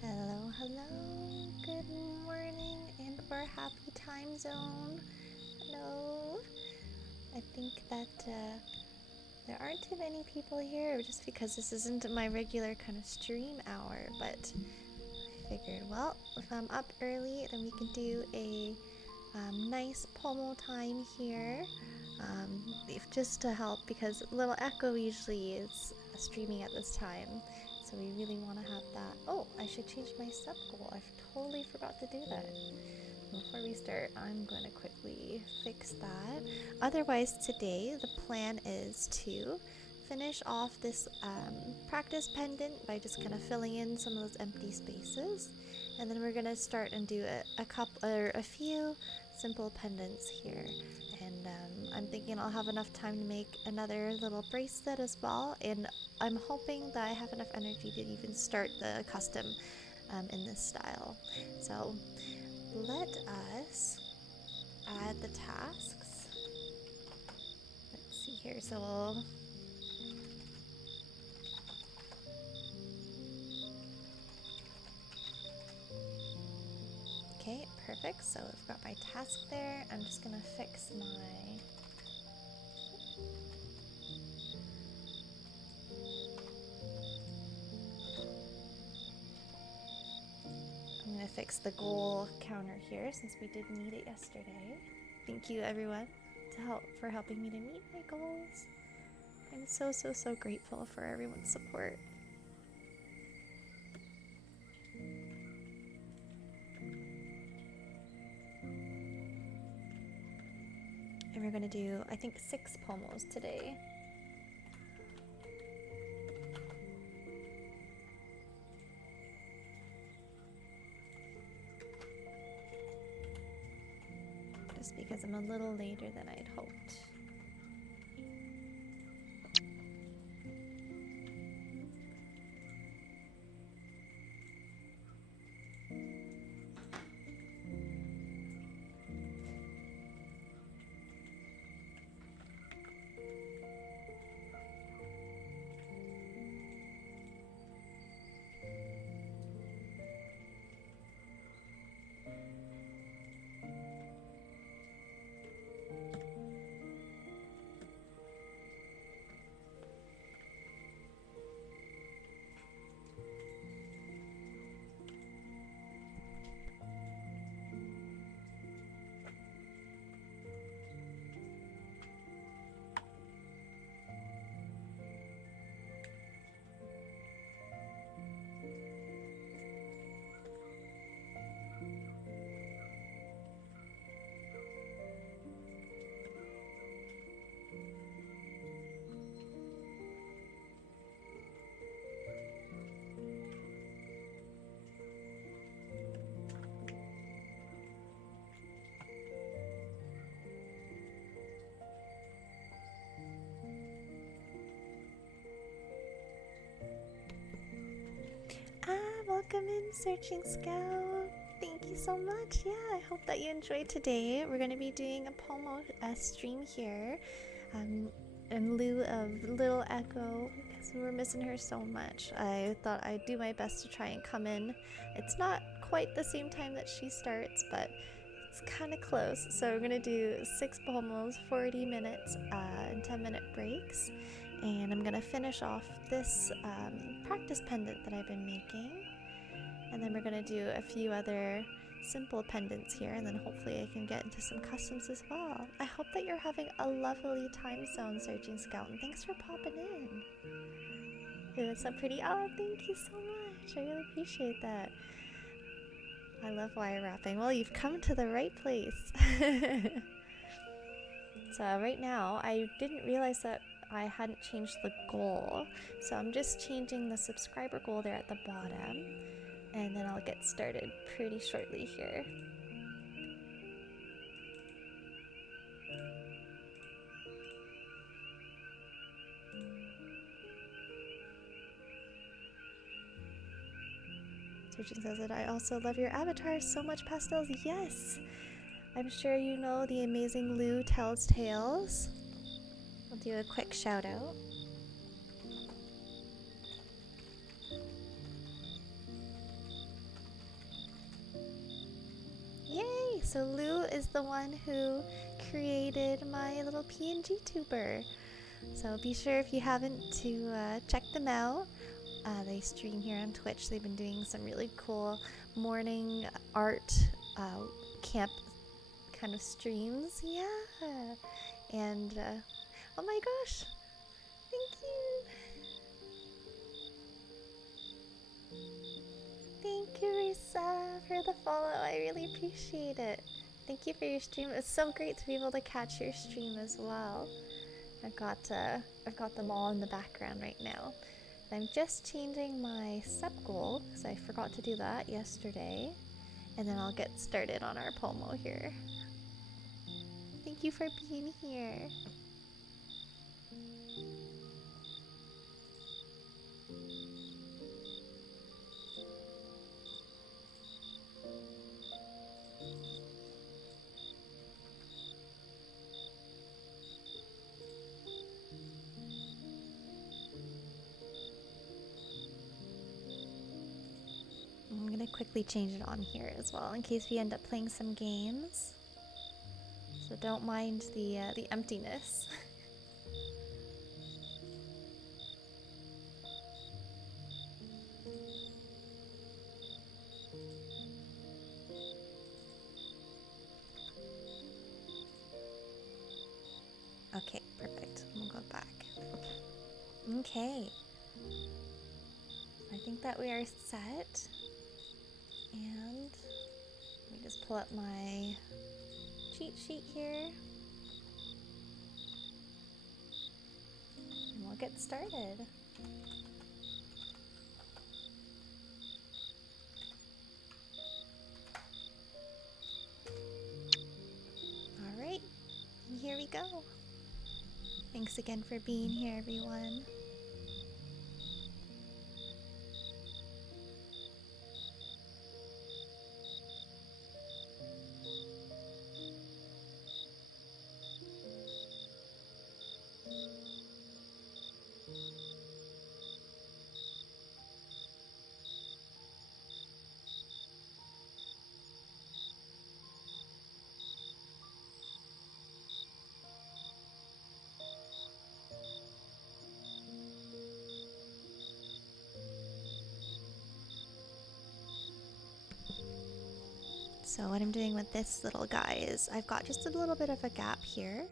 Hello, hello, good morning and or happy time zone. Hello. I think that there aren't too many people here just because this isn't my regular kind of stream hour, but I figured, well, if I'm up early, then we can do a nice pomo time here. Just to help because Little Echo usually is streaming at this time. So we really want to have that. Oh, I should change my sub goal. I totally forgot to do that. Before we start, I'm going to quickly fix that. Otherwise, today the plan is to finish off this practice pendant by just kind of filling in some of those empty spaces. And then we're going to start and do a couple or a few simple pendants here. And I'm thinking I'll have enough time to make another little bracelet as well. And I'm hoping that I have enough energy to even start the custom in this style. So let us add the tasks. Let's see here. So we'll okay, perfect. So I've got my task there. I'm just gonna fix my I'm gonna fix the goal counter here since we did meet it yesterday. Thank you everyone for helping me to meet my goals. I'm so grateful for everyone's support. And we're gonna do, I think, 6 pomos today. Just because I'm a little later than I'd hoped. welcome in, Searching Scout. Thank you so much. Yeah, I hope that you enjoyed today. We're going to be doing a Pomo stream here in lieu of Little Echo because we were missing her so much. I thought I'd do my best to try and come in. It's not quite the same time that she starts, but it's kind of close. So we're going to do 6 Pomos, 40 minutes and 10-minute breaks. And I'm going to finish off this practice pendant that I've been making. And then we're going to do a few other simple pendants here, and then hopefully I can get into some customs as well. I hope that you're having a lovely time zone, Searching Scout, and thanks for popping in. It was so pretty. Oh, thank you so much. I really appreciate that. I love wire wrapping. Well, you've come to the right place. So right now, I didn't realize that I hadn't changed the goal. So I'm just changing the subscriber goal there at the bottom. And then I'll get started pretty shortly here. Searching says that I also love your avatar so much, Pastels. Yes! I'm sure you know the amazing Lou Tells Tales. I'll do a quick shout out. Yay! So Lou is the one who created my little PNG tuber. So be sure if you haven't to check them out. They stream here on Twitch. They've been doing some really cool morning art camp kind of streams. Yeah. And oh my gosh. Thank you. Thank you, Risa, for the follow. I really appreciate it. Thank you for your stream. It's so great to be able to catch your stream as well. I've got them all in the background right now. I'm just changing my sub goal because I forgot to do that yesterday, and then I'll get started on our Pomo here. Thank you for being here. I'm gonna quickly change it on here as well in case we end up playing some games. So don't mind the emptiness. Okay, perfect. We'll go back. Okay. I think that we are set. And let me just pull up my cheat sheet here. And we'll get started. Alright, and here we go. Thanks again for being here, everyone. So what I'm doing with this little guy is I've got just a little bit of a gap here.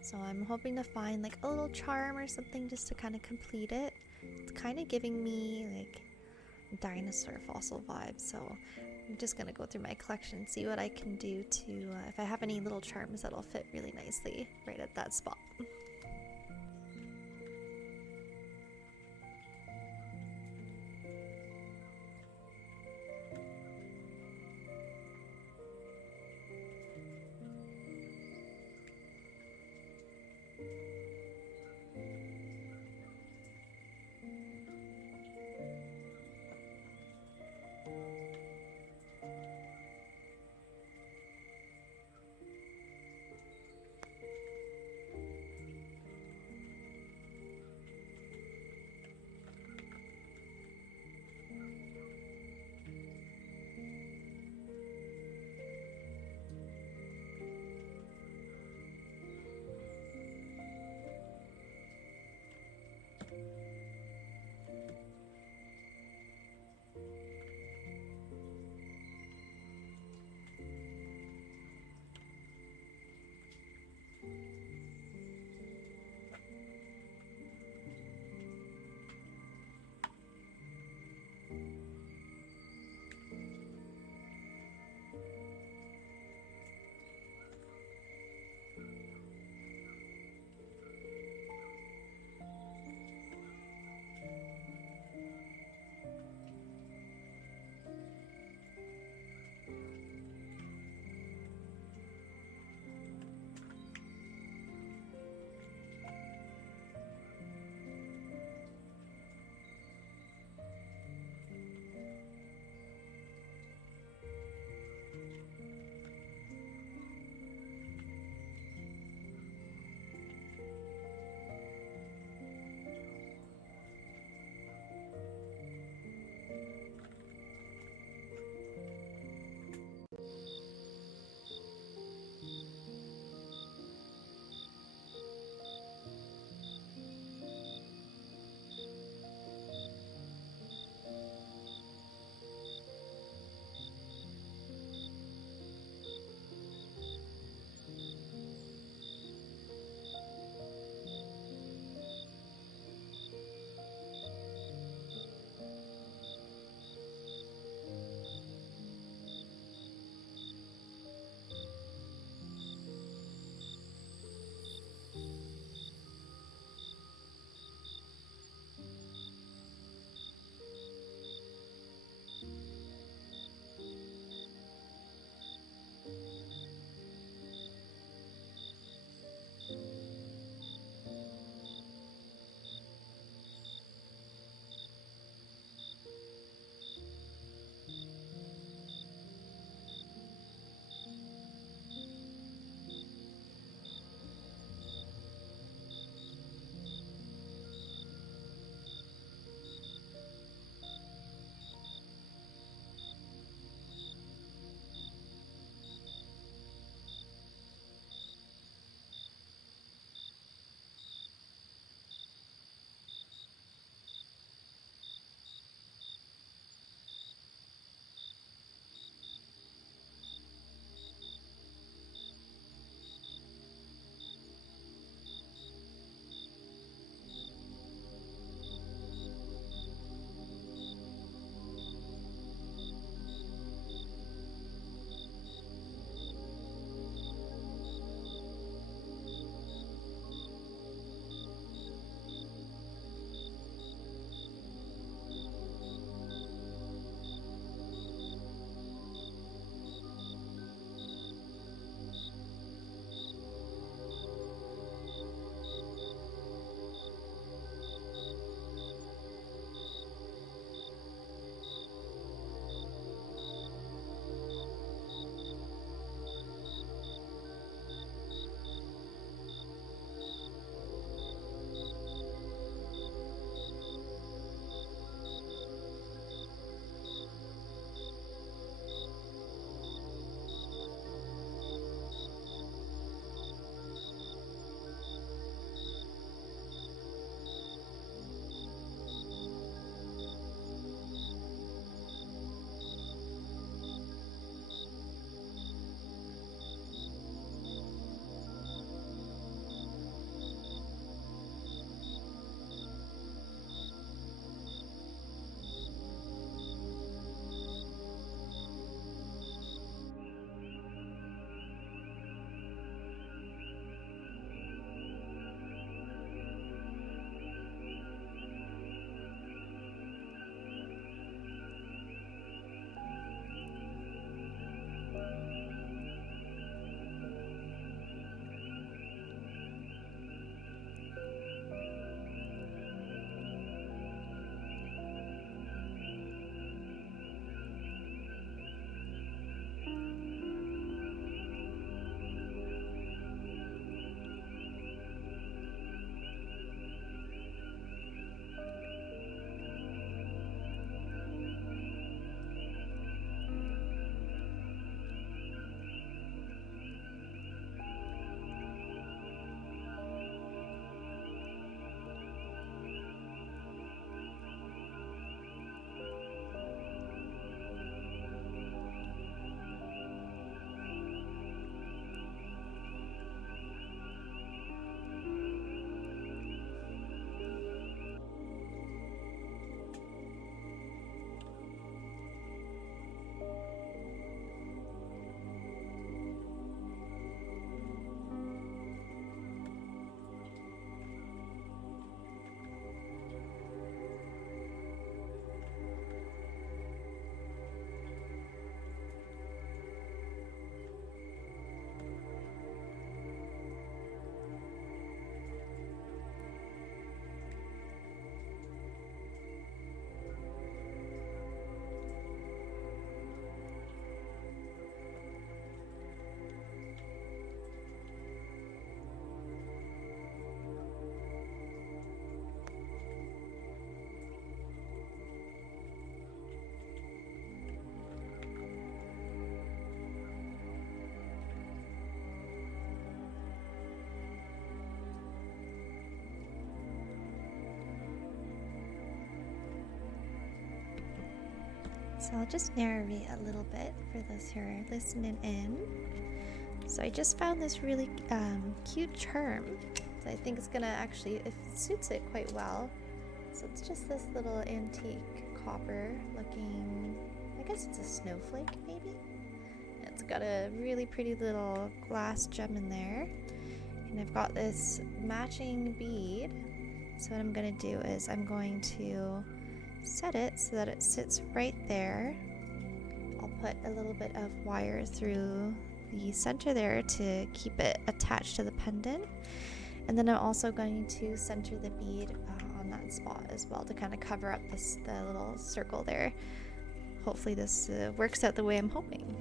So I'm hoping to find like a little charm or something just to kind of complete it. It's kind of giving me like dinosaur fossil vibes. So I'm just going to go through my collection and see what I can do to, if I have any little charms that'll fit really nicely right at that spot. So I'll just narrate a little bit for those who are listening in. So I just found this really cute charm. So I think it's gonna actually, it suits it quite well. So it's just this little antique copper looking, I guess it's a snowflake maybe? It's got a really pretty little glass gem in there. And I've got this matching bead. So what I'm gonna do is I'm going to set it so that it sits right there. I'll put a little bit of wire through the center there to keep it attached to the pendant. And then I'm also going to center the bead on that spot as well to kind of cover up the little circle there. Hopefully this works out the way I'm hoping.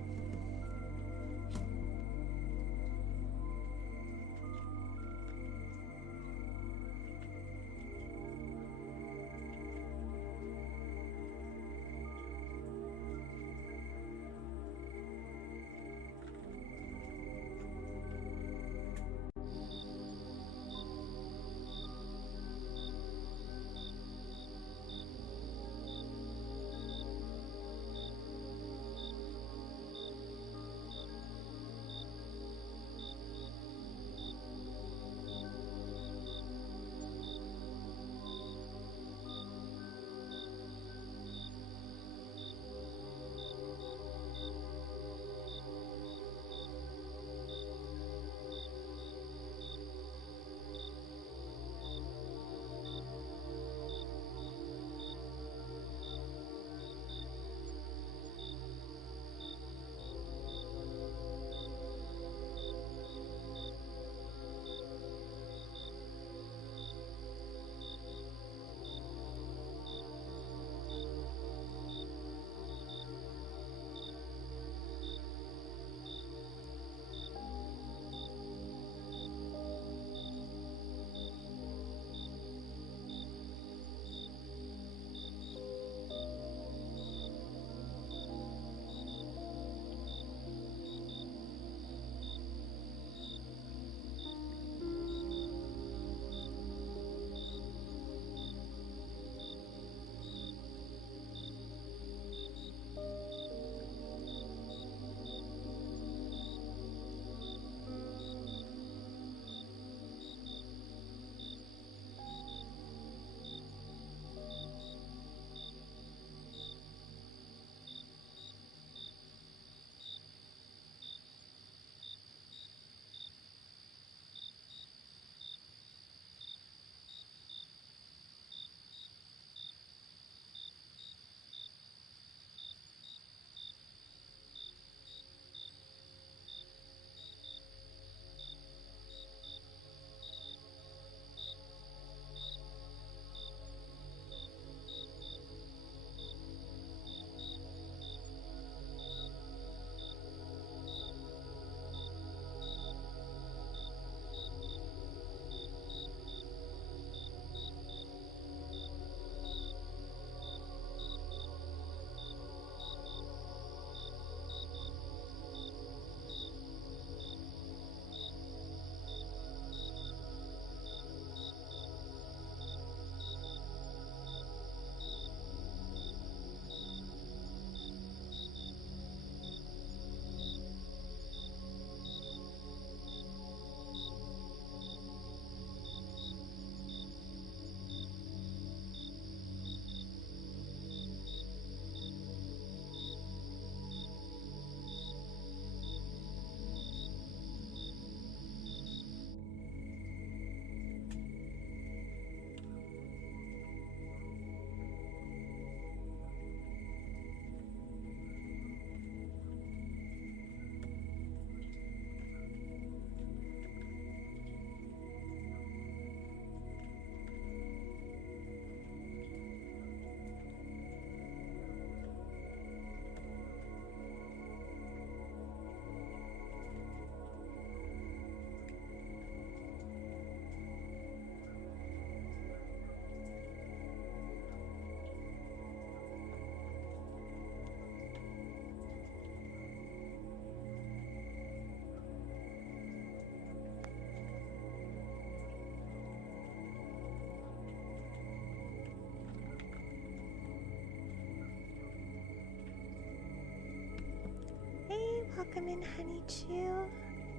Welcome in, Honey Chew.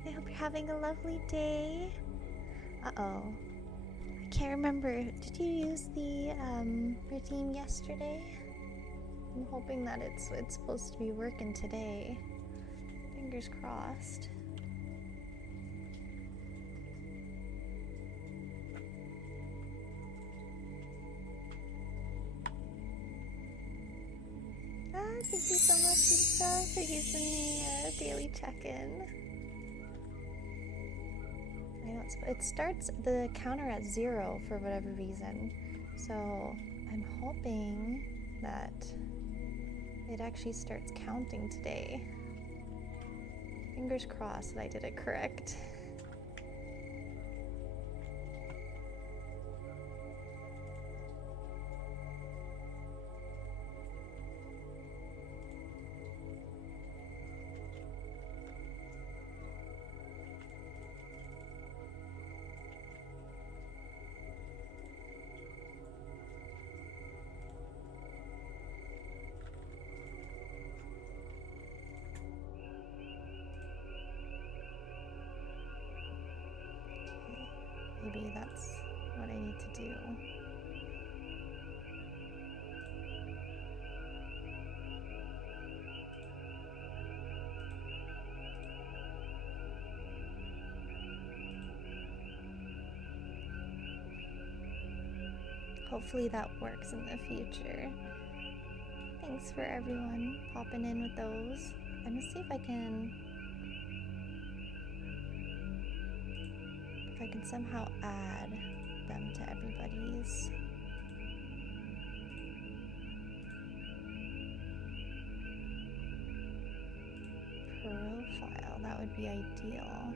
I hope you're having a lovely day. Uh-oh. I can't remember. Did you use the redeem yesterday? I'm hoping that it's supposed to be working today. Fingers crossed. Thank you so much, Lisa, for using the daily check-in. I know it starts the counter at 0 for whatever reason, so I'm hoping that it actually starts counting today. Fingers crossed that I did it correct. Maybe that's what I need to do. Hopefully that works in the future. Thanks for everyone popping in with those. I'm gonna see if I can somehow add them to everybody's. Profile. That would be ideal.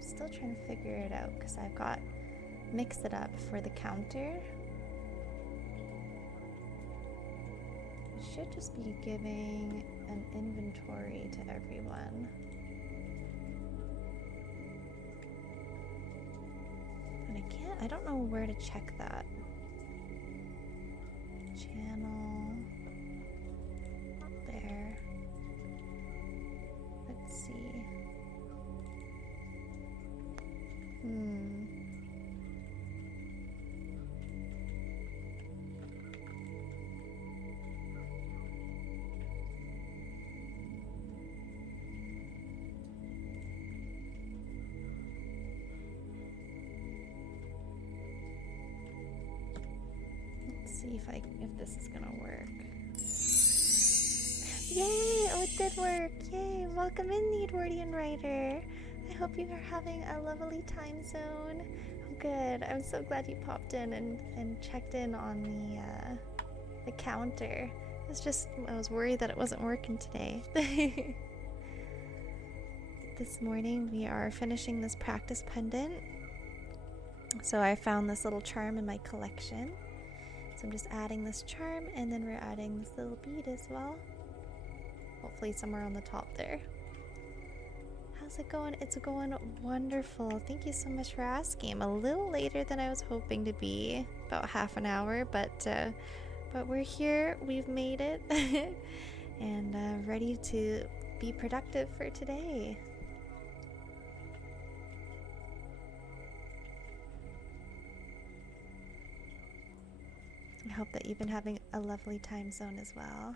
Still trying to figure it out because I've got Mix It Up for the counter. It should just be giving an inventory to everyone. And I don't know where to check that. Channel. There. Let's see. Let's see if this is gonna work. Yay! Oh, it did work! Yay! Welcome in, the Edwardian Writer. I hope you are having a lovely time zone. Oh, good. I'm so glad you popped in and checked in on the counter. I was worried that it wasn't working today. This morning we are finishing this practice pendant. So I found this little charm in my collection. So I'm just adding this charm, and then we're adding this little bead as well. Hopefully somewhere on the top there. How's it going? It's going wonderful. Thank you so much for asking. I'm a little later than I was hoping to be, about half an hour, but we're here. We've made it, and ready to be productive for today. I hope that you've been having a lovely time zone as well.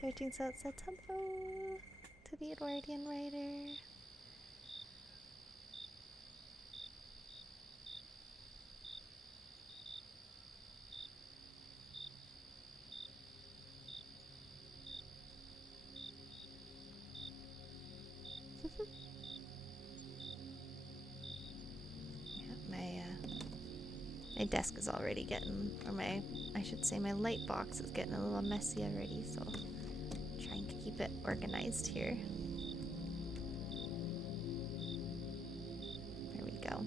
Searching so it says hello to the Edwardian Writer. My desk is already getting, or I should say my light box is getting a little messy already, so trying to keep it organized here. There we go.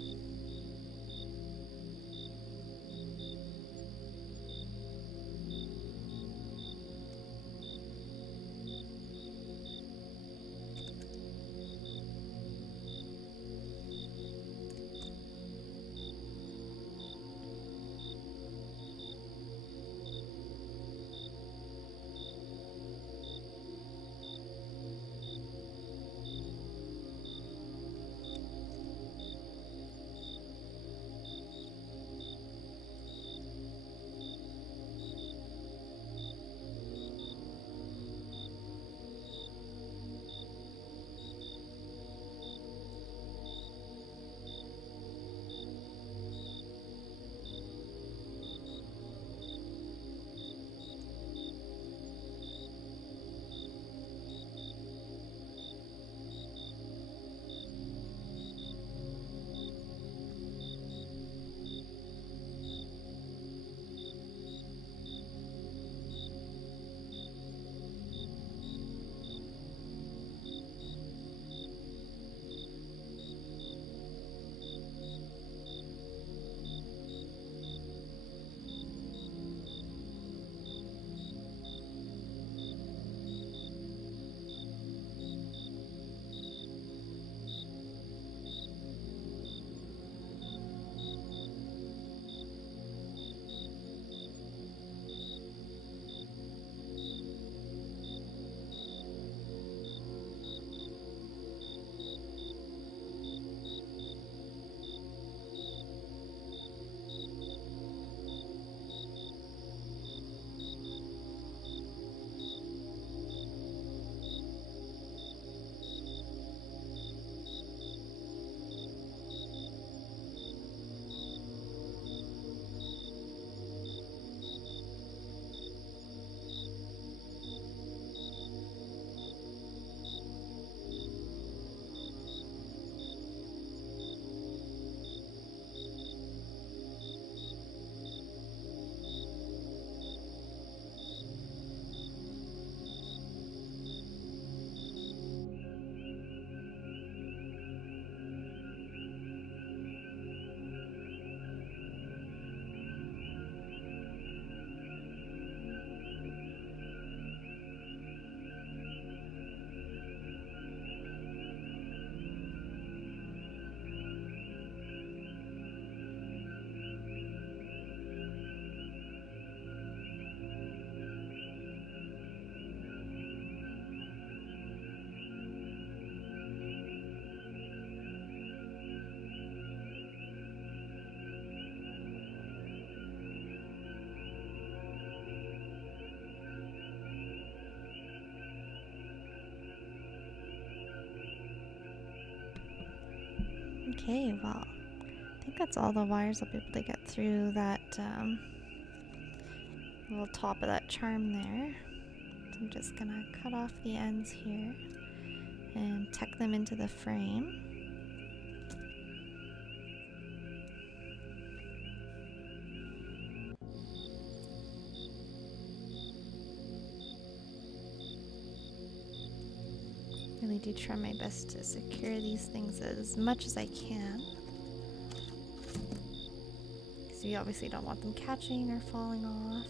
Okay, well, I think that's all the wires I'll be able to get through that little top of that charm there. So I'm just gonna cut off the ends here and tuck them into the frame. Really do try my best to secure these things as much as I can, because you obviously don't want them catching or falling off.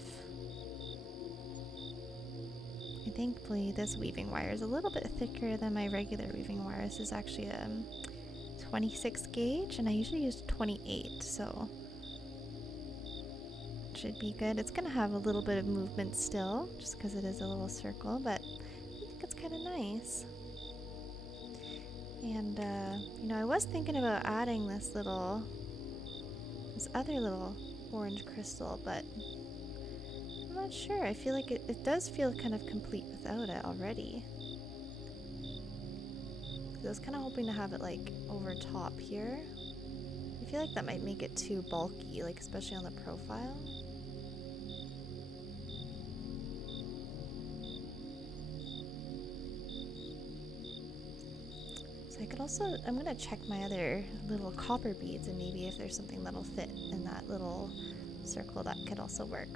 And thankfully this weaving wire is a little bit thicker than my regular weaving wire. This is actually a 26 gauge and I usually use 28, so it should be good. It's gonna have a little bit of movement still just because it is a little circle, but I think it's kind of nice. And you know, I was thinking about adding this other little orange crystal, but I'm not sure. I feel like it does feel kind of complete without it already. I was kind of hoping to have it like over top here. I feel like that might make it too bulky, like especially on the profile. So I could also, I'm gonna check my other little copper beads and maybe if there's something that'll fit in that little circle, that could also work.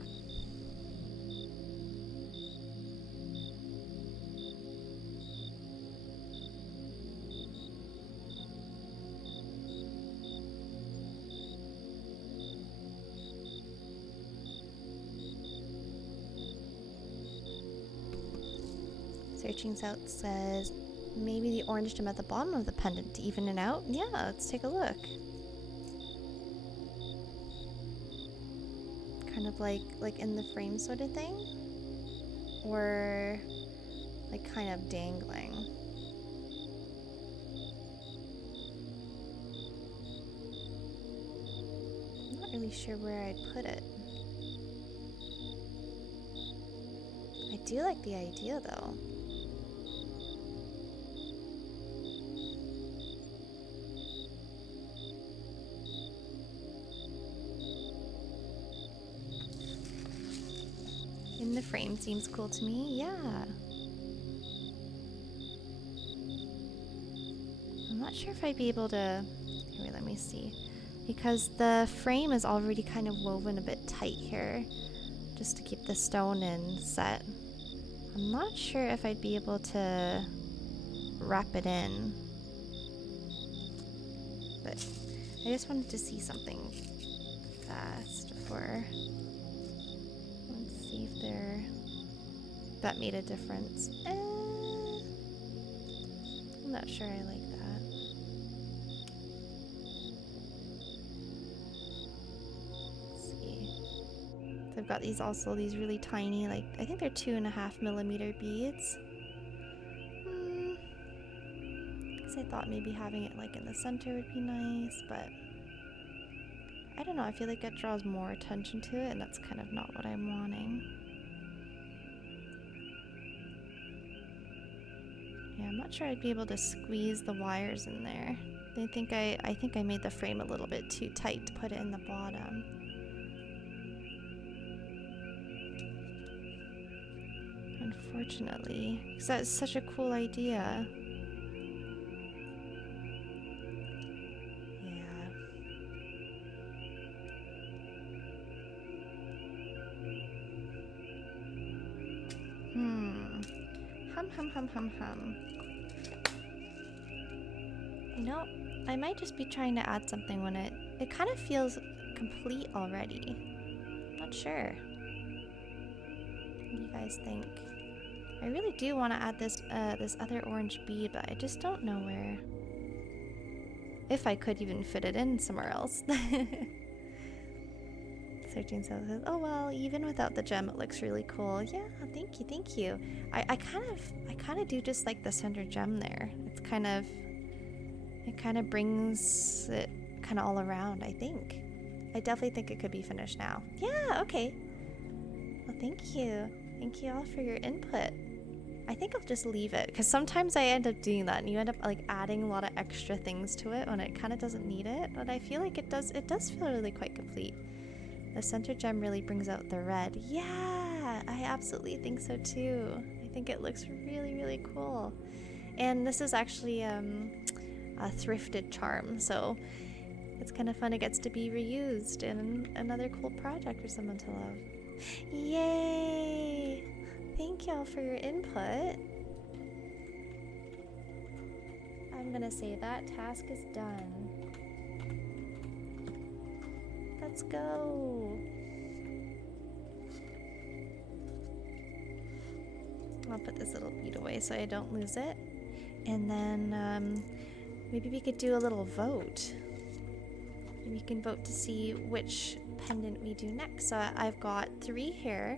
Searching Out says, maybe the orange gem at the bottom of the pendant to even it out? Yeah, let's take a look. Kind of like in the frame sort of thing? Or like kind of dangling? I'm not really sure where I'd put it. I do like the idea though. In the frame seems cool to me, yeah. I'm not sure if I'd be able to... Here, let me see. Because the frame is already kind of woven a bit tight here, just to keep the stone in set. I'm not sure if I'd be able to wrap it in. But I just wanted to see something fast before... Let's see if that made a difference. I'm not sure I like that. Let's see. So I've got these really tiny, like, I think they're 2.5mm beads. Because I thought maybe having it like in the center would be nice, but I don't know, I feel like it draws more attention to it, and that's kind of not what I'm wanting. Yeah, I'm not sure I'd be able to squeeze the wires in there. I think I made the frame a little bit too tight to put it in the bottom. Unfortunately, because that's such a cool idea. Yeah. Hum. You know, I might just be trying to add something when it kind of feels complete already. Not sure. What do you guys think? I really do want to add this other orange bead, but I just don't know where. If I could even fit it in somewhere else. Searching says, oh well, even without the gem, it looks really cool. Yeah, thank you. I kind of do just like the center gem there. It kind of brings it kind of all around, I think. I definitely think it could be finished now. Yeah, okay. Well, thank you. Thank you all for your input. I think I'll just leave it, because sometimes I end up doing that and you end up like adding a lot of extra things to it when it kind of doesn't need it, but I feel like it does feel really quite complete. The center gem really brings out the red. Yeah, I absolutely think so too. I think it looks really, really cool. And this is actually a thrifted charm, so it's kind of fun. It gets to be reused in another cool project for someone to love. Yay! Thank y'all for your input. I'm gonna say that task is done. Let's go. I'll put this little bead away so I don't lose it. And then maybe we could do a little vote. Maybe you can vote to see which pendant we do next. So I've got 3 here.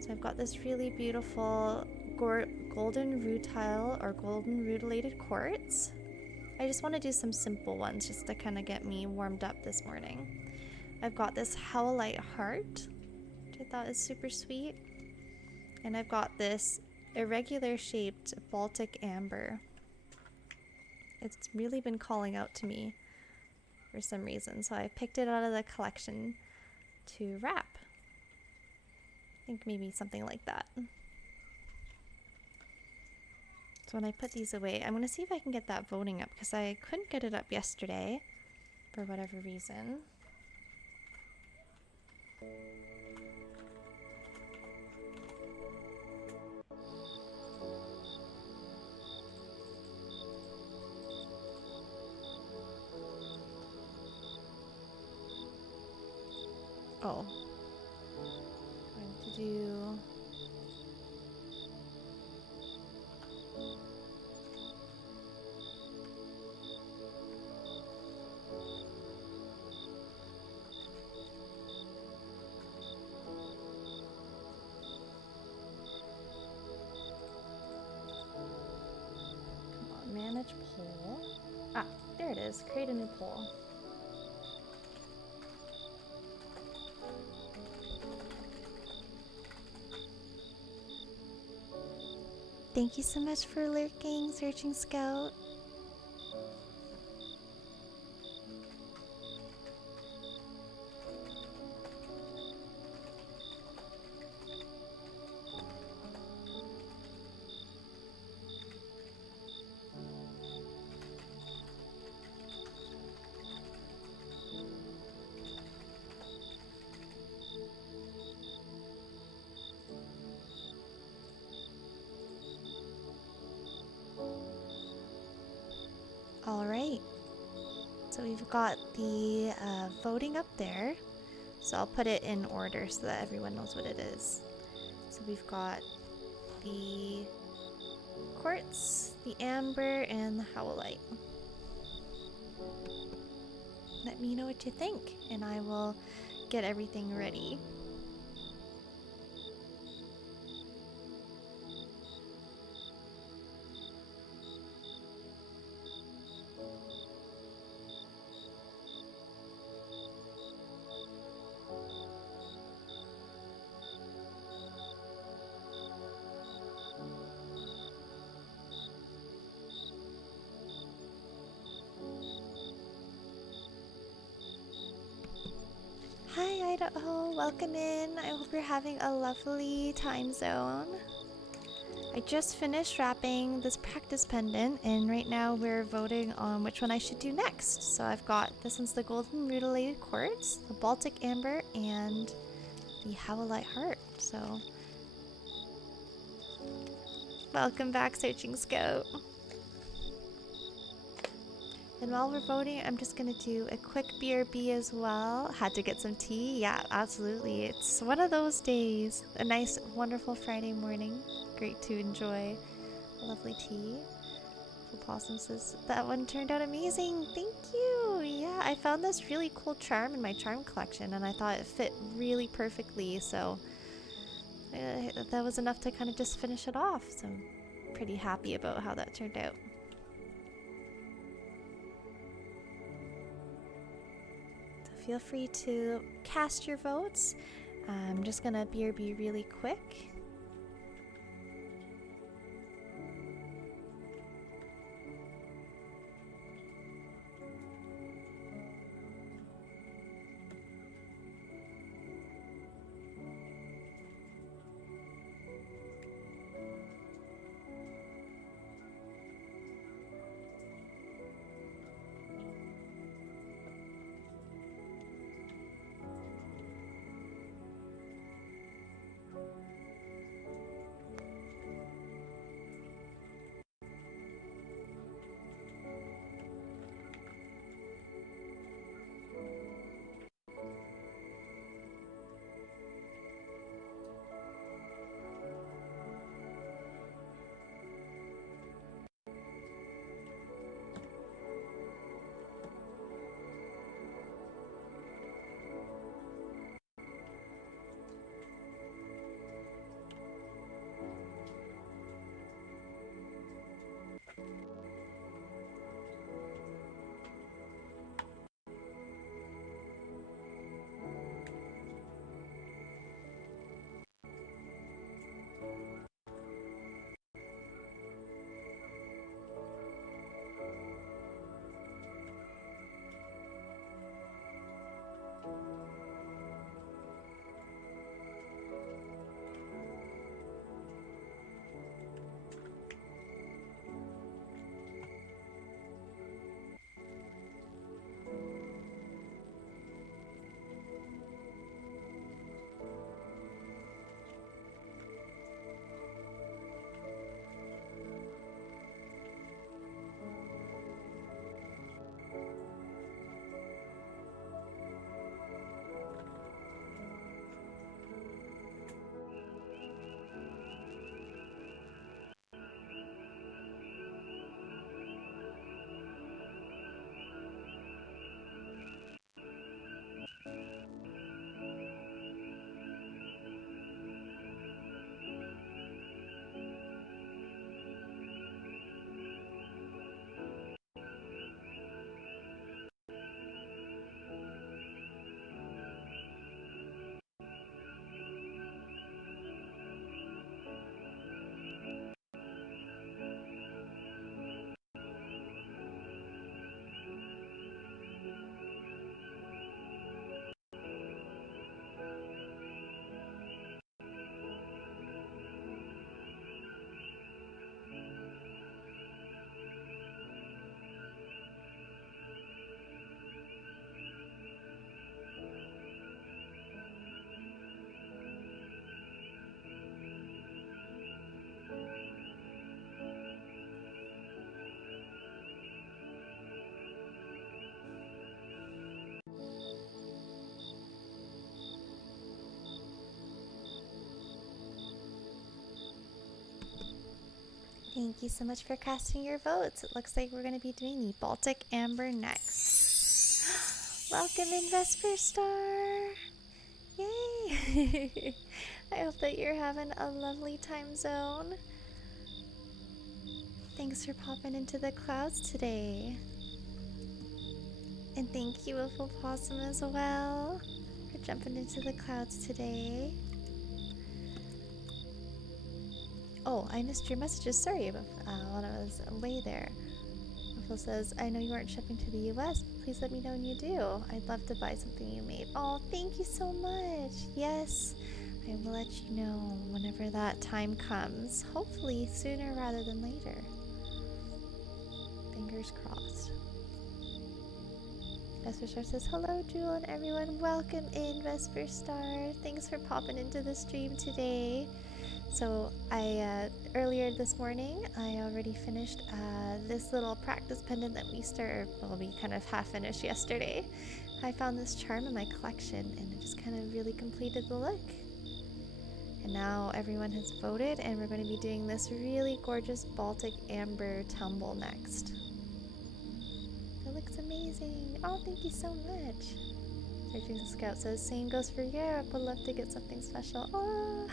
So I've got this really beautiful golden rutile or golden rutilated quartz. I just want to do some simple ones just to kind of get me warmed up this morning. I've got this howlite heart, which I thought is super sweet. And I've got this irregular shaped Baltic amber. It's really been calling out to me for some reason, so I picked it out of the collection to wrap. I think maybe something like that. So when I put these away, I'm going to see if I can get that voting up, because I couldn't get it up yesterday for whatever reason. Oh. Going to do... Come on, manage poll. Ah, there it is. Create a new poll. Thank you so much for lurking, Searching Scout. All right. So we've got the voting up there. So I'll put it in order so that everyone knows what it is. So we've got the quartz, the amber, and the howlite. Let me know what you think, and I will get everything ready. Hi Idaho, welcome in. I hope you're having a lovely time zone. I just finished wrapping this practice pendant, and right now we're voting on which one I should do next. So I've got, this one's the golden mutilated quartz, the Baltic amber, and the howlite heart. So welcome back, Searching Scout. And while we're voting, I'm just gonna do a quick BRB as well. Had to get some tea. Yeah, absolutely. It's one of those days. A nice, wonderful Friday morning. Great to enjoy a lovely tea. Possum says, that one turned out amazing. Thank you. Yeah, I found this really cool charm in my charm collection, and I thought it fit really perfectly. So that was enough to kind of just finish it off. So I'm pretty happy about how that turned out. Feel free to cast your votes. I'm just gonna BRB really quick. Thank you so much for casting your votes. It looks like we're going to be doing the Baltic Amber next. Welcome in, Vesper Star. Yay! I hope that you're having a lovely time zone. Thanks for popping into the clouds today. And thank you, Wiffle Possum, as well, for jumping into the clouds today. Oh, I missed your messages. Sorry, when I was away there. Wiffle says, I know you aren't shipping to the US. Please let me know when you do. I'd love to buy something you made. Oh, thank you so much. Yes, I will let you know whenever that time comes. Hopefully sooner rather than later. Fingers crossed. Vesper Star says, hello, Jewel and everyone. Welcome in, Vesper Star. Thanks for popping into the stream today. So earlier this morning, I already finished this little practice pendant that we kind of half finished yesterday. I found this charm in my collection and it just kind of really completed the look. And now everyone has voted and we're going to be doing this really gorgeous Baltic Amber tumble next. It looks amazing. Oh, thank you so much. Searching the Scout says, same goes for Europe. Would love to get something special. Oh,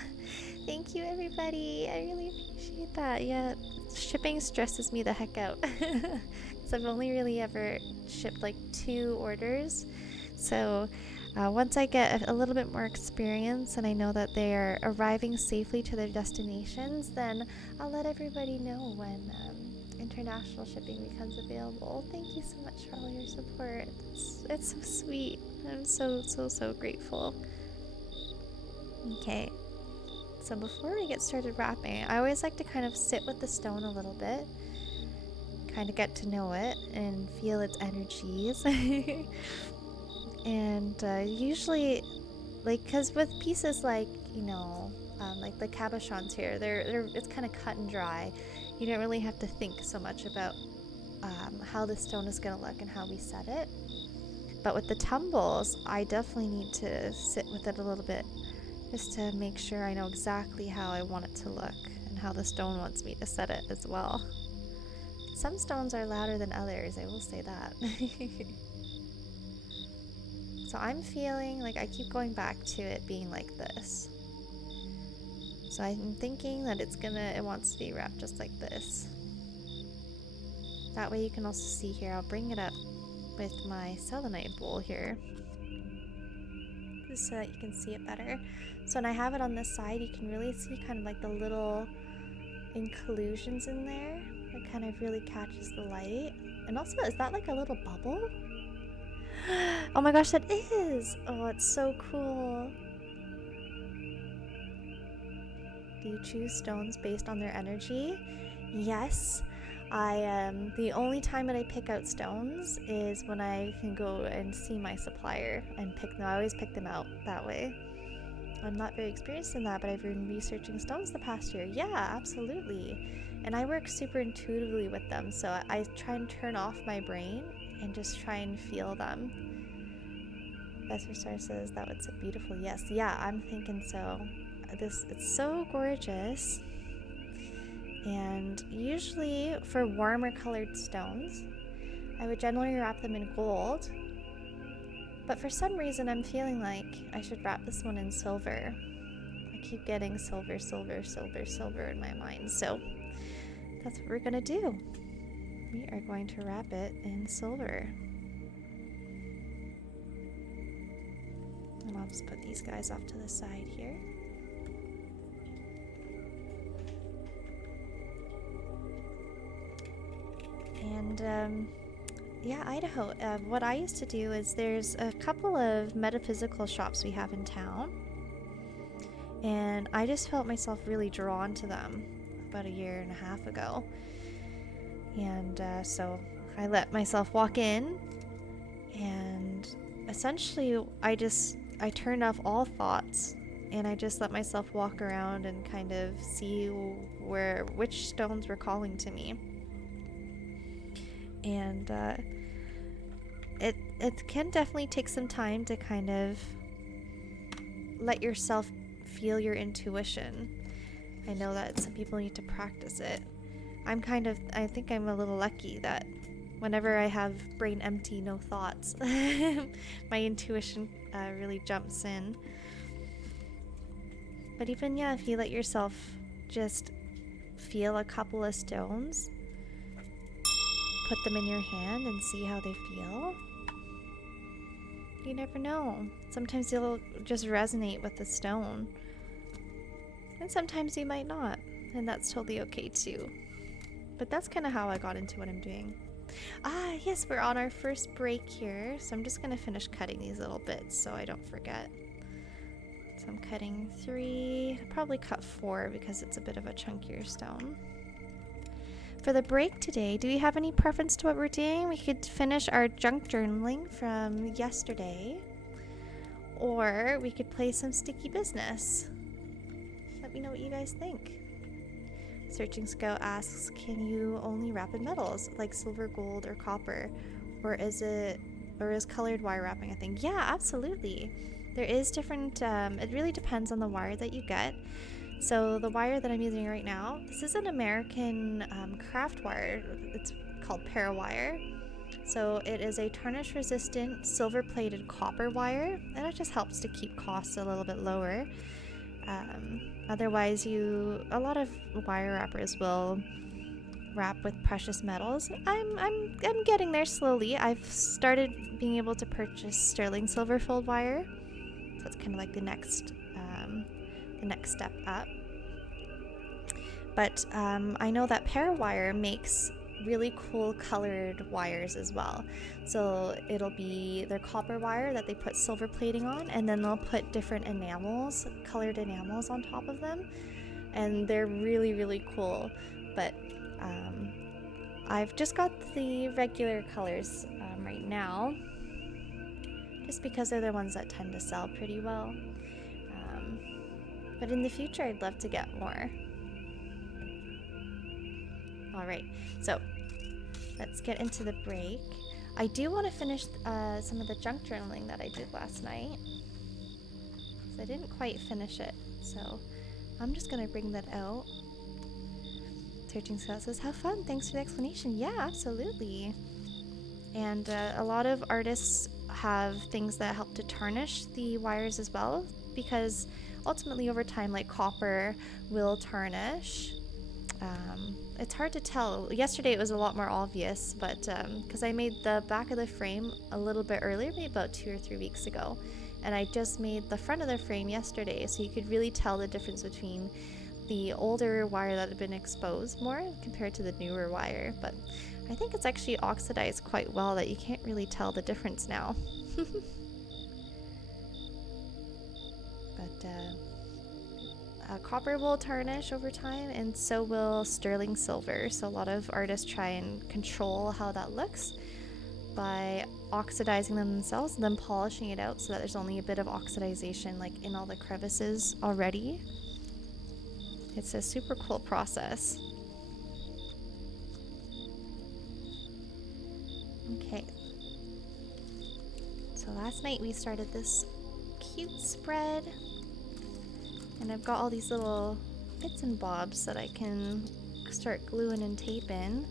thank you, everybody. I really appreciate that. Yeah, shipping stresses me the heck out. Because I've only really ever shipped like 2 orders. So once I get a little bit more experience and I know that they are arriving safely to their destinations, then I'll let everybody know when international shipping becomes available. Thank you so much for all your support. It's so sweet. I'm so grateful. Okay, so before we get started wrapping, I always like to kind of sit with the stone a little bit, kind of get to know it and feel its energies. And usually, like, because with pieces like, you know, like the cabochons here, it's kind of cut and dry. You don't really have to think so much about how the stone is going to look and how we set it. But with the tumbles, I definitely need to sit with it a little bit just to make sure I know exactly how I want it to look and how the stone wants me to set it as well. Some stones are louder than others, I will say that. So I'm feeling like I keep going back to it being like this. So I'm thinking that it wants to be wrapped just like this. That way you can also see here, I'll bring it up with my selenite bowl here, just so that you can see it better. So when I have it on this side, you can really see kind of like the little inclusions in there. It kind of really catches the light. And also, is that like a little bubble? Oh my gosh, that is! Oh, it's so cool. Do you choose stones based on their energy? Yes. The only time that I pick out stones is when I can go and see my supplier and pick them. I always pick them out that way. I'm not very experienced in that, but I've been researching stones the past year. Yeah, absolutely. And I work super intuitively with them, so I try and turn off my brain and just try and feel them. Vesper Star says that was a beautiful yes. Yeah, I'm thinking so. It's so gorgeous. And usually for warmer colored stones, I would generally wrap them in gold. But for some reason, I'm feeling like I should wrap this one in silver. I keep getting silver, silver, silver, silver in my mind. So that's what we're gonna do. We are going to wrap it in silver. And I'll just put these guys off to the side here. And yeah, Idaho. What I used to do is there's a couple of metaphysical shops we have in town, and I just felt myself really drawn to them about 1.5 years ago. And so I let myself walk in, and essentially I turned off all thoughts, and I just let myself walk around and kind of see which stones were calling to me. And it can definitely take some time to kind of let yourself feel your intuition. I know that some people need to practice it. I think I'm a little lucky that whenever I have brain empty, no thoughts, my intuition really jumps in. But even, yeah, if you let yourself just feel a couple of stones, put them in your hand and see how they feel. You never know. Sometimes you'll just resonate with the stone. And sometimes you might not. And that's totally okay too. But that's kind of how I got into what I'm doing. Ah, yes, we're on our first break here. So I'm just going to finish cutting these little bits so I don't forget. So I'm cutting 3, I'll probably cut 4 because it's a bit of a chunkier stone. For the break today, do we have any preference to what we're doing? We could finish our junk journaling from yesterday, or we could play some sticky business. Let me know what you guys think. Searching Scout asks, can you only wrap in metals like silver, gold, or copper? Or is colored wire wrapping a thing? Yeah, absolutely. There is different, it really depends on the wire that you get. So the wire that I'm using right now, this is an American craft wire. It's called Parawire. So it is a tarnish resistant silver plated copper wire, and it just helps to keep costs a little bit lower. Otherwise, a lot of wire wrappers will wrap with precious metals. I'm getting there slowly. I've started being able to purchase sterling silver filled wire. So that's kind of like the next step up. But I know that Parawire makes really cool colored wires as well. So it'll be their copper wire that they put silver plating on, and then they'll put different enamels, colored enamels on top of them, and they're really, really cool. But I've just got the regular colors right now, just because they're the ones that tend to sell pretty well. But in the future, I'd love to get more. Alright, so let's get into the break. I do want to finish some of the junk journaling that I did last night, because I didn't quite finish it, so I'm just going to bring that out. Searching Scout says, have fun, thanks for the explanation. Yeah, absolutely. And a lot of artists have things that help to tarnish the wires as well, because ultimately over time, like copper will tarnish. It's hard to tell. Yesterday it was a lot more obvious, but because I made the back of the frame a little bit earlier, maybe about 2 or 3 weeks ago, and I just made the front of the frame yesterday, so you could really tell the difference between the older wire that had been exposed more compared to the newer wire. But I think it's actually oxidized quite well that you can't really tell the difference now. But copper will tarnish over time, and so will sterling silver. So a lot of artists try and control how that looks by oxidizing them themselves and then polishing it out so that there's only a bit of oxidization like in all the crevices already. It's a super cool process. Okay. So last night we started this cute spread, and I've got all these little bits and bobs that I can start gluing and taping,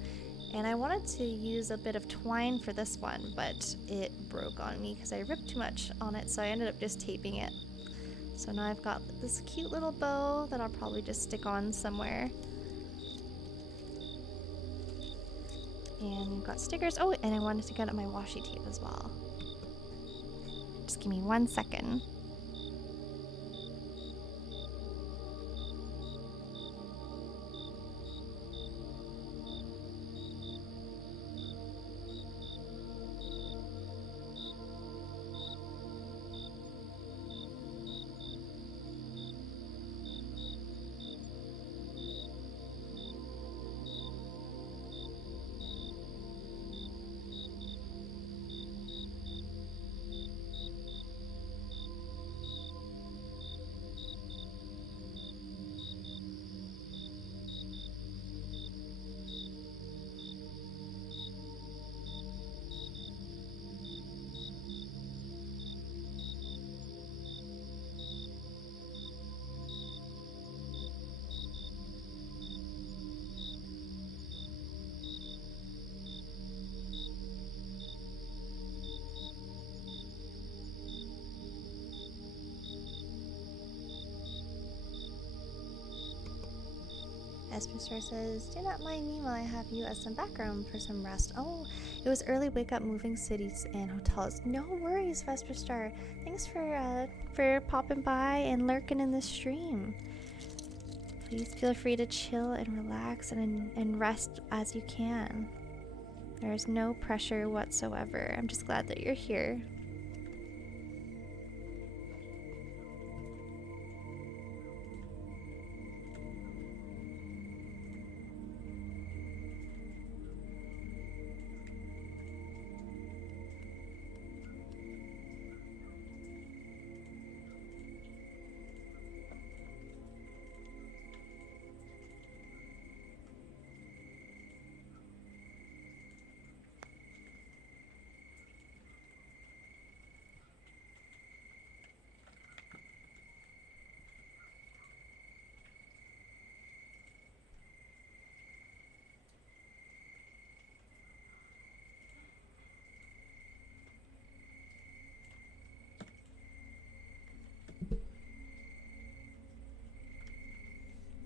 and I wanted to use a bit of twine for this one, but it broke on me because I ripped too much on it, so I ended up just taping it. So now I've got this cute little bow that I'll probably just stick on somewhere. And we've got stickers. Oh, and I wanted to get out my washi tape as well. Just give me 1 second. Vesper says, do not mind me while I have you as some background for some rest. Oh, it was early wake up moving cities and hotels. No worries, Vesper. Thanks for popping by and lurking in the stream. Please feel free to chill and relax and rest as you can. There's no pressure whatsoever. I'm just glad that you're here.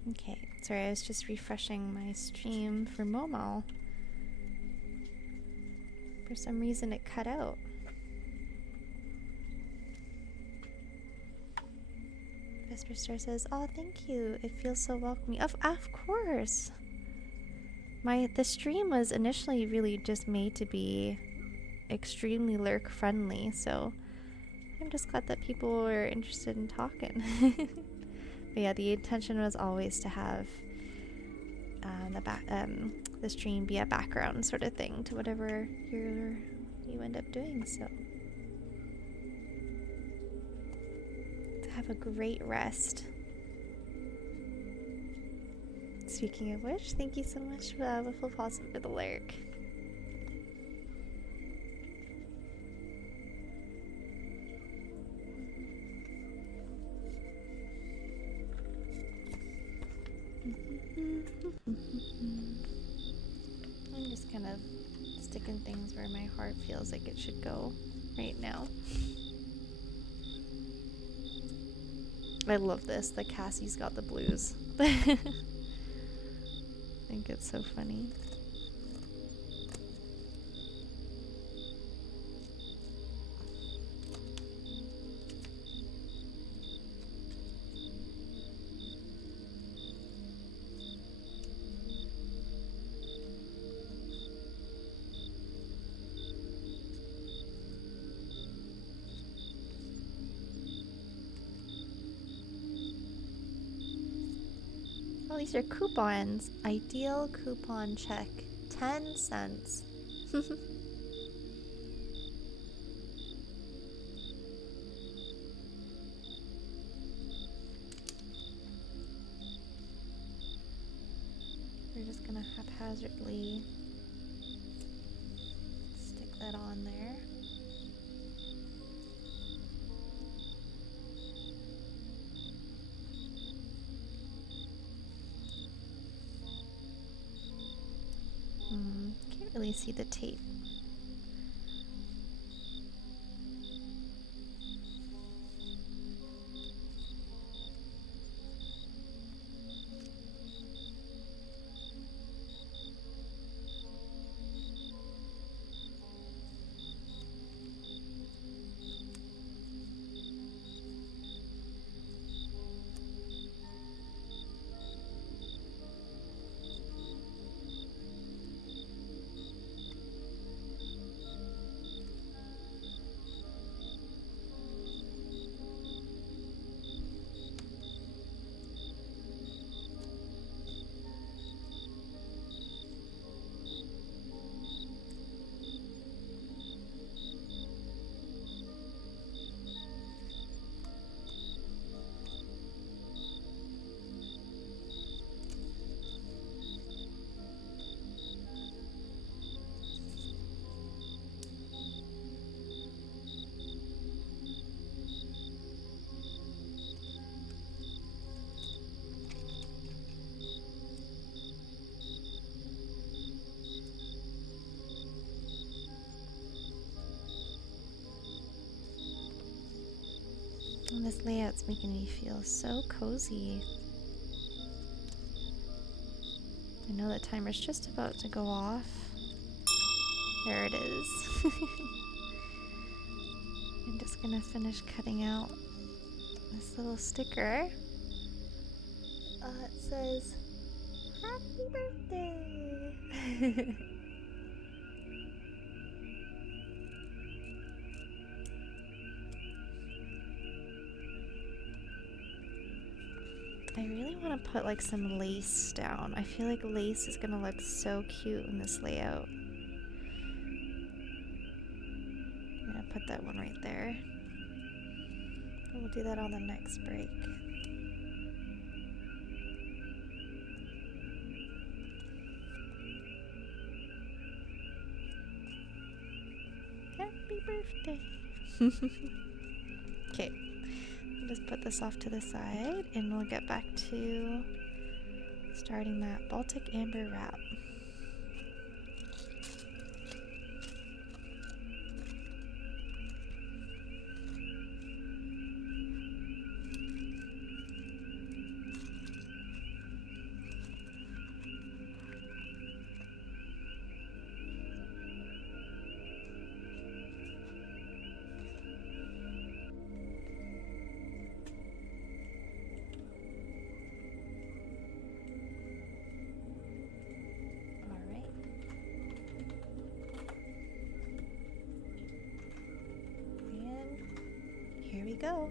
Okay, sorry, I was just refreshing my stream for Momo. For some reason it cut out. Vesper Star says, oh, thank you. It feels so welcoming. Of course. The stream was initially really just made to be extremely lurk friendly, so I'm just glad that people were interested in talking. But yeah, the intention was always to have the stream be a background sort of thing to whatever you end up doing. So to have a great rest. Speaking of which, thank you so much, Wiffle Possum, for the lurk. I'm just kind of sticking things where my heart feels like it should go right now. I love this, that Cassie's got the blues. I think it's so funny. Oh, these are coupons. Ideal coupon check. 10 cents. We're just gonna haphazardly stick that on there. Can't really see the tape. And this layout's making me feel so cozy. I know the timer's just about to go off. There it is. I'm just gonna finish cutting out this little sticker. It says, "Happy birthday!" I really want to put like some lace down. I feel like lace is gonna look so cute in this layout. I'm gonna put that one right there. We'll do that on the next break. Happy birthday! Okay, just put this off to the side and we'll get back to starting that Baltic Amber wrap. Here we go.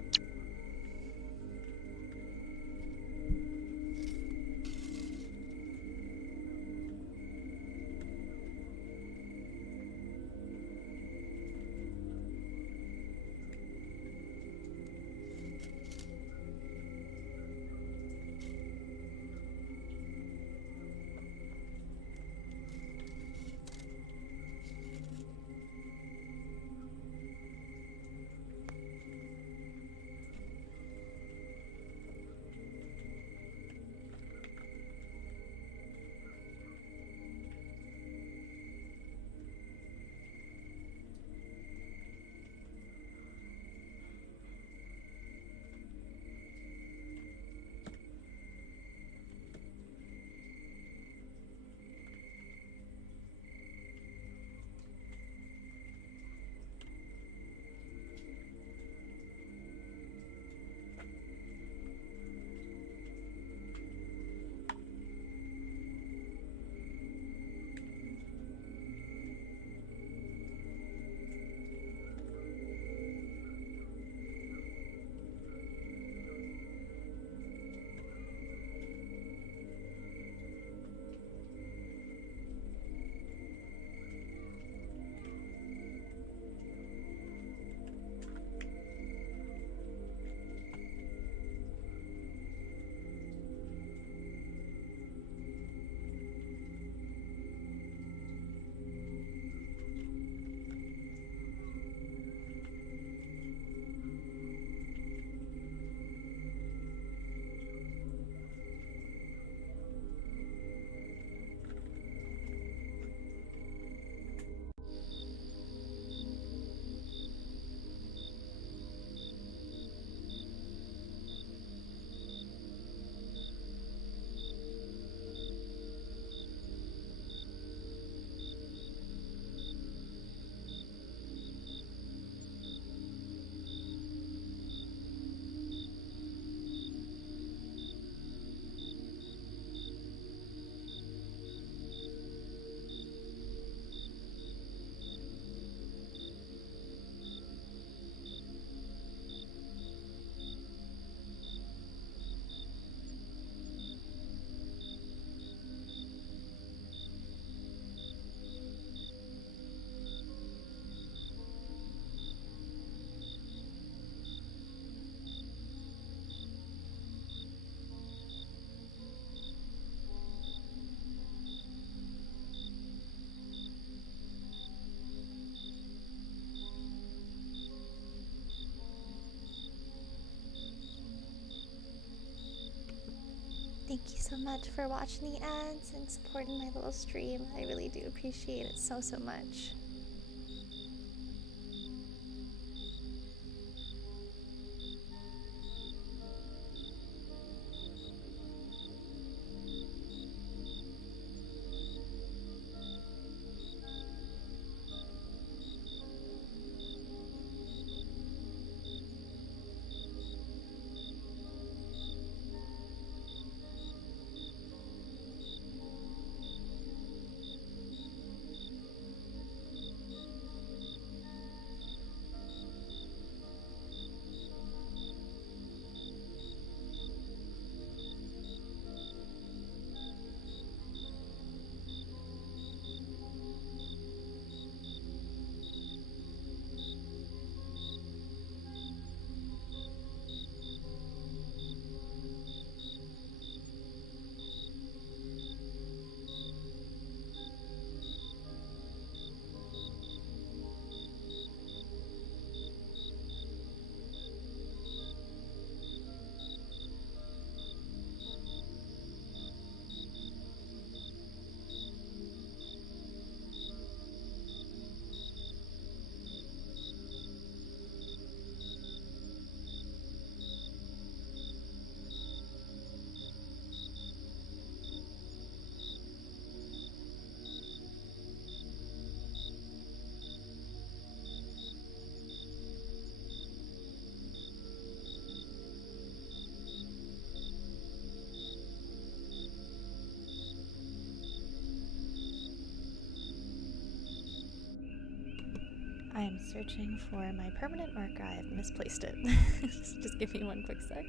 Thank you so much for watching the ads and supporting my little stream. I really do appreciate it so much. I am searching for my permanent marker. I have misplaced it. Just give me one quick sec.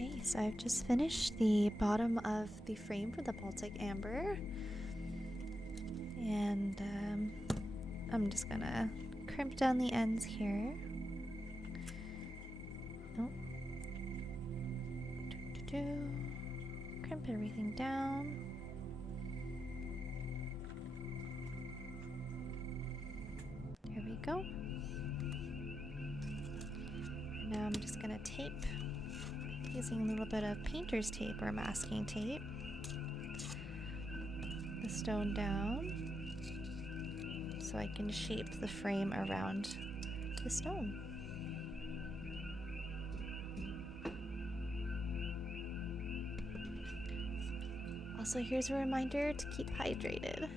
Okay, so I've just finished the bottom of the frame for the Baltic Amber. And I'm just gonna crimp down the ends here. Oh. Crimp everything down. There we go. And now I'm just gonna tape using a little bit of painter's tape or masking tape the stone down so I can shape the frame around the stone. Also, here's a reminder to keep hydrated.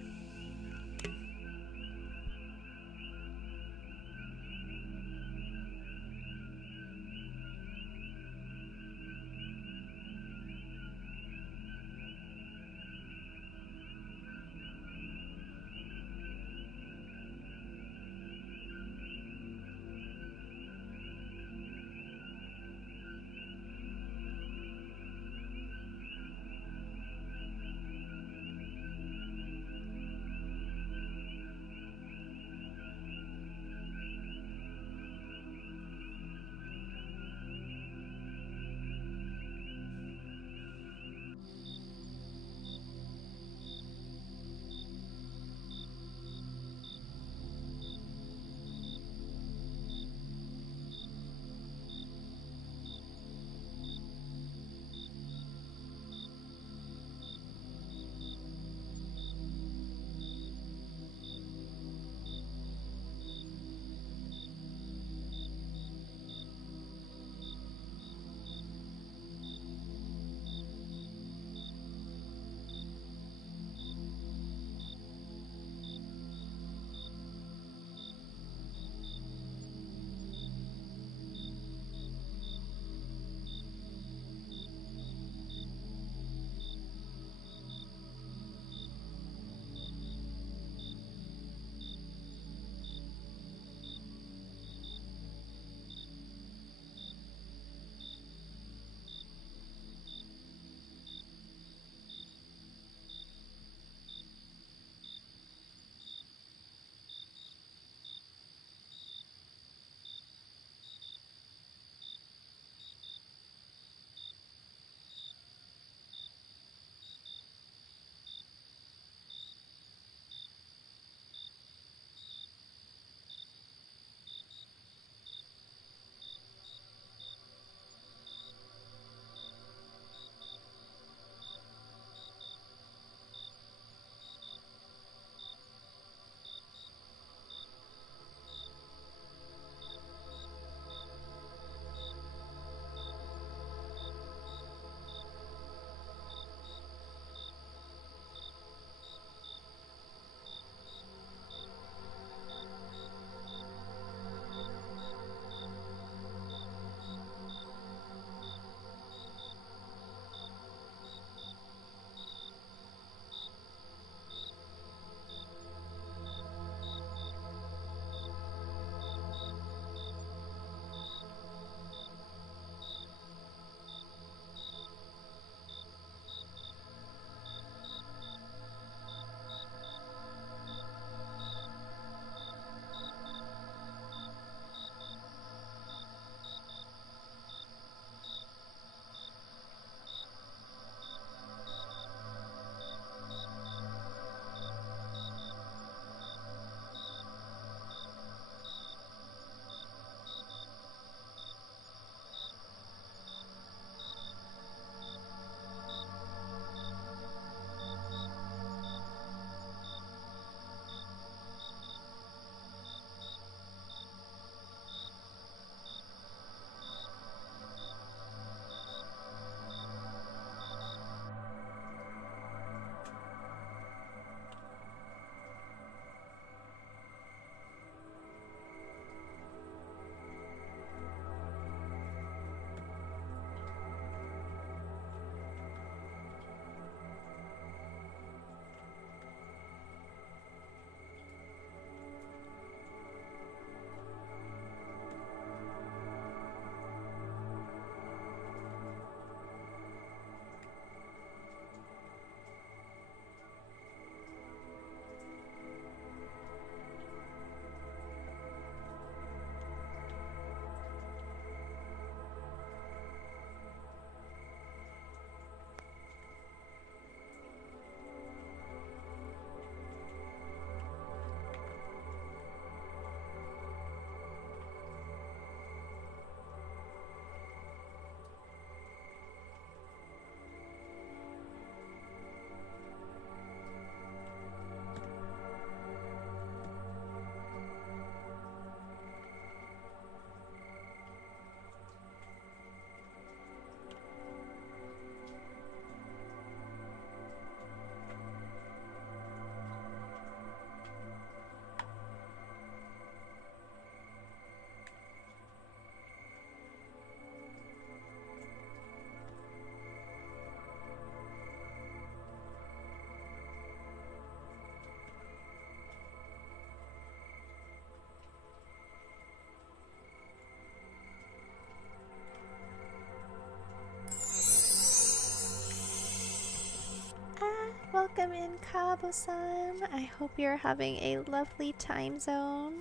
Welcome in, Kabo-san. I hope you're having a lovely time zone.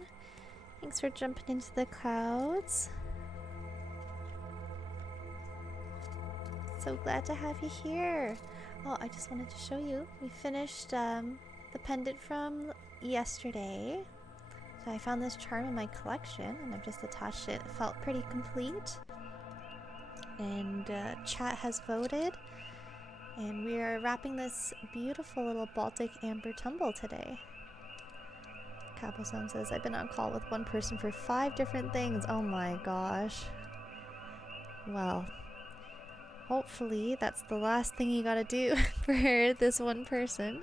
Thanks for jumping into the clouds. So glad to have you here. Oh, I just wanted to show you. We finished the pendant from yesterday. So I found this charm in my collection and I've just attached it. It felt pretty complete. And chat has voted. And we are wrapping this beautiful little Baltic Amber Tumble today. Capo-san says, I've been on call with one person for 5 different things. Oh my gosh. Well, hopefully that's the last thing you gotta do for this one person.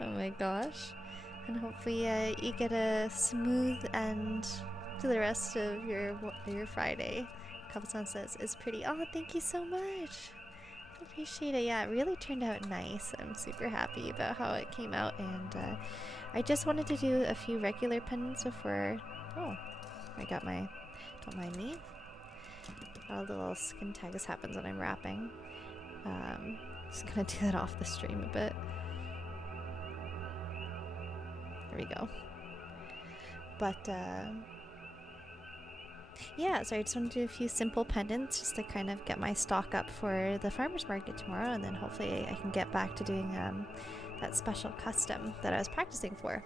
Oh my gosh. And hopefully you get a smooth end to the rest of your Friday. Capo-san says, it's pretty. Oh, thank you so much. I appreciate it. Yeah, it really turned out nice. I'm super happy about how it came out, and I just wanted to do a few regular pendants before. Oh, I got my. Don't mind me. A little skin tag. This happens when I'm wrapping. Just gonna do that off the stream a bit. There we go. But yeah, so I just want to do a few simple pendants just to kind of get my stock up for the farmer's market tomorrow, and then hopefully I can get back to doing that special custom that I was practicing for.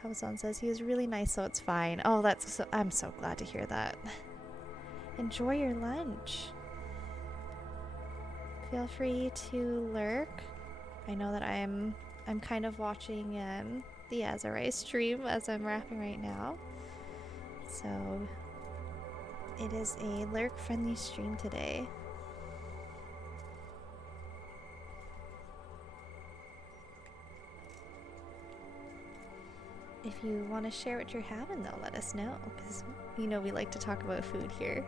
Kawazan says he was really nice, so it's fine. Oh, I'm so glad to hear that. Enjoy your lunch. Feel free to lurk. I know that I'm kind of watching the Azurai stream as I'm wrapping right now. So it is a lurk-friendly stream today. If you want to share what you're having, though, let us know, because you know we like to talk about food here.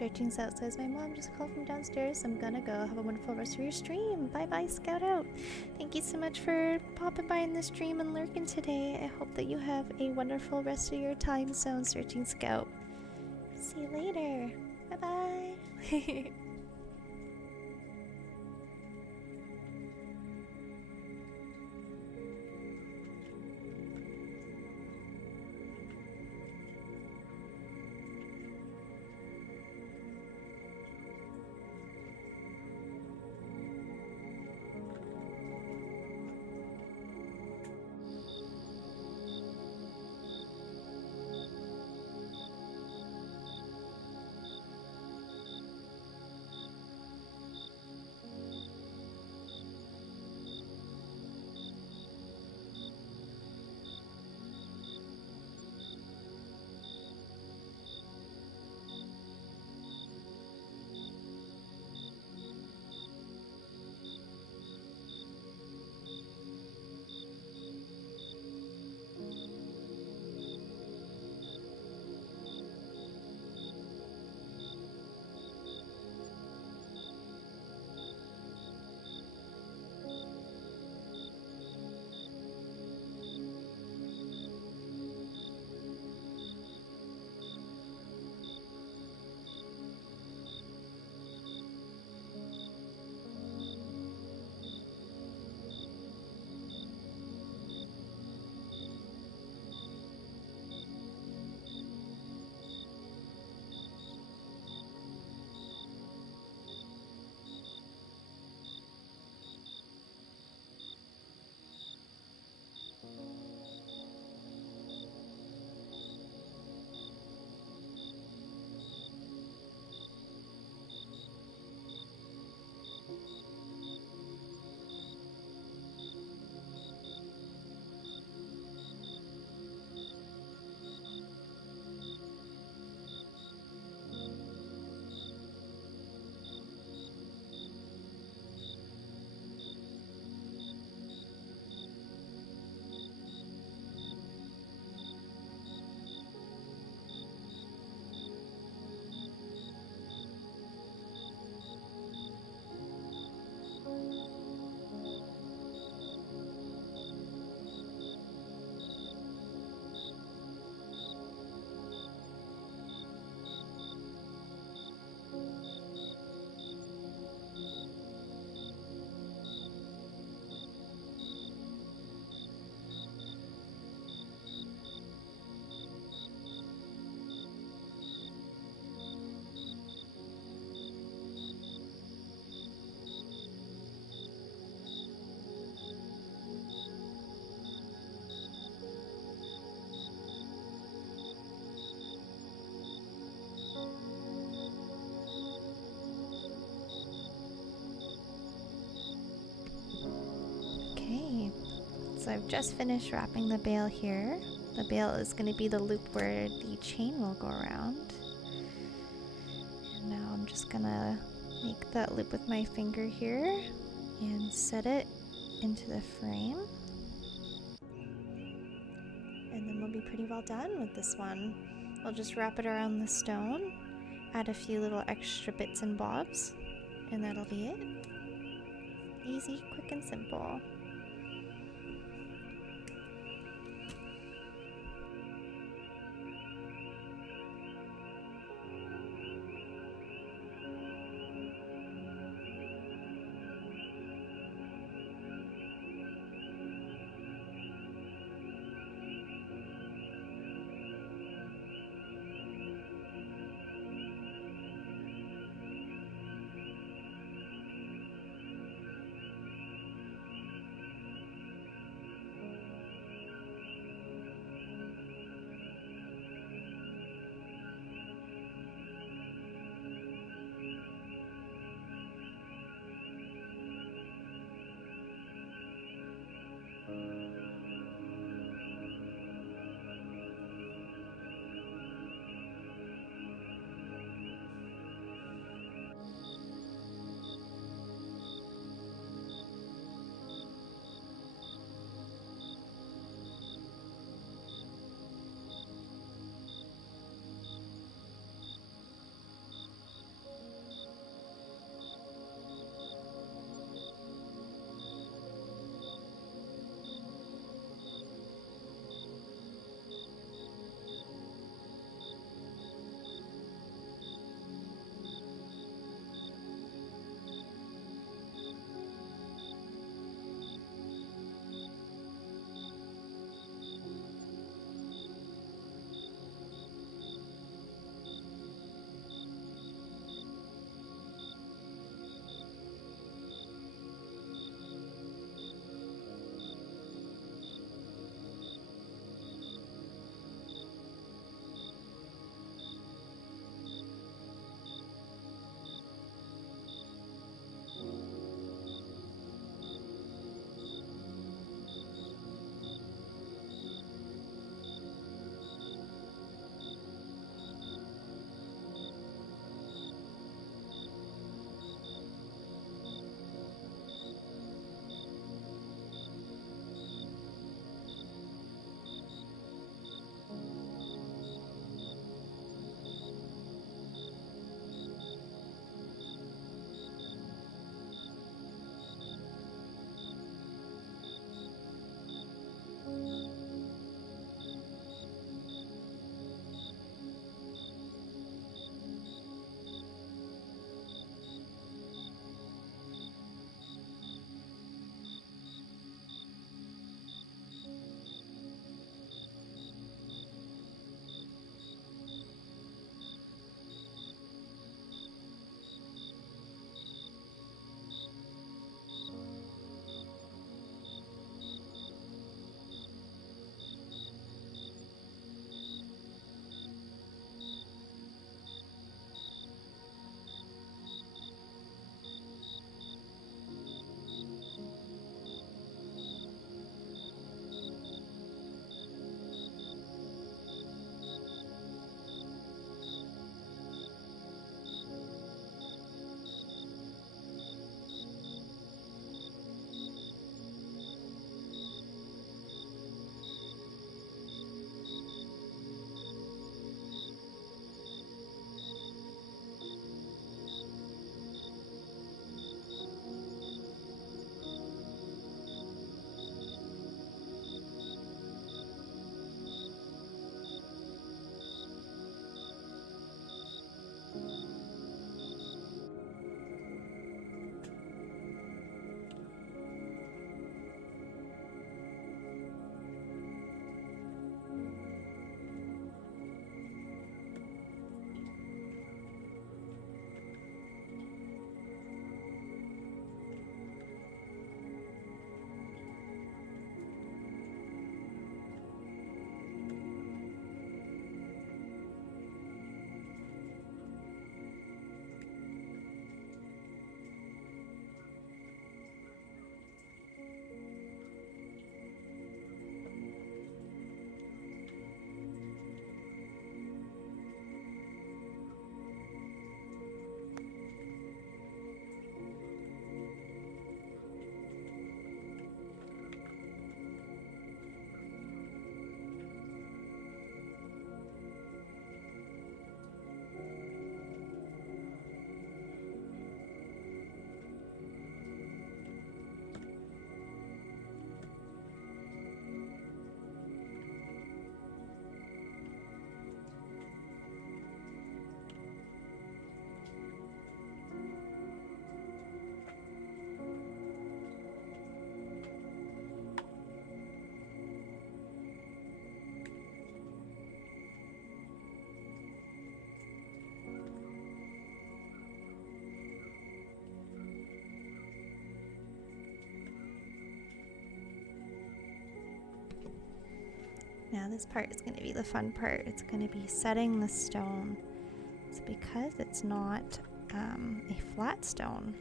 Searching Scout says, my mom just called from downstairs. I'm gonna go. Have a wonderful rest of your stream. Bye-bye, Scout out. Thank you so much for popping by in the stream and lurking today. I hope that you have a wonderful rest of your time zone, Searching Scout. See you later. Bye-bye. Okay, so I've just finished wrapping the bale here. The bale is going to be the loop where the chain will go around. And now I'm just going to make that loop with my finger here and set it into the frame. And then we'll be pretty well done with this one. We'll just wrap it around the stone, add a few little extra bits and bobs, and that'll be it. Easy, quick, and simple. this part is going to be the fun part. It's going to be setting the stone. So because it's not a flat stone,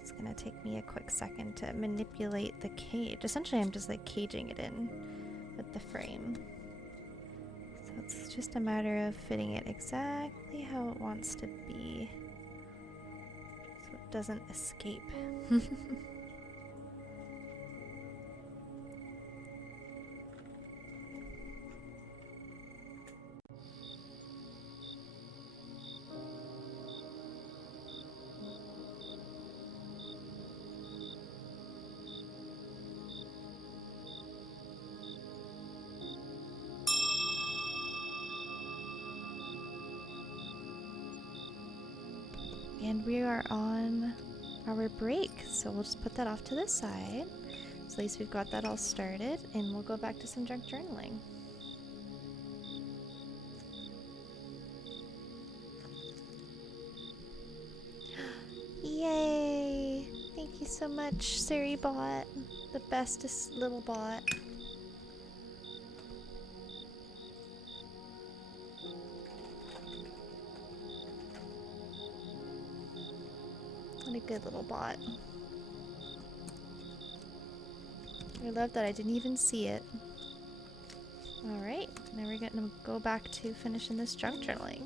it's going to take me a quick second to manipulate the cage. Essentially, I'm just like caging it in with the frame. So it's just a matter of fitting it exactly how it wants to be so it doesn't escape. And we are on our break, so we'll just put that off to the side. So at least we've got that all started, and we'll go back to some junk journaling. Yay! Thank you so much, Suribot, the bestest little bot. What a good little bot. I love that I didn't even see it. Alright, now we're going to go back to finishing this junk journaling.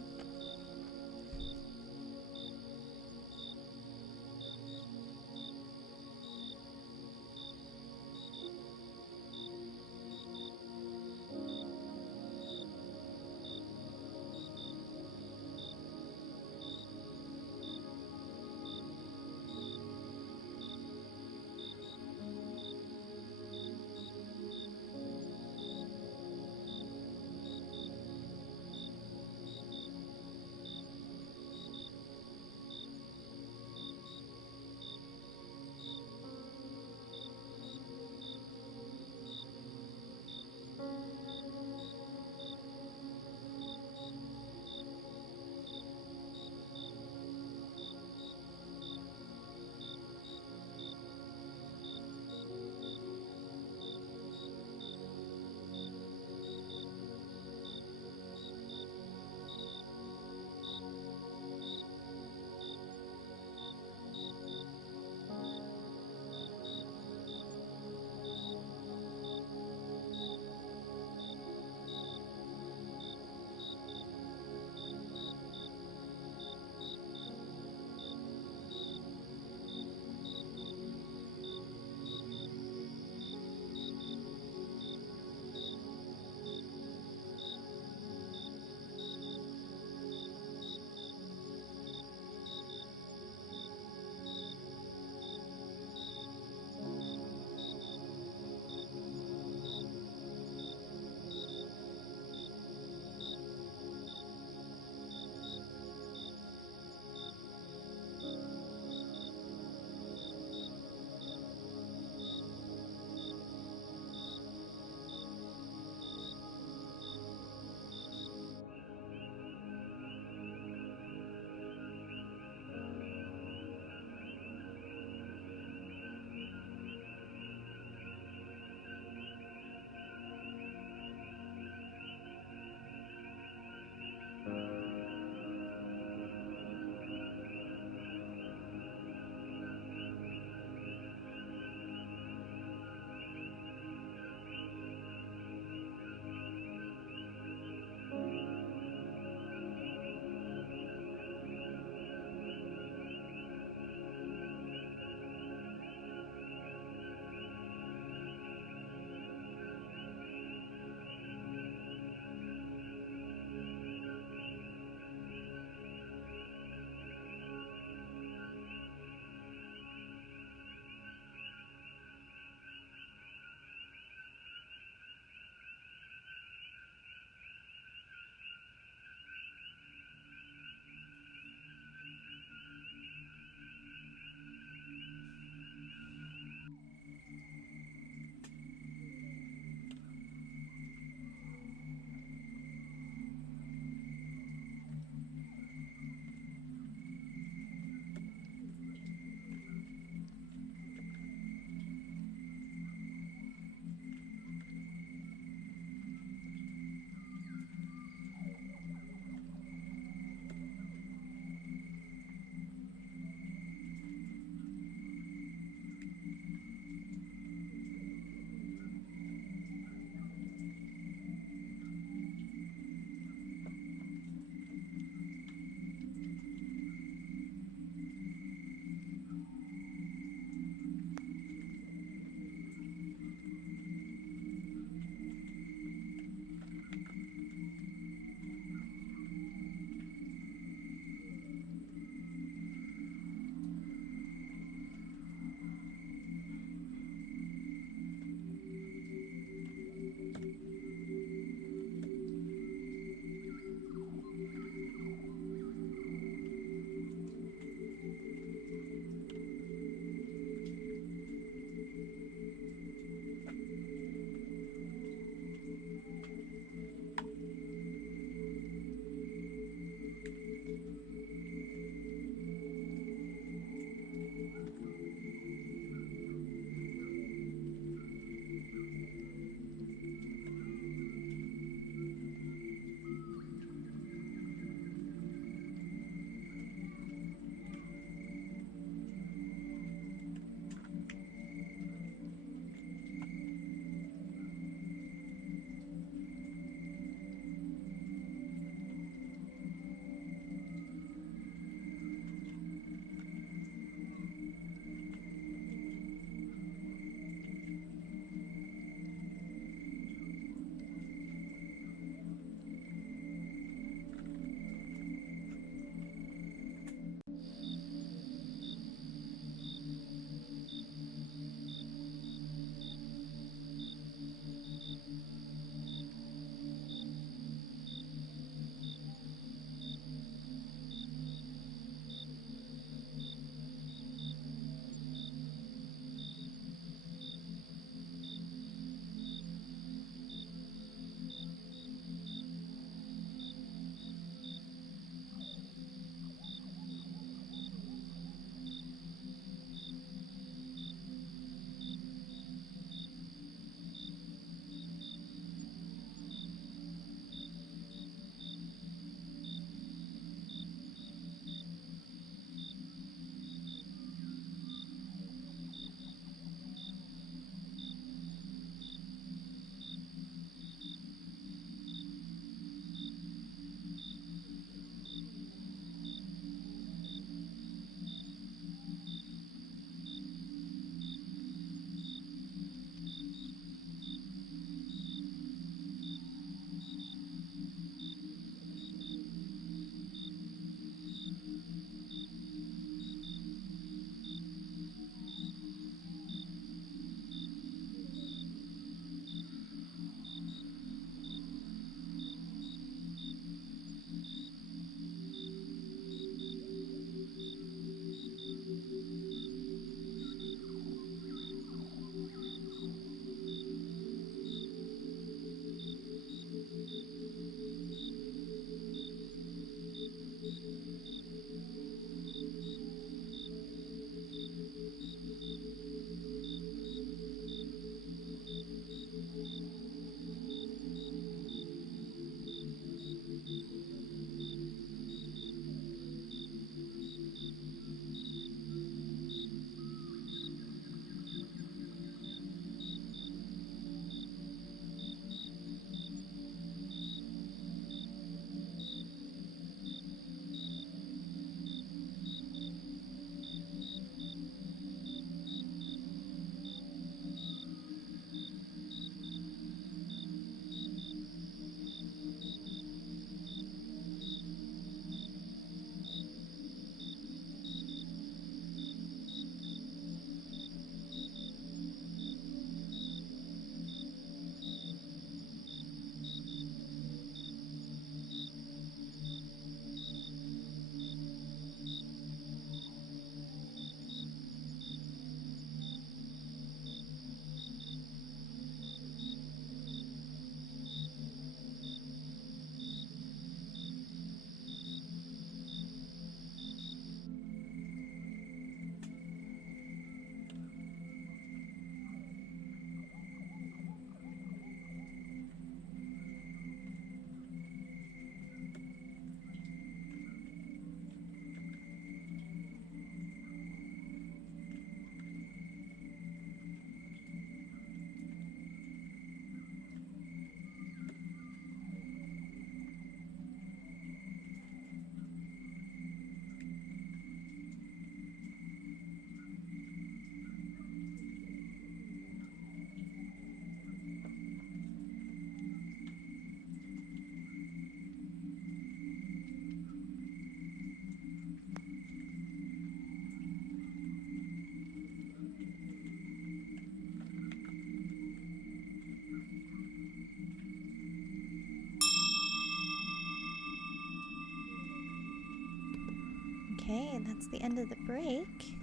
Okay, and that's the end of the break.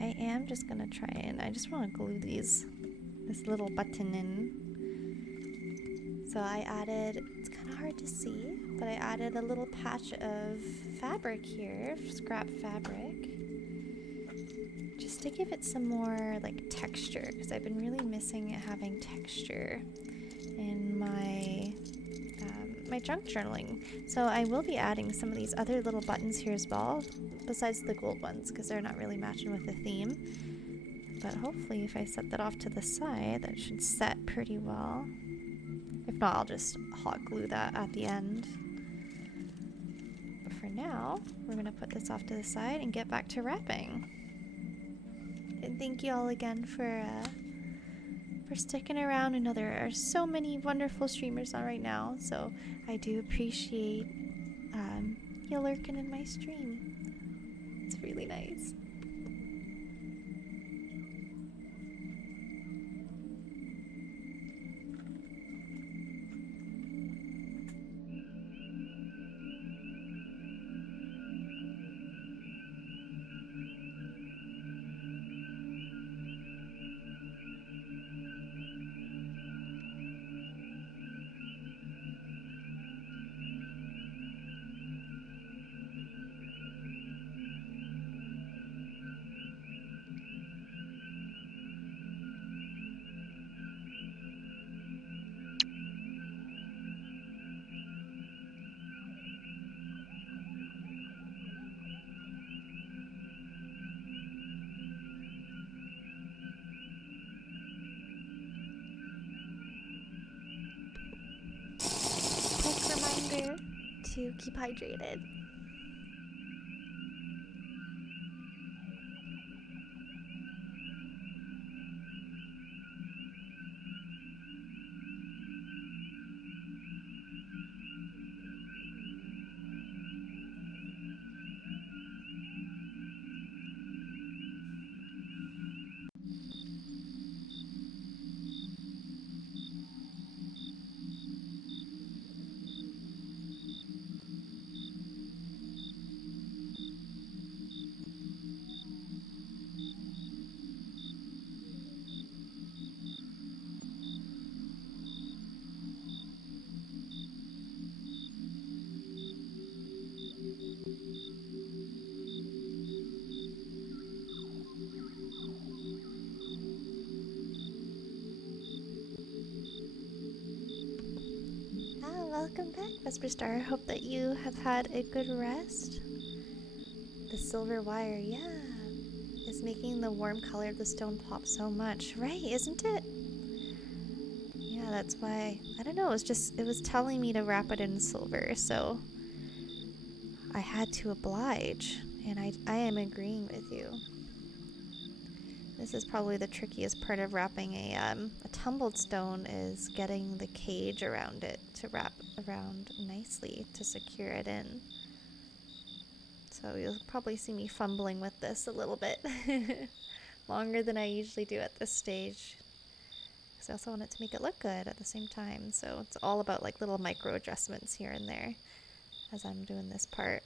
I am just gonna try and I just want to glue this little button in. So I added, it's kind of hard to see, but I added a little patch of fabric here, scrap fabric, just to give it some more like texture, because I've been really missing it having texture in my my junk journaling. So I will be adding some of these other little buttons here as well, besides the gold ones, because they're not really matching with the theme. But hopefully if I set that off to the side, that should set pretty well. If not, I'll just hot glue that at the end. But for now, we're going to put this off to the side and get back to wrapping. And thank you all again for sticking around. I know there are so many wonderful streamers on right now, so I do appreciate you lurking in my stream. It's really nice. Quick reminder to keep hydrated. Welcome back, Vesper Star. Hope that you have had a good rest. The silver wire, yeah, is making the warm color of the stone pop so much, right? Isn't it? Yeah, that's why. I don't know. It was telling me to wrap it in silver, so I had to oblige, and I am agreeing with you. This is probably the trickiest part of wrapping a tumbled stone, is getting the cage around it to wrap around nicely to secure it in. So you'll probably see me fumbling with this a little bit longer than I usually do at this stage, because I also want it to make it look good at the same time. So it's all about like little micro adjustments here and there as I'm doing this part.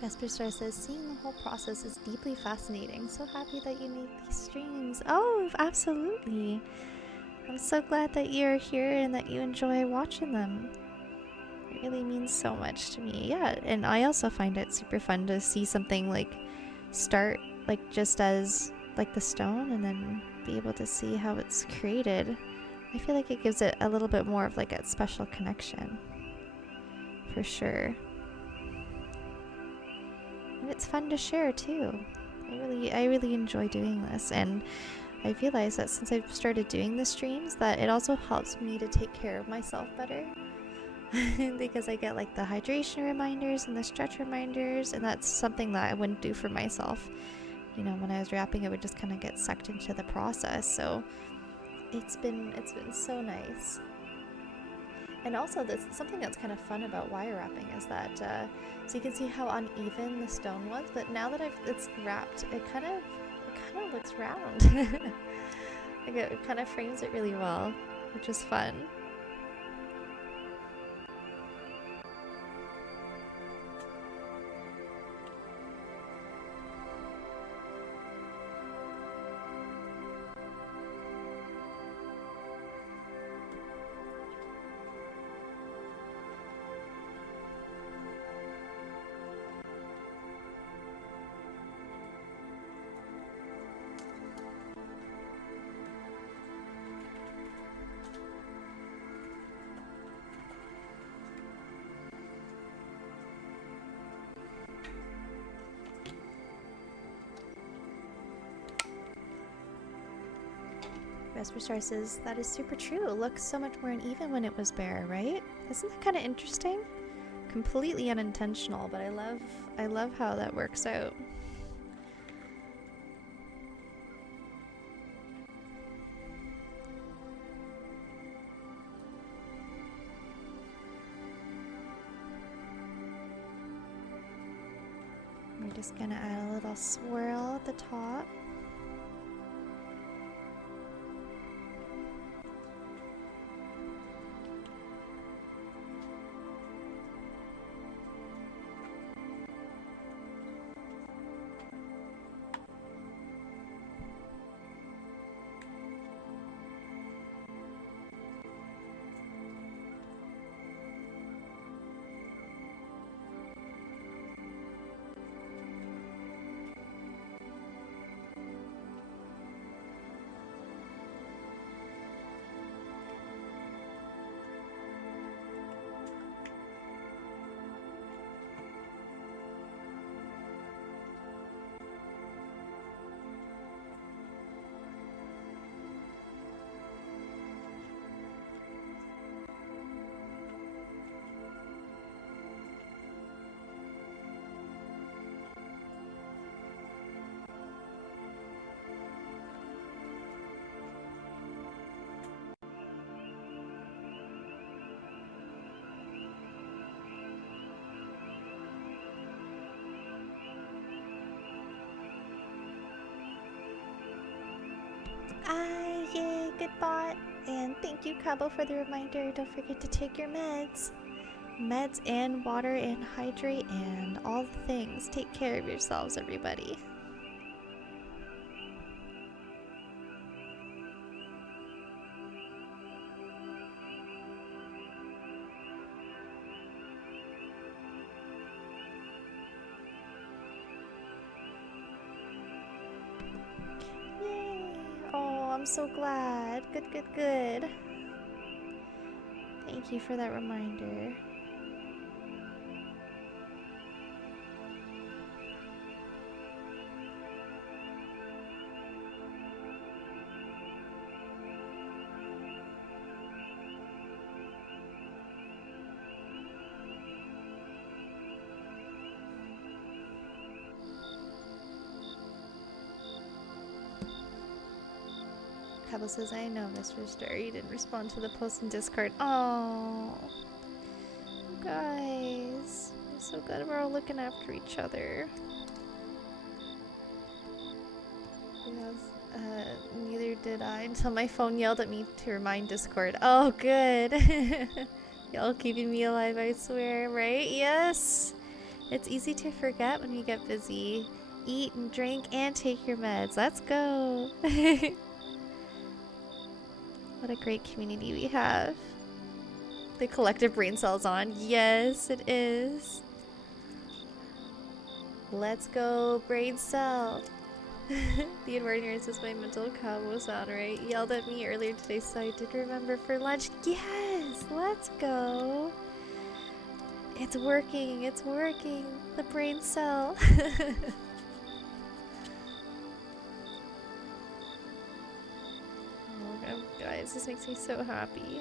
Vesper Star says, seeing the whole process is deeply fascinating. So happy that you make these streams. Oh, absolutely. I'm so glad that you're here and that you enjoy watching them. It really means so much to me. Yeah, and I also find it super fun to see something like start like just as like the stone and then be able to see how it's created. I feel like it gives it a little bit more of like a special connection. For sure. And it's fun to share too. I really enjoy doing this, and I realize that since I've started doing the streams that it also helps me to take care of myself better. Because I get like the hydration reminders and the stretch reminders, and that's something that I wouldn't do for myself. You know, when I was rapping, I would just kind of get sucked into the process. So it's been so nice. And also, something that's kind of fun about wire wrapping is that so you can see how uneven the stone was, but now that it's wrapped, it kind of looks round. Like it kind of frames it really well, which is fun. Vesper Star says, that is super true. It looks so much more uneven when it was bare, right? Isn't that kind of interesting? Completely unintentional, but I love how that works out. We're just gonna add a little swirl at the top. Yay, good bot. And thank you, Cabo, for the reminder. Don't forget to take your meds. Meds and water and hydrate and all the things. Take care of yourselves, everybody. I'm so glad. Good. Thank you for that reminder. Cabo says, I know, Mr. Star. You didn't respond to the post in Discord. Oh, guys. I'm so glad we're all looking after each other. Yes, neither did I until my phone yelled at me to remind Discord. Oh, good. Y'all keeping me alive, I swear, right? Yes. It's easy to forget when we get busy. Eat and drink and take your meds. Let's go. What a great community we have. The collective brain cells on. Yes, it is. Let's go, brain cell. The environment is my mental combo sound, right? Yelled at me earlier today, so I did remember for lunch. Yes, let's go. It's working, it's working. The brain cell. Oh, guys, this makes me so happy.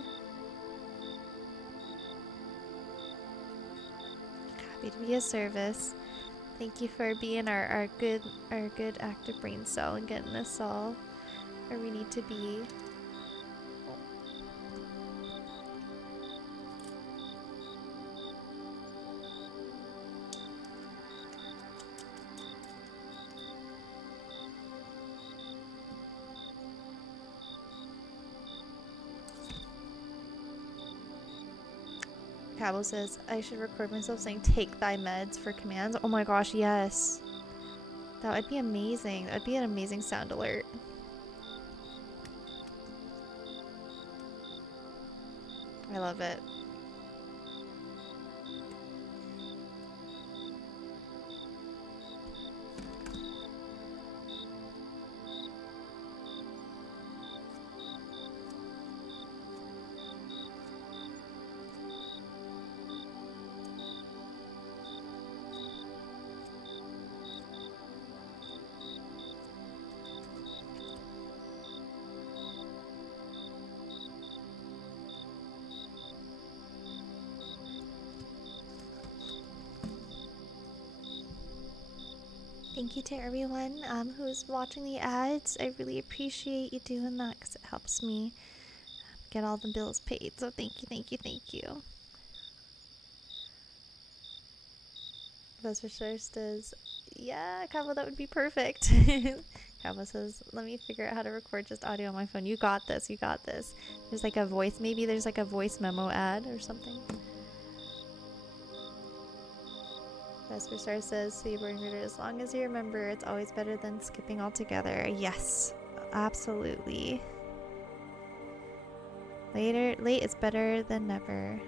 Happy to be of service. Thank you for being our good active brain cell and getting us all where we need to be. Cabo says, I should record myself saying take thy meds for commands. Oh my gosh, yes. That would be amazing. That would be an amazing sound alert. I love it. Thank you to everyone who's watching the ads. I really appreciate you doing that because it helps me get all the bills paid. So thank you, thank you, thank you. Professor Sharst says, yeah, Cabo, that would be perfect. Cabo says, let me figure out how to record just audio on my phone. You got this, you got this. There's like a voice, maybe there's like a voice memo ad or something. Vesper Star says, Saber and Ritter, as long as you remember, it's always better than skipping altogether. Yes, absolutely. Late is better than never.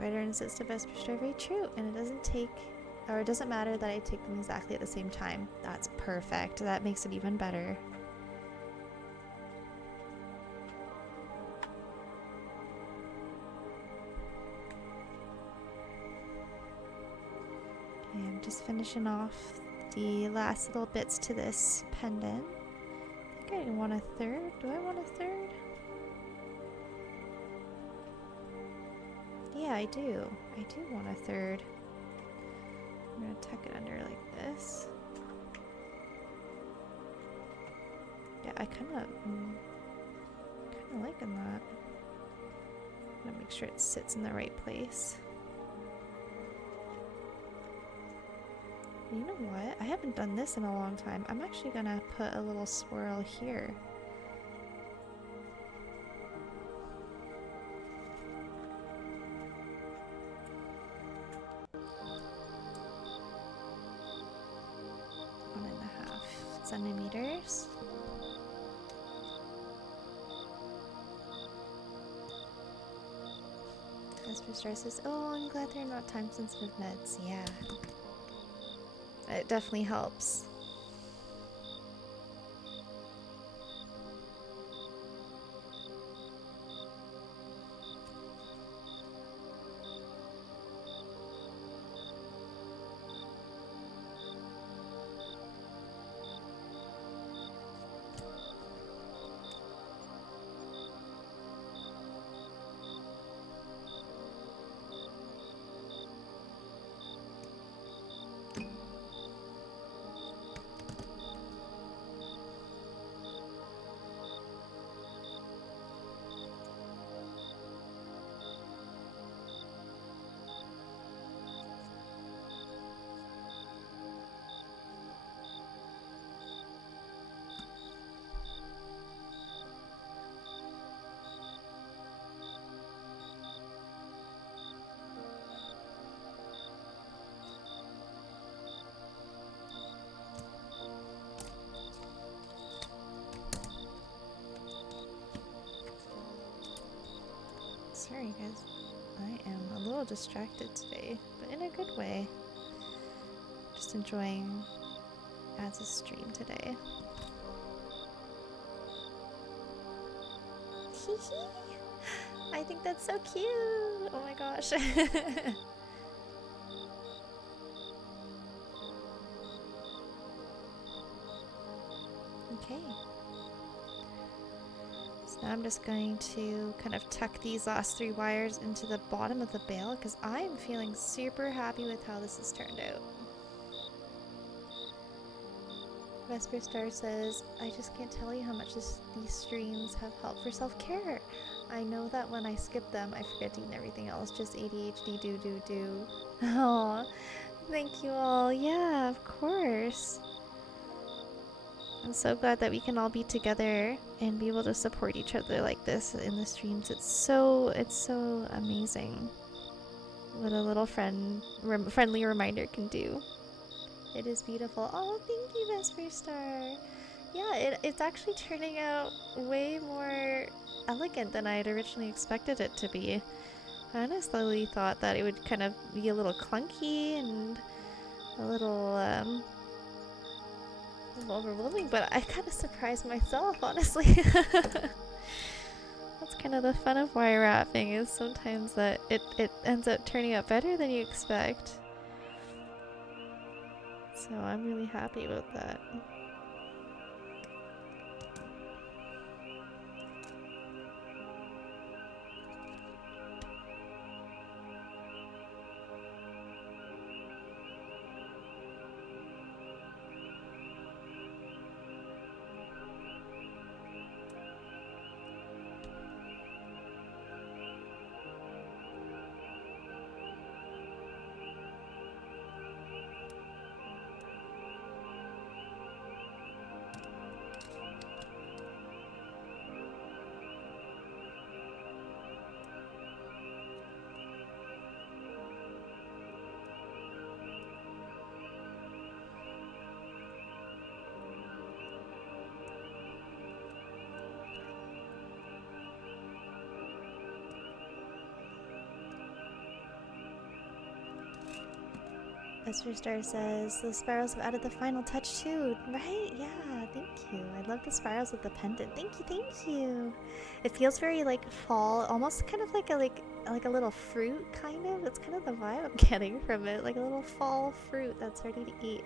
Writer and says to Vesper Star, very true, and it doesn't matter that I take them exactly at the same time. That's perfect. That makes it even better. Okay, I'm just finishing off the last little bits to this pendant. I think I want a third. Do I want a third? Yeah, I do. I do want a third. I'm gonna tuck it under like this. Yeah, I kind of liking that. I'm gonna make sure it sits in the right place. You know what? I haven't done this in a long time. I'm actually gonna put a little swirl here. Centimeters. Vesper Star says, oh, I'm glad they're not time-sensitive meds. Yeah. It definitely helps. Sorry guys, I am a little distracted today, but in a good way. Just enjoying as a stream today. I think that's so cute! Oh my gosh. Okay. So now I'm just going to kind of tuck these last 3 wires into the bottom of the bale because I'm feeling super happy with how this has turned out. Vesper Star says, I just can't tell you how much these streams have helped for self-care. I know that when I skip them, I forget to eat and everything else. Just ADHD do. Oh, thank you all. Yeah, of course. I'm so glad that we can all be together and be able to support each other like this in the streams. It's so amazing what a little friendly reminder can do. It is beautiful. Oh, thank you, Vesper Star. Yeah, it's actually turning out way more elegant than I had originally expected it to be. I honestly thought that it would kind of be a little clunky and a little overwhelming, but I kind of surprised myself, honestly. That's kind of the fun of wire wrapping, is sometimes that it ends up turning out better than you expect. So I'm really happy about that. Vesper Star says, the spirals have added the final touch too, right? Yeah, thank you. I love the spirals with the pendant. Thank you. It feels very like fall, almost kind of like a little fruit, kind of. That's kind of the vibe I'm getting from it, like a little fall fruit that's ready to eat.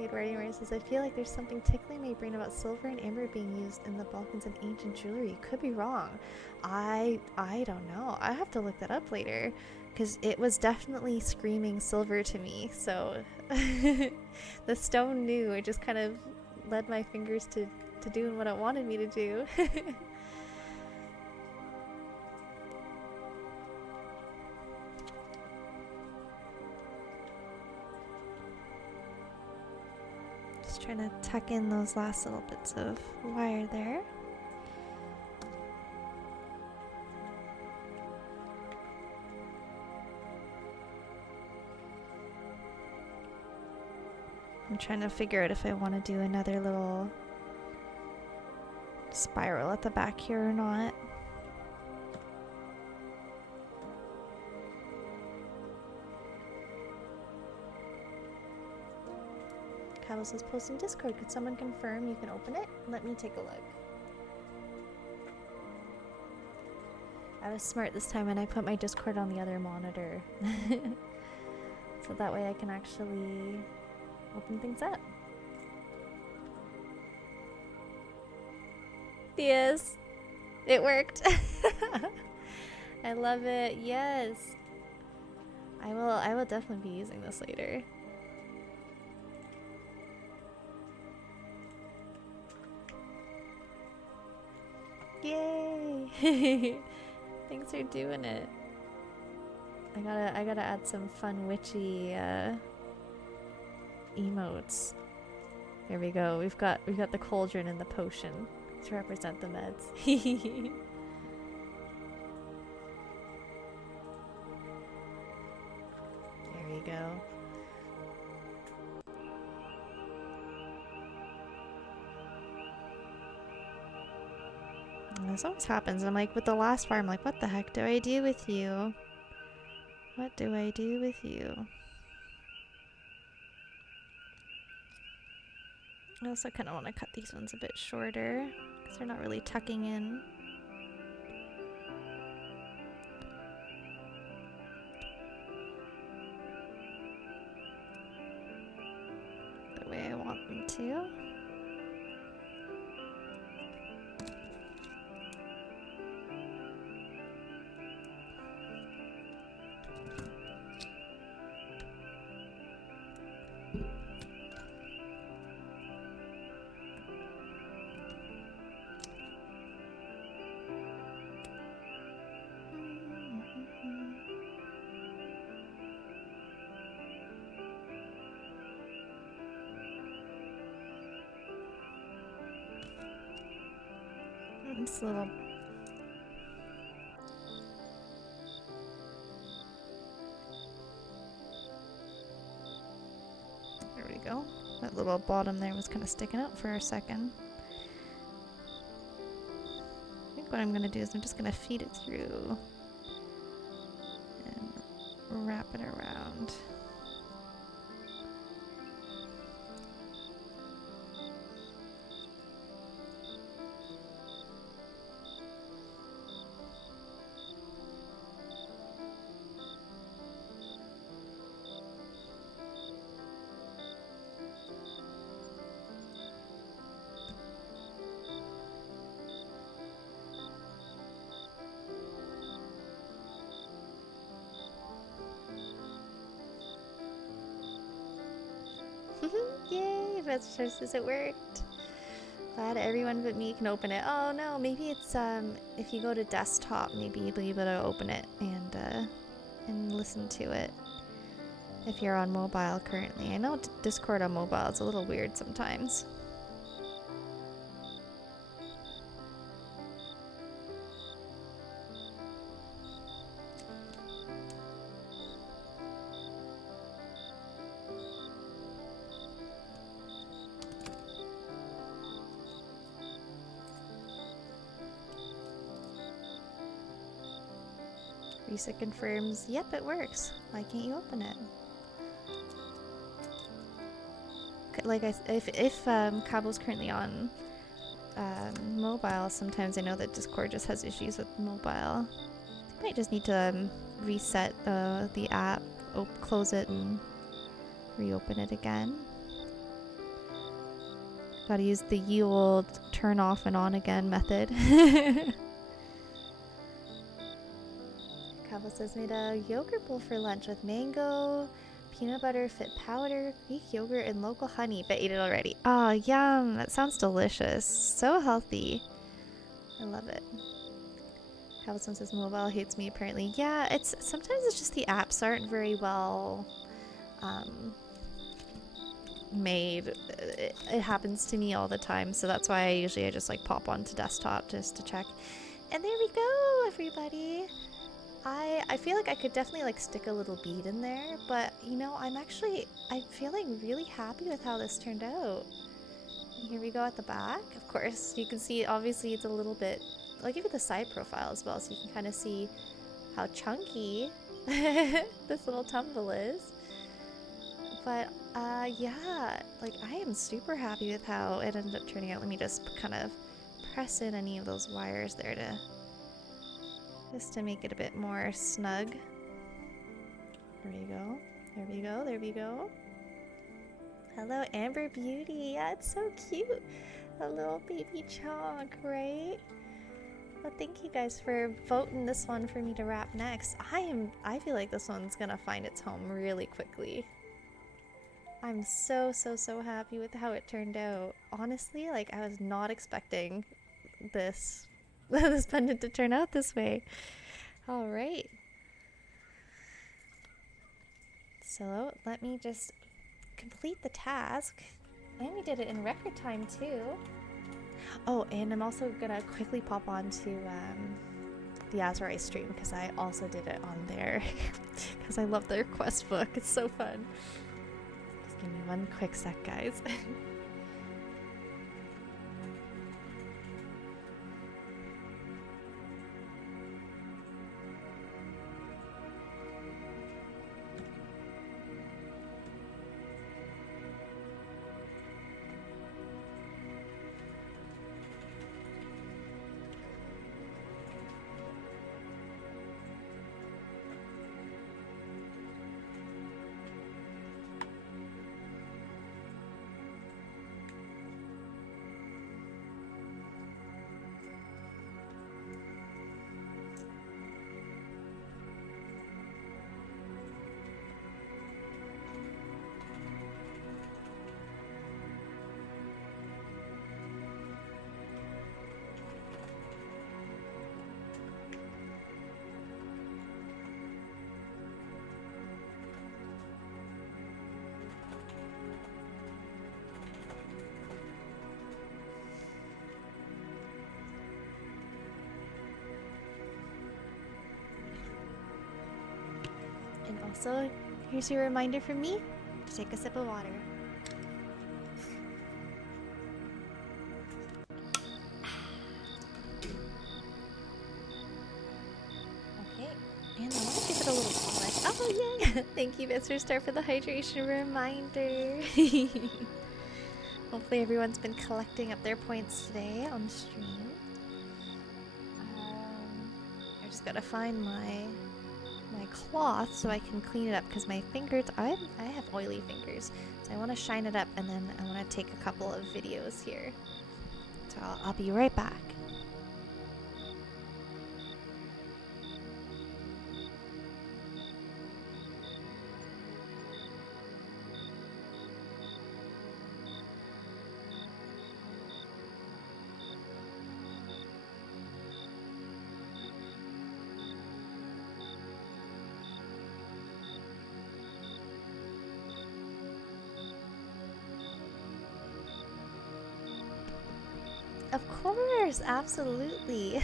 Eduardo Murray says, I feel like there's something tickling my brain about silver and amber being used in the Balkans and ancient jewelry. Could be wrong. I don't know. I have to look that up later. Because it was definitely screaming silver to me, so the stone knew. It just kind of led my fingers to doing what it wanted me to do. Just trying to tuck in those last little bits of wire there. I'm trying to figure out if I want to do another little spiral at the back here or not. Cabo says post in Discord. Could someone confirm you can open it? Let me take a look. I was smart this time and I put my Discord on the other monitor. So that way I can actually open things up. Yes, it worked. I love it. Yes. I will definitely be using this later. Yay! Thanks for doing it. I gotta add some fun witchy emotes. There we go. We've got the cauldron and the potion to represent the meds. There we go. And this always happens. I'm like, with the last bar, I'm like, what the heck do I do with you? What do I do with you? I also kind of want to cut these ones a bit shorter because they're not really tucking in. The way I want them to. This little there we go. That little bottom there was kind of sticking out for a second. I think what I'm gonna do is I'm just gonna feed it through and wrap it around. Yay! Vesture says it worked. Glad everyone but me can open it. Oh no, maybe it's if you go to desktop, maybe you'll be able to open it and listen to it. If you're on mobile currently, I know Discord on mobile is a little weird sometimes. Risa confirms, yep, it works. Why can't you open it? Like if Cabo's currently on mobile, sometimes I know that Discord just has issues with mobile. You might just need to reset the app, close it, and reopen it again. Gotta use the ye old turn off and on again method. Cabo says made a yogurt bowl for lunch with mango, peanut butter, fit powder, Greek yogurt, and local honey. But ate it already. Oh, yum! That sounds delicious. So healthy. I love it. Cabo says mobile hates me apparently. Yeah, sometimes it's just the apps aren't very well made. It happens to me all the time, so that's why I just like pop onto desktop just to check. And there we go, everybody. I feel like I could definitely like stick a little bead in there, but you know, I'm feeling really happy with how this turned out. Here we go at the back. Of course, you can see obviously it's a little bit, I'll give you the side profile as well so you can kind of see how chunky this little tumble is. But yeah, like I am super happy with how it ended up turning out. Let me just kind of press in any of those wires there to just to make it a bit more snug. There we go. There we go. There we go. Hello, Amber Beauty. Yeah, it's so cute. A little baby chonk, right? Well, thank you guys for voting this one for me to wrap next. I feel like this one's gonna find its home really quickly. I'm so happy with how it turned out. Honestly, like I was not expecting this this pendant to turn out this way. All right. So let me just complete the task. And we did it in record time too. Oh, and I'm also gonna quickly pop on to the Azrai stream because I also did it on there because I love the request book. It's so fun. Just give me one quick sec, guys. And also, here's your reminder from me to take a sip of water. Okay, and I want to give it a little polish. Oh, yay! Thank you, Mr. Star, for the hydration reminder. Hopefully everyone's been collecting up their points today on stream. I just gotta find my cloth so I can clean it up because my fingers, I have oily fingers, so I want to shine it up and then I want to take a couple of videos here. So I'll be right back. Of course, absolutely.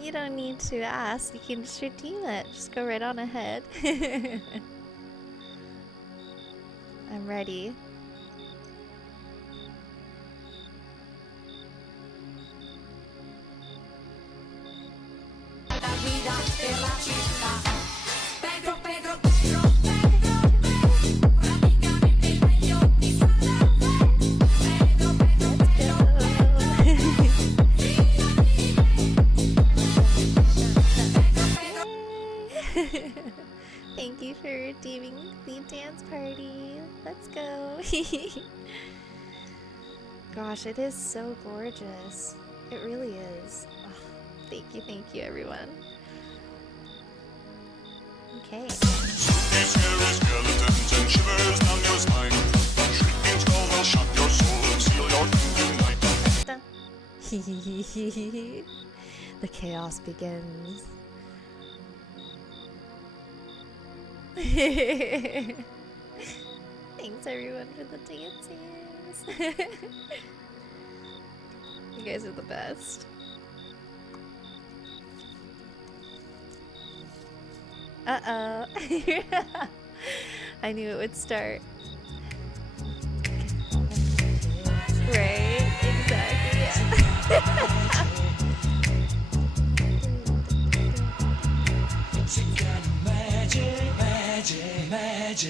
You don't need to ask, you can just redeem it. Just go right on ahead. I'm ready. Thank you for redeeming the dance party. Let's go. Gosh, it is so gorgeous. It really is. Oh, thank you everyone. Okay. The chaos begins. Thanks everyone for the dances. You guys are the best. Uh-oh. I knew it would start. Right? Exactly. Yeah. Do,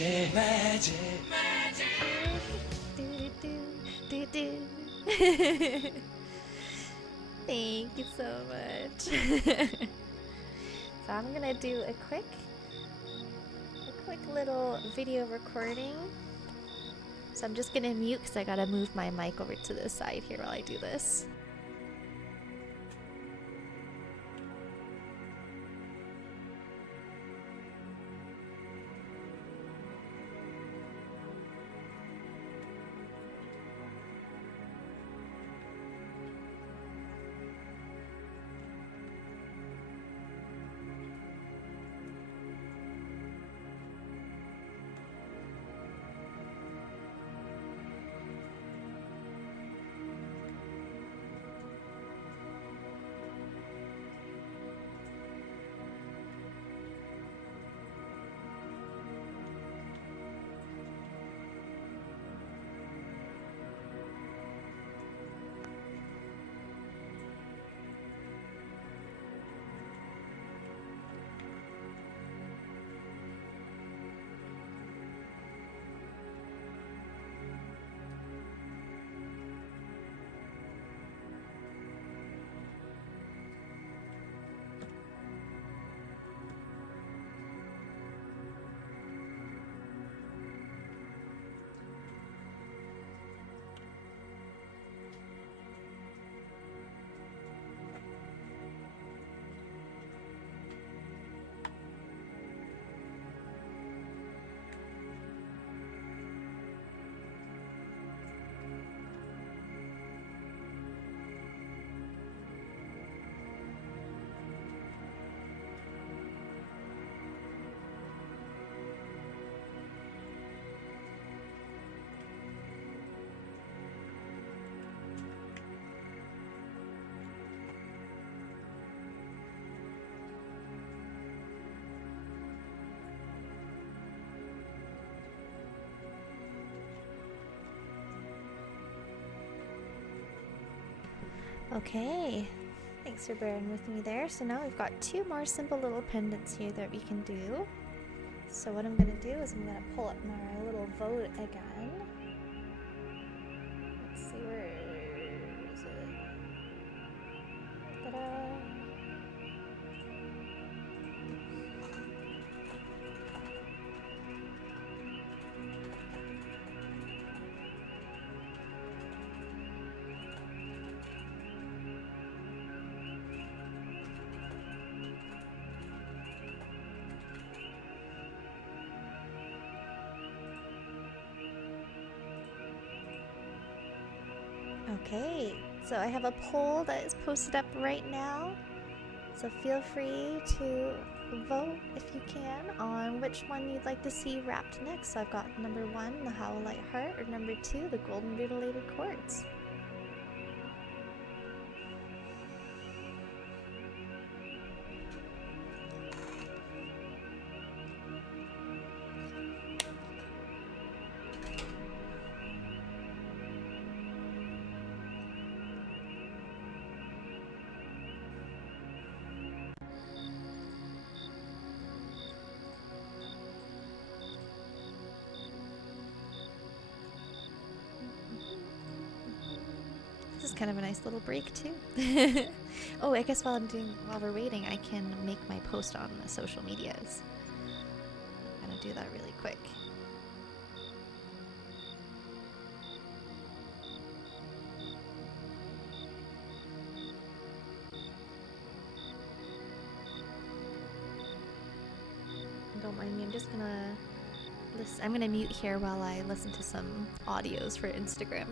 do. Thank you so much. So I'm gonna do a quick little video recording. So I'm just gonna mute because I gotta move my mic over to the side here while I do this. Okay, thanks for bearing with me there. So now we've got two more simple little pendants here that we can do. So what I'm gonna do is I'm gonna pull up my little vote again. Let's see, where is it? Ta-da! Okay, so I have a poll that is posted up right now. So feel free to vote if you can on which one you'd like to see wrapped next. So I've got number 1, the Howlite Heart, or number 2, the Golden Mutilated Quartz. This is kind of a nice little break too. Oh, I guess while we're waiting, I can make my post on the social medias. I'm gonna do that really quick. Don't mind me, I'm just gonna listen. I'm gonna mute here while I listen to some audios for Instagram.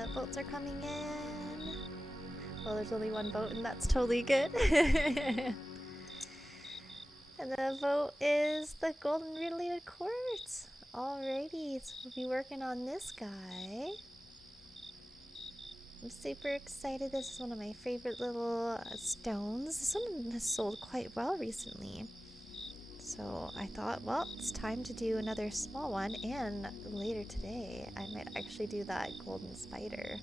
the boats are coming in. Well, there's only one boat, and that's totally good. And the boat is the golden mutilated quartz. Alrighty, so we'll be working on this guy. I'm super excited. This is one of my favorite little stones. This one has sold quite well recently. So I thought, well, it's time to do another small one, and later today I might actually do that golden spider.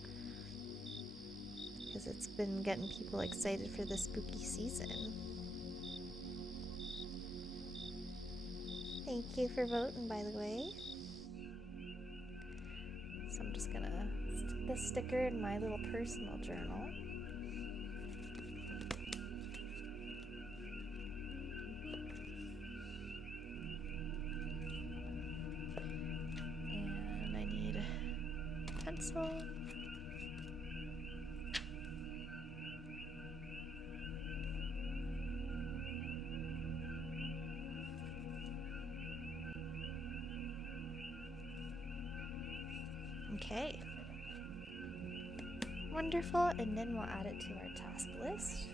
Because it's been getting people excited for the spooky season. Thank you for voting, by the way. So I'm just gonna stick this sticker in my little personal journal. And I need a pencil. Okay. Wonderful, and then we'll add it to our task list.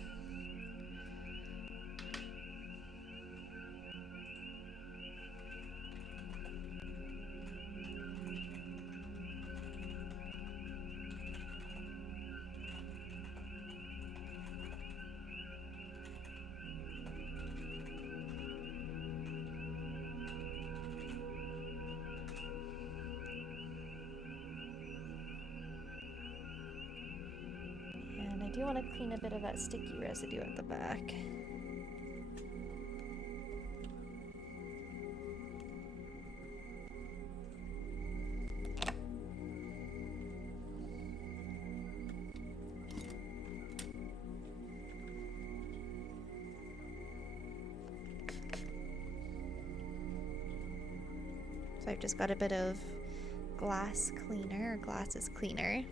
I do want to clean a bit of that sticky residue at the back. So I've just got a bit of glass cleaner, or glasses cleaner.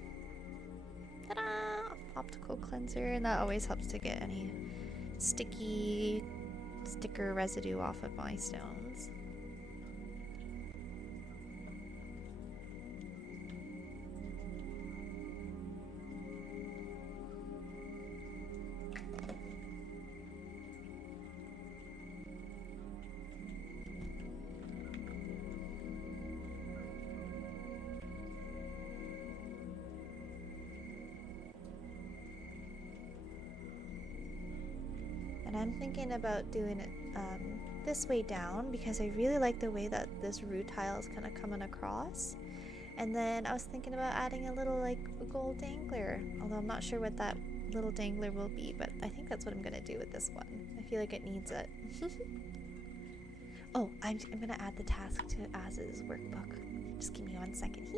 Ta-da! Optical cleanser, and that always helps to get any sticky sticker residue off of my stones. And I'm thinking about doing it this way down because I really like the way that this root tile is kind of coming across. And then I was thinking about adding a little like gold dangler, although I'm not sure what that little dangler will be, but I think that's what I'm going to do with this one. I feel like it needs it. Oh, I'm going to add the task to Az's workbook. Just give me 1 second.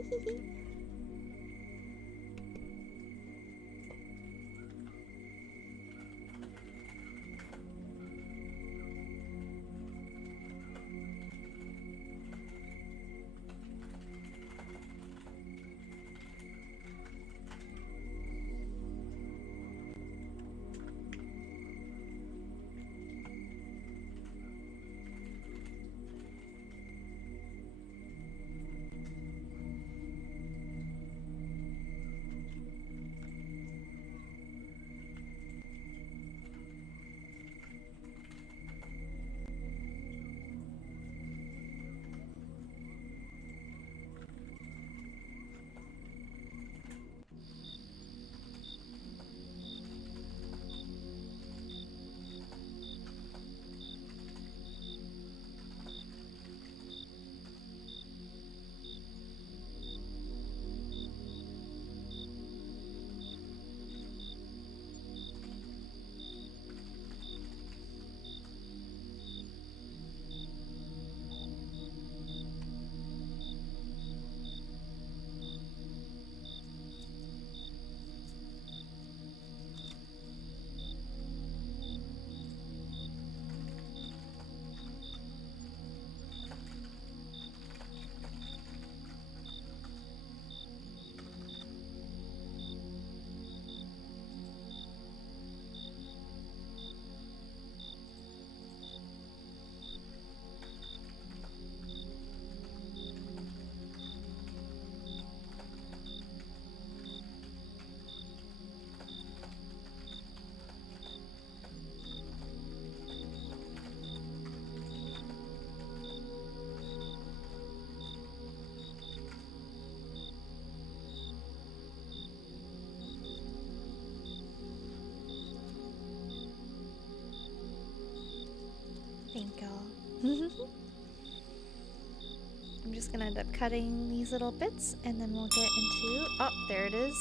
I'm just gonna end up cutting these little bits and then we'll get into, oh, there it is.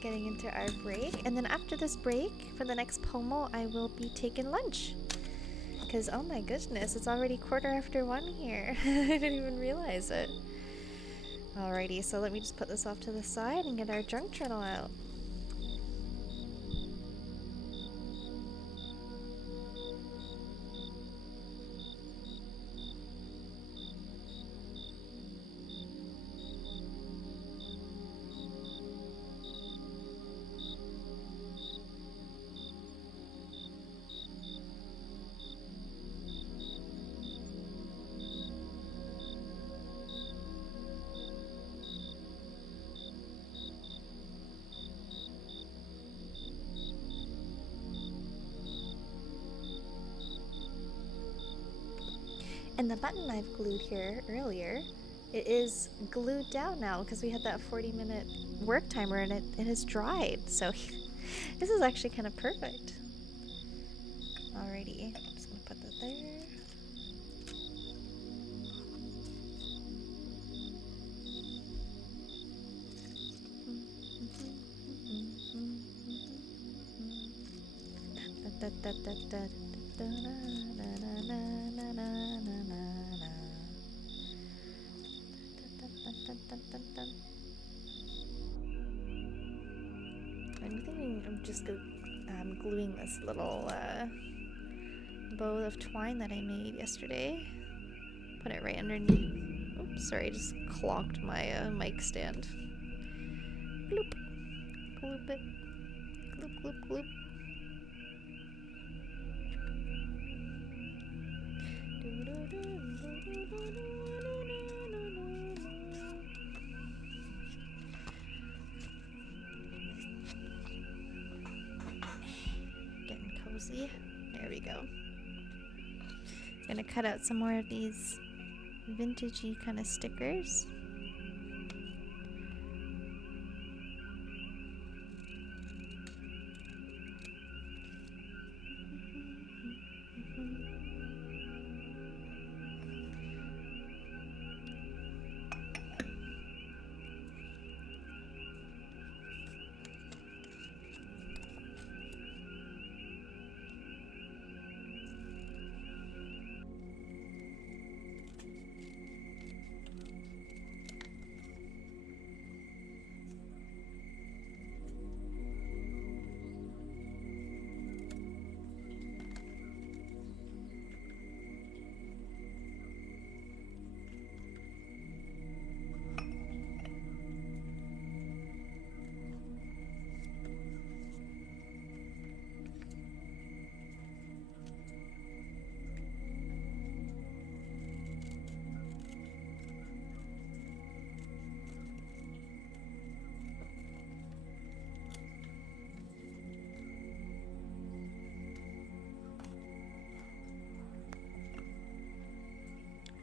Getting into our break. And then after this break, for the next Pomo, I will be taking lunch. Because, oh my goodness, it's already 1:15 here. I didn't even realize it. Alrighty, so let me just put this off to the side and get our junk journal out. And the button I've glued here earlier, it is glued down now because we had that 40-minute work timer and it has dried. So this is actually kind of perfect. Alrighty, I'm just gonna put that there. I'm just gluing this little bow of twine that I made yesterday. Put it right underneath. Oops, sorry, I just clogged my mic stand. Gloop. Gloop it. Gloop, gloop, gloop. Getting cozy. There we go. Gonna cut out some more of these vintagey kind of stickers.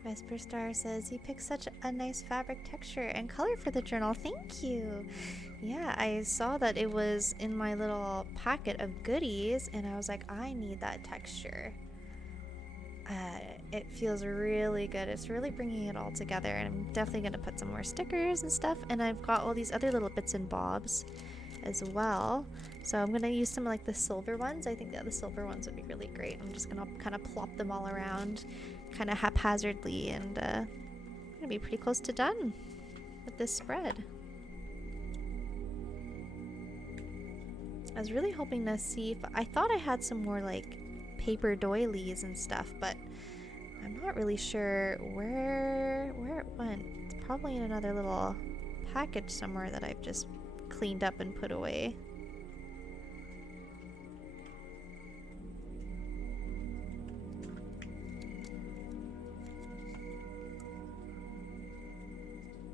Vesper Star says, you picked such a nice fabric texture and color for the journal. Thank you. Yeah, I saw that it was in my little packet of goodies and I was like, I need that texture. It feels really good. It's really bringing it all together, and I'm definitely going to put some more stickers and stuff, and I've got all these other little bits and bobs as well. So I'm going to use some like the silver ones. I think that the silver ones would be really great. I'm just going to kind of plop them all around kind of haphazardly, and I'm going to be pretty close to done with this spread. I was really hoping to see if I thought I had some more like paper doilies and stuff, but I'm not really sure where it went. It's probably in another little package somewhere that I've just cleaned up and put away.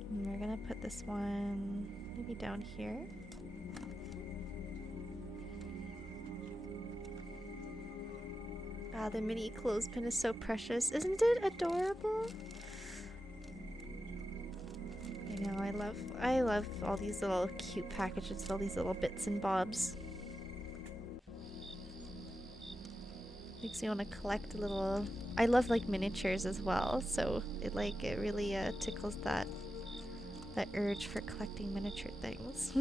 And we're gonna put this one maybe down here. Ah, the mini clothespin is so precious. Isn't it adorable? I know, I love all these little cute packages, all these little bits and bobs. Makes me want to collect a little. I love like miniatures as well, so it really tickles that urge for collecting miniature things.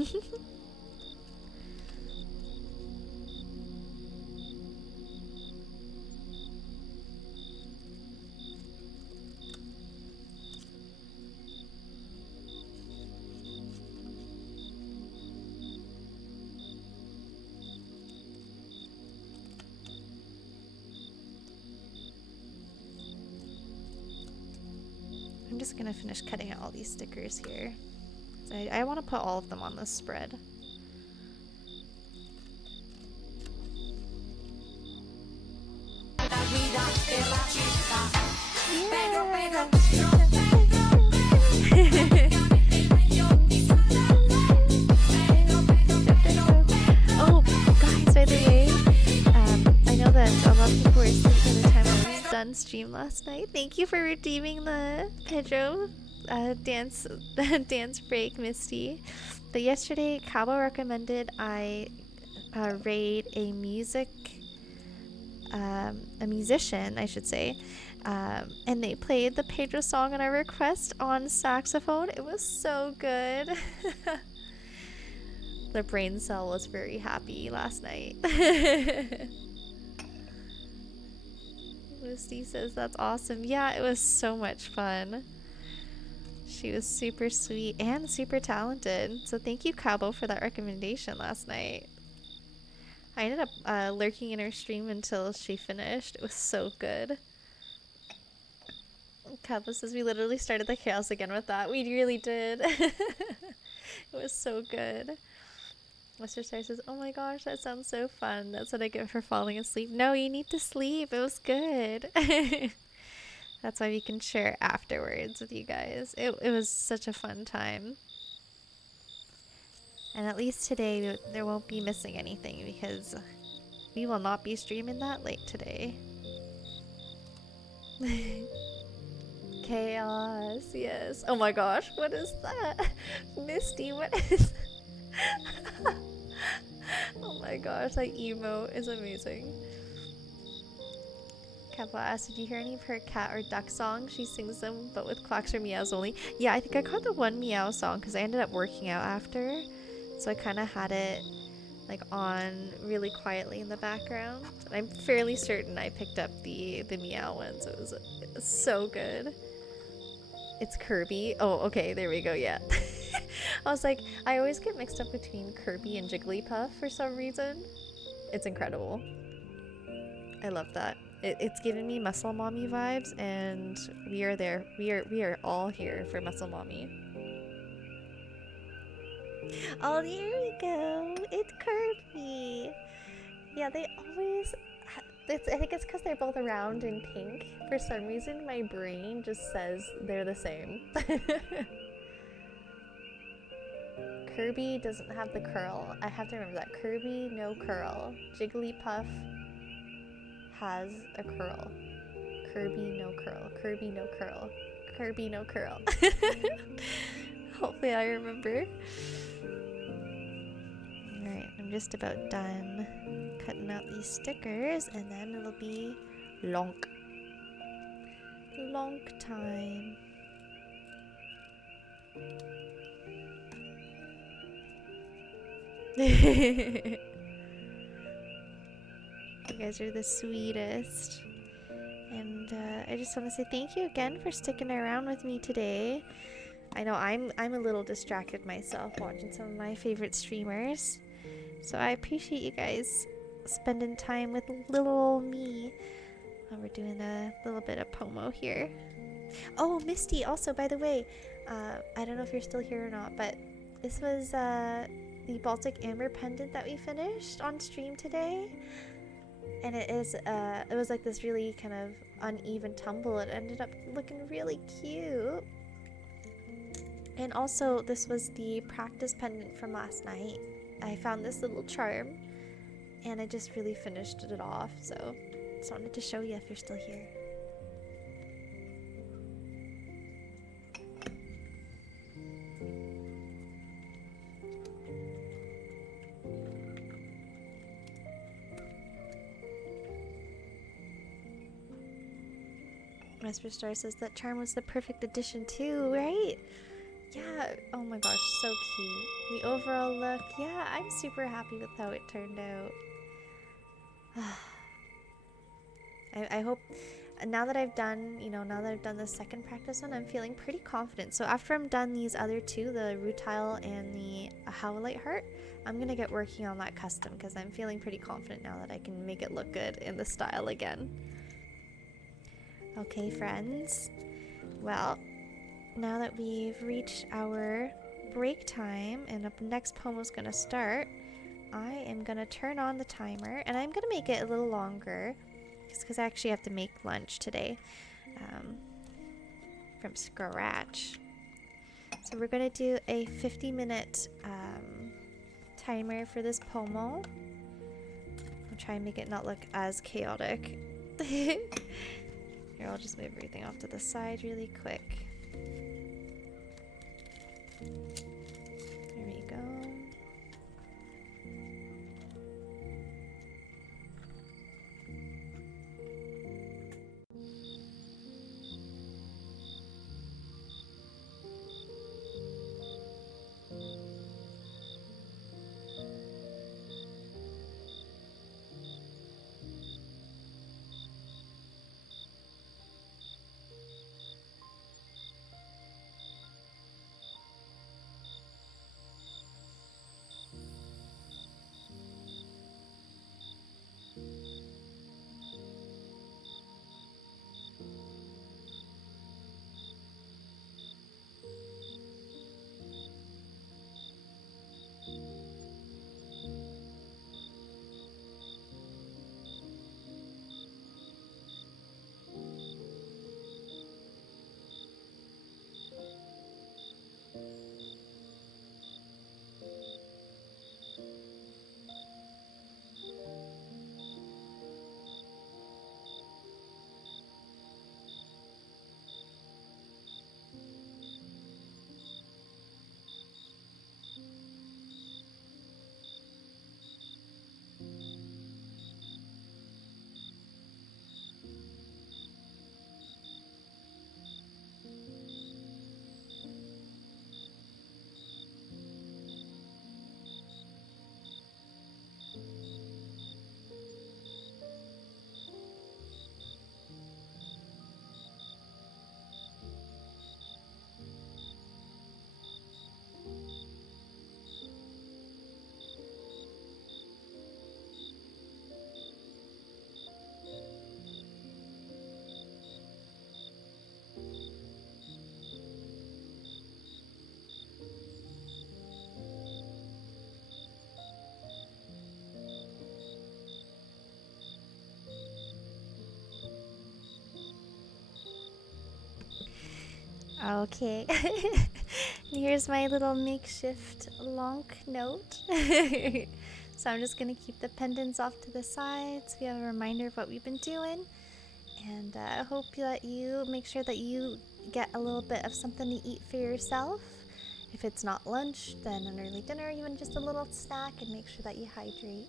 I'm just gonna finish cutting out all these stickers here. I want to put all of them on this spread. Yeah. Oh, guys, by the way, I know that a lot of people were asleep by the time I was done stream last night. Thank you for redeeming the Pedro dance break, Misty. But yesterday, Cabo recommended I raid a musician, I should say, and they played the Pedro song on our request on saxophone. It was so good. The brain cell was very happy last night. Misty says that's awesome. Yeah, it was so much fun. She was super sweet and super talented. So thank you, Cabo, for that recommendation last night. I ended up lurking in her stream until she finished. It was so good. Cabo says we literally started the chaos again with that. We really did. It was so good. Mr. Star says, oh my gosh, that sounds so fun. That's what I get for falling asleep. No, you need to sleep. It was good. That's why we can share afterwards with you guys. It was such a fun time. And at least today, there won't be missing anything because we will not be streaming that late today. Chaos, yes. Oh my gosh, what is that? Misty, what is... Oh my gosh, that emo is amazing. Kappa asked, did you hear any of her cat or duck songs? She sings them, but with quacks or meows only. Yeah, I think I caught the one meow song because I ended up working out after. So I kind of had it like on really quietly in the background. And I'm fairly certain I picked up the meow ones. It was so good. It's Kirby. Oh, okay, there we go, yeah. I was like, I always get mixed up between Kirby and Jigglypuff for some reason. It's incredible. I love that. It's giving me Muscle Mommy vibes, and we are there. We are all here for Muscle Mommy. Oh, there we go. It's Kirby. Yeah, they always... I think it's because they're both round and pink. For some reason, my brain just says they're the same. Kirby doesn't have the curl. I have to remember that. Kirby, no curl. Jigglypuff has a curl. Kirby, no curl. Kirby, no curl. Kirby, no curl. Hopefully I remember. Alright, I'm just about done cutting out these stickers, and then it'll be lonk time. You guys are the sweetest. And I just want to say thank you again for sticking around with me today. I know I'm a little distracted myself watching some of my favorite streamers. So I appreciate you guys spending time with little old me. We're doing a little bit of Pomo here. Oh, Misty, also, by the way, I don't know if you're still here or not, but this was the Baltic Amber pendant that we finished on stream today. And it was like this really kind of uneven tumble. It ended up looking really cute. And also, this was the practice pendant from last night. I found this little charm, and I just really finished it off. So, just wanted to show you if you're still here. Vesper Star says that charm was the perfect addition too, right? Yeah, oh my gosh, so cute. The overall look, yeah, I'm super happy with how it turned out. I hope now that I've done, now that I've done the second practice one, I'm feeling pretty confident. So after I'm done these other two, the Rutile and the Howlite Heart, I'm gonna get working on that custom because I'm feeling pretty confident now that I can make it look good in the style again. Okay, friends. Well, now that we've reached our break time and the next poem is gonna start, I am gonna turn on the timer and I'm gonna make it a little longer because I actually have to make lunch today from scratch. So we're gonna do a 50-minute timer for this pomo. I'll try and make it not look as chaotic. Here, I'll just move everything off to the side really quick. There we go. Okay. Here's my little makeshift lonk note. So I'm just gonna keep the pendants off to the sides. We have a reminder of what we've been doing. And I hope that you make sure that you get a little bit of something to eat for yourself. If it's not lunch, then an early dinner, even just a little snack, and make sure that you hydrate.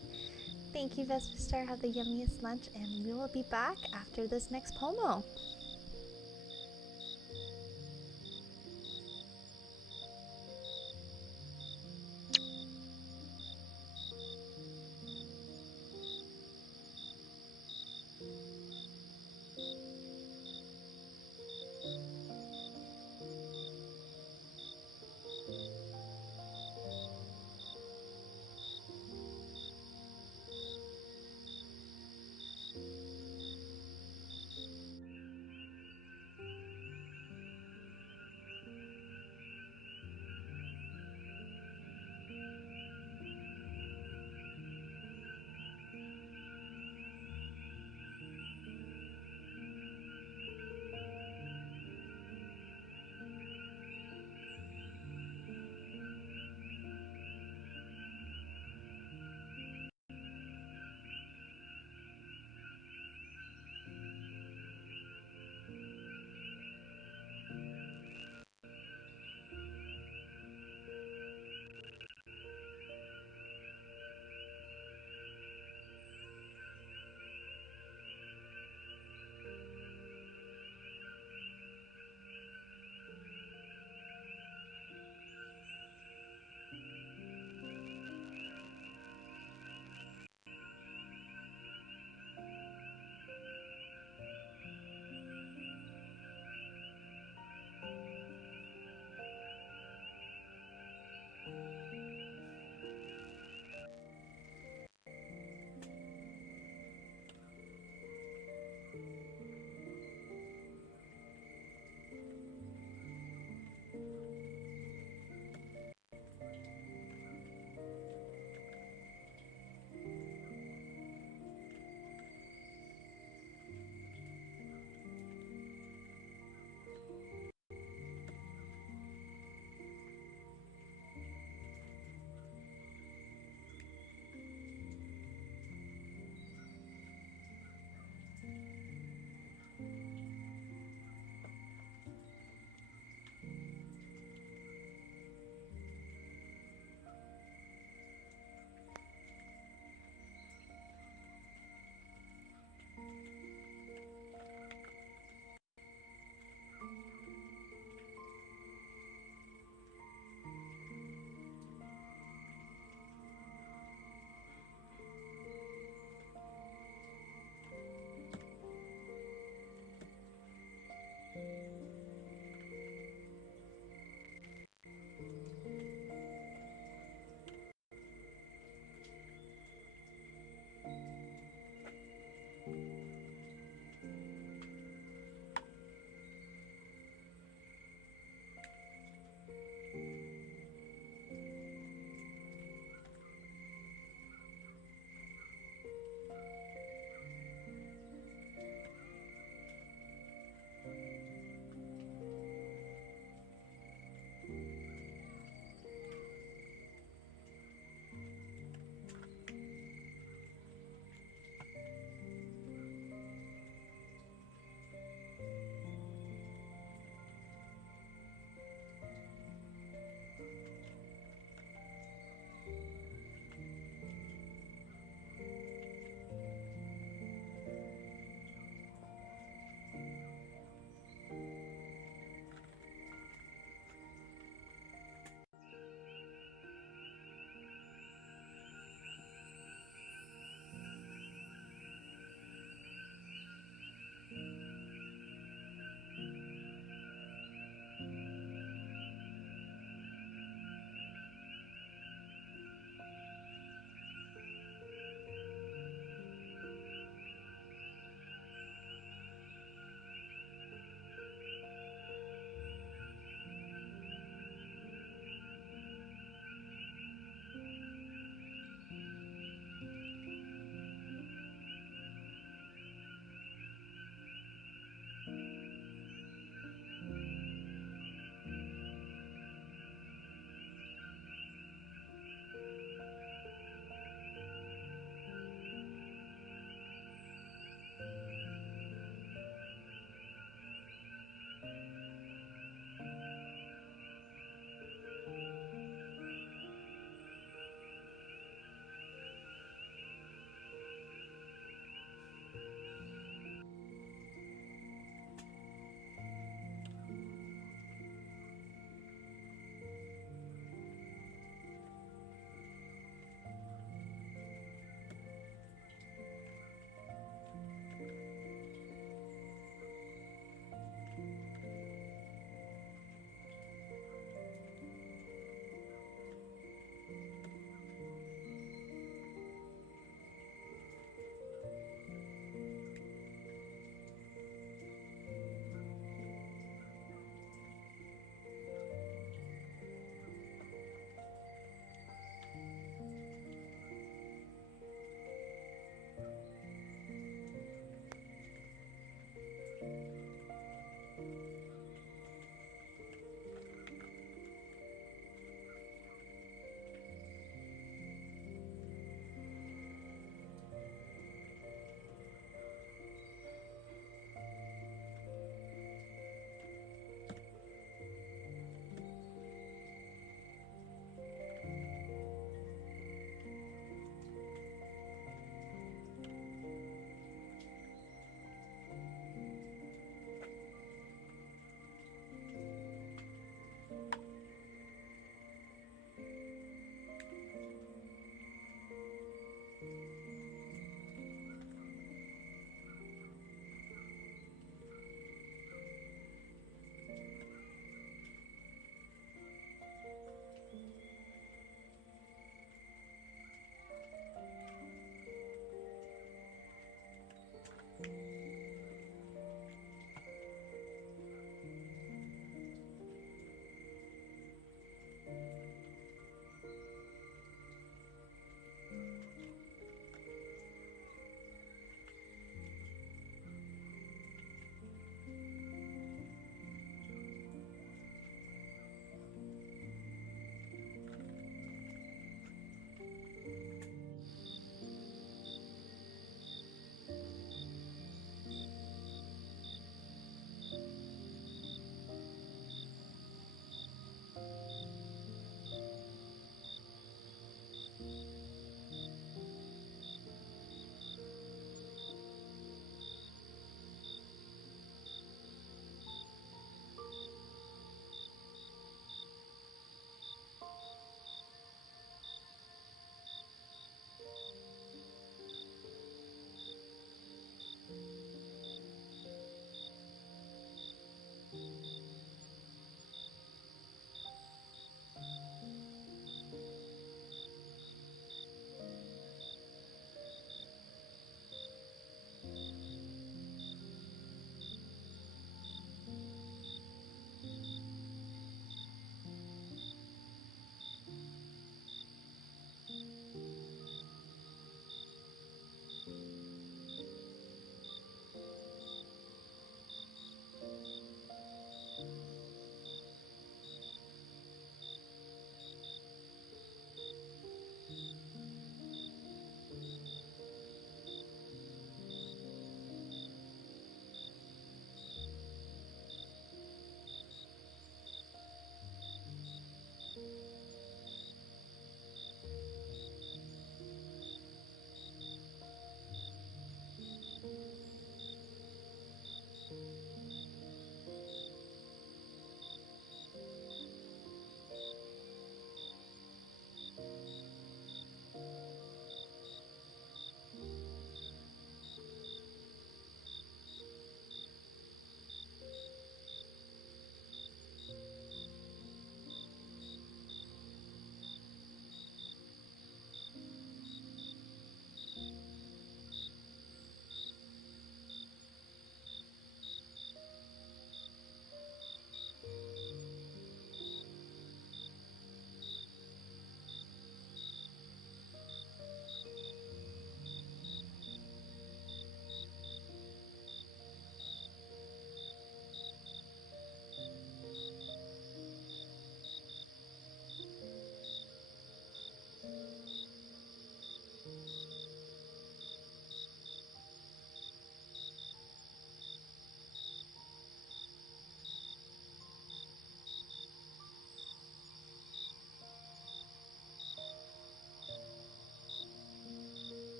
Thank you, Vesper Star. Have the yummiest lunch, and we will be back after this next pomo.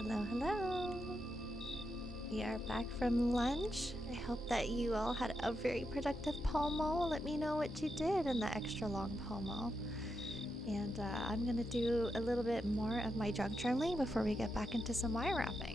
Hello, hello. We are back from lunch. I hope that you all had a very productive pomo. Let me know what you did in the extra long pomo. And I'm gonna do a little bit more of my junk journaling before we get back into some wire wrapping.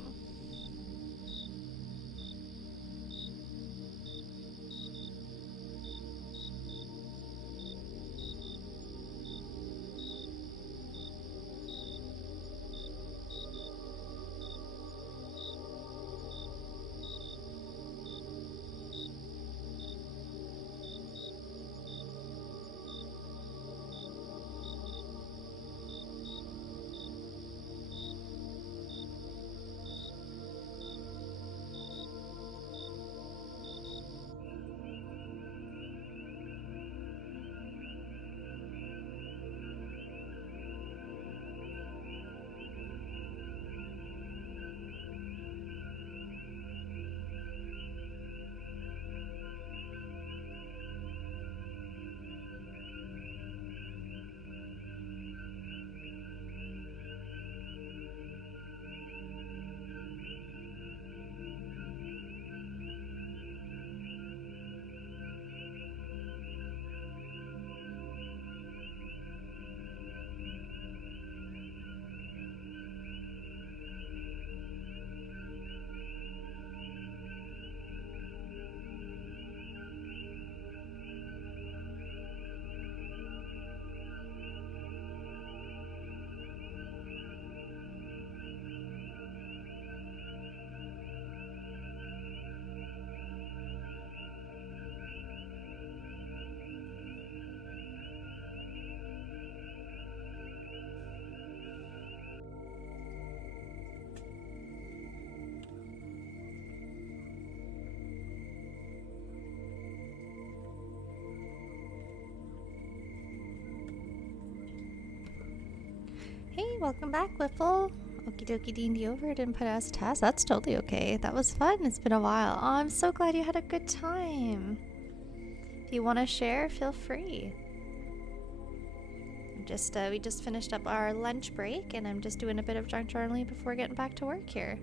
Hey, welcome back, Whiffle. Okie dokie D&D over. Didn't put it as a task. That's totally okay. That was fun. It's been a while. Oh, I'm so glad you had a good time. If you want to share, feel free. We just finished up our lunch break, and I'm just doing a bit of junk journaling before getting back to work here.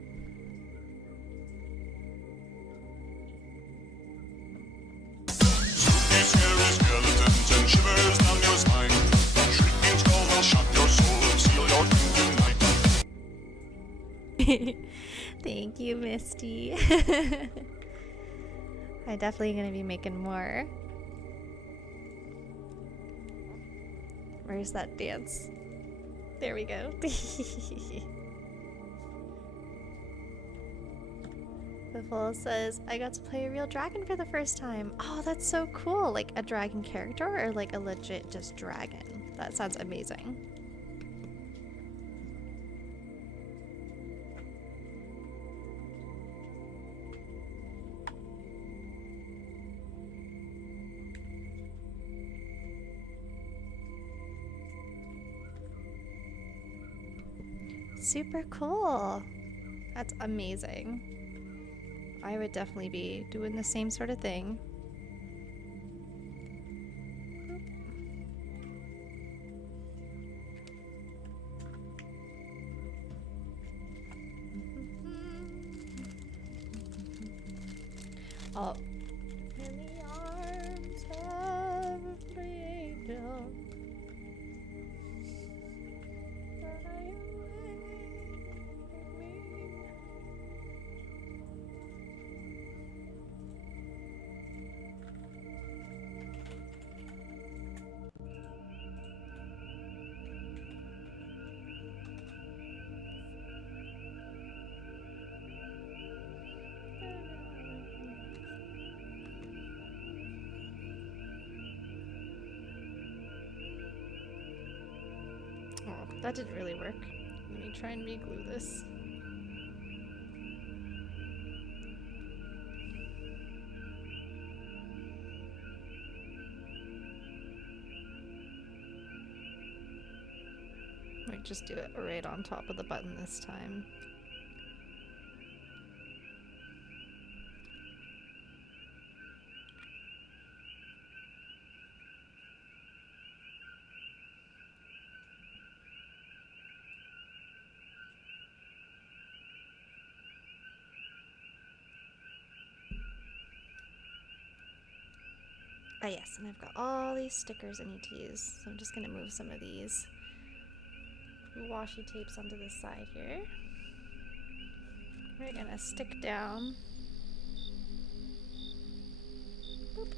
Skeletons and shivers down your spine. Shrieking skull will shock your soul and seal your doom tonight. Thank you, Misty. I'm definitely going to be making more. Where's that dance? There we go. Biffle says, I got to play a real dragon for the first time. Oh, that's so cool. Like a dragon character or like a legit just dragon? That sounds amazing. Super cool. That's amazing. I would definitely be doing the same sort of thing. Oh. In the arms of the angel. Oh, that didn't really work. Let me try and re-glue this. Might just do it right on top of the button this time. Ah, yes, and I've got all these stickers I need to use, so I'm just gonna move some of these washi tapes onto the side here. We're gonna stick down. Boop.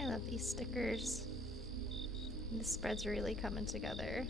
I love these stickers. The spread's really coming together.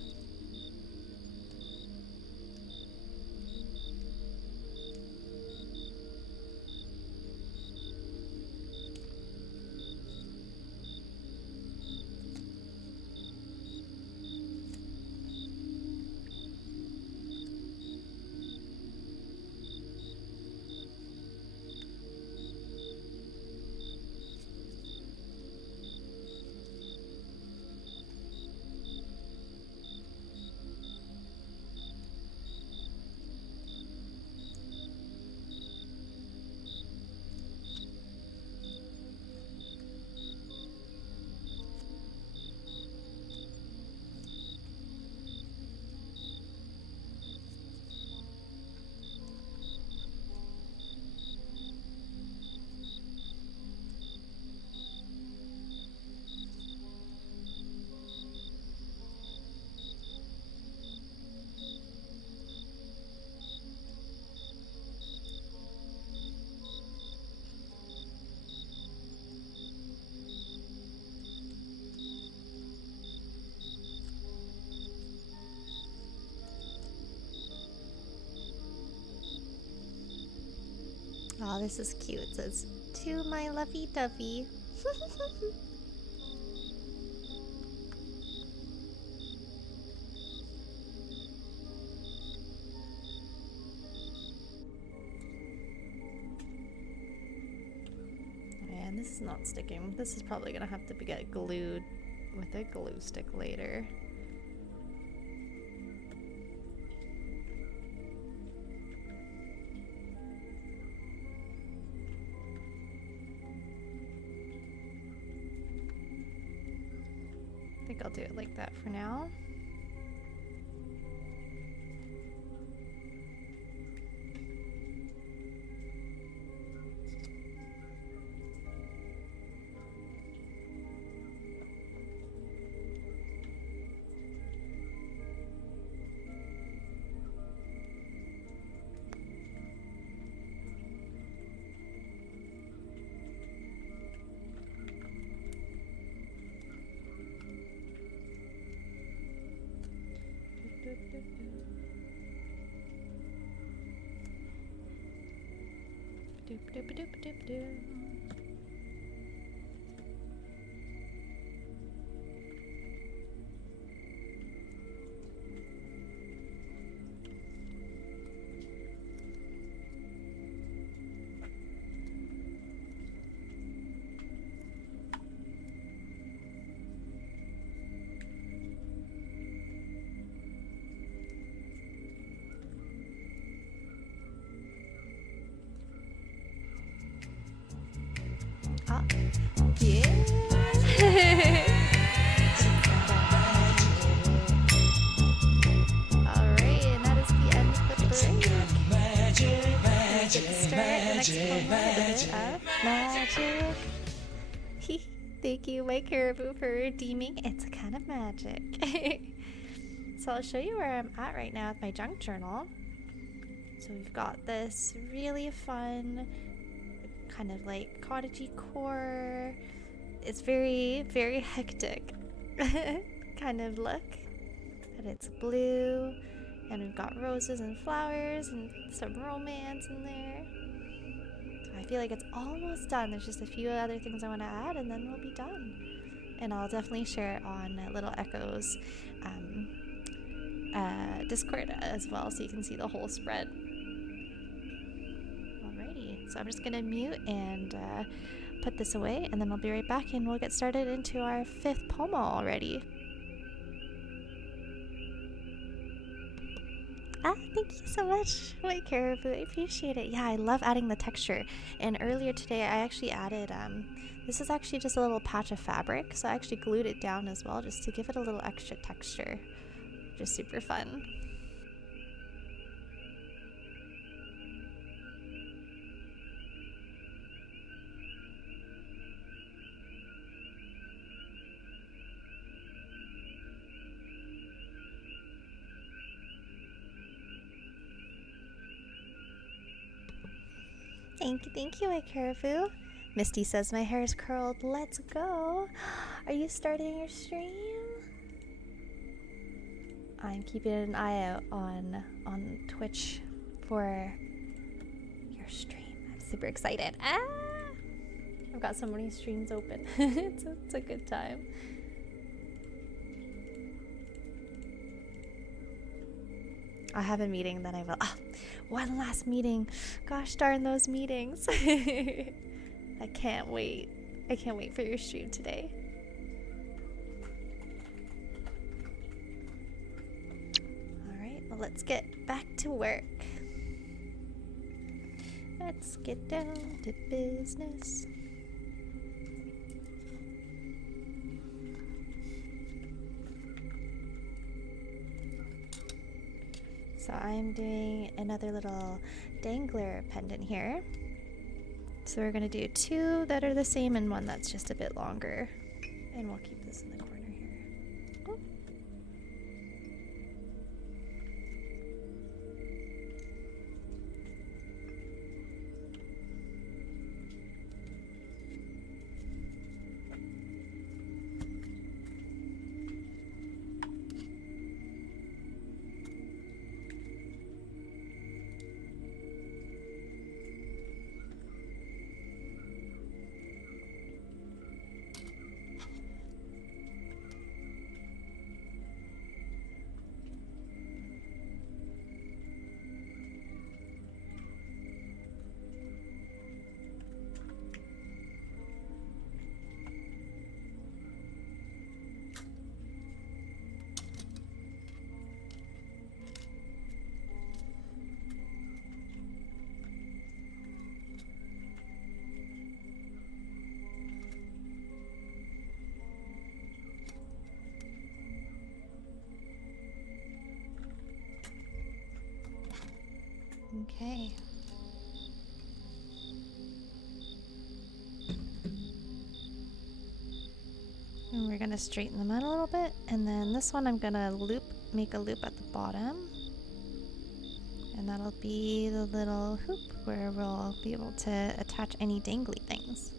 Oh, this is cute. It says, "To my lovey-dovey." Man, this is not sticking. This is probably gonna have to get glued with a glue stick later. I think I'll do it like that for now. Ah, yeah. Alright, and that is the end of the break. We're going to start the next one with a bit of magic. Thank you, my caribou, for redeeming It's a Kind of Magic. So I'll show you where I'm at right now with my junk journal. So we've got this really fun, kind of like cottagey core. It's very, very hectic kind of look. But it's blue, and we've got roses and flowers and some romance in there. So I feel like it's almost done. There's just a few other things I want to add, and then we'll be done. And I'll definitely share it on Little Echoes Discord as well, so you can see the whole spread. Alrighty, so I'm just gonna mute and put this away, and then I'll be right back, and we'll get started into our 5th pomo already. Thank you so much, my caribou. I appreciate it. Yeah, I love adding the texture. And earlier today, I actually added, this is actually just a little patch of fabric, so I actually glued it down as well, just to give it a little extra texture. Just super fun. Thank you, my caribou. Misty says my hair is curled. Let's go. Are you starting your stream? I'm keeping an eye out on Twitch for your stream. I'm super excited. I've got so many streams open. It's a good time. I have a meeting, then I will. One last meeting. Gosh darn those meetings. I can't wait. I can't wait for your stream today. Alright, well, let's get back to work. Let's get down to business. So I'm doing another little dangler pendant here. So we're going to do 2 that are the same and 1 that's just a bit longer. And we'll keep this in the corner here. Oh. Okay. And we're gonna straighten them out a little bit, and then this one I'm gonna make a loop at the bottom, and that'll be the little hoop where we'll be able to attach any dangly things.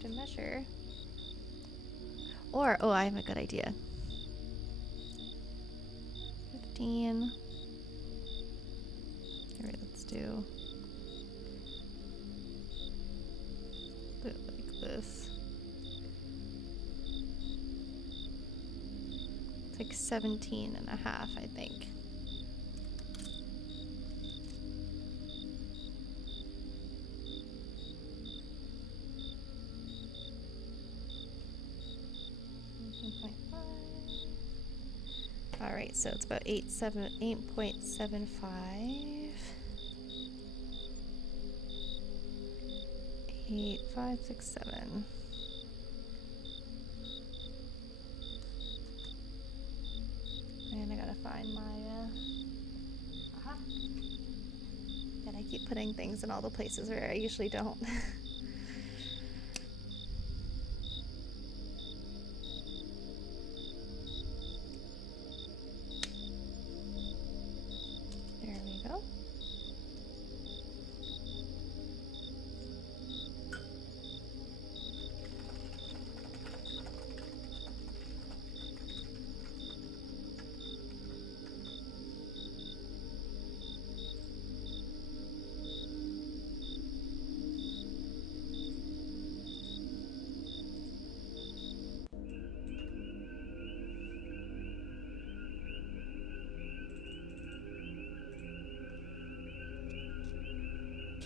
to measure. Or, oh, I have a good idea. 15. Alright, let's do it like this. It's like 17 and a half, I think. Alright, so it's about 8.75. 8, 5, 6, 7. And I gotta find my, aha. And I keep putting things in all the places where I usually don't. There we go.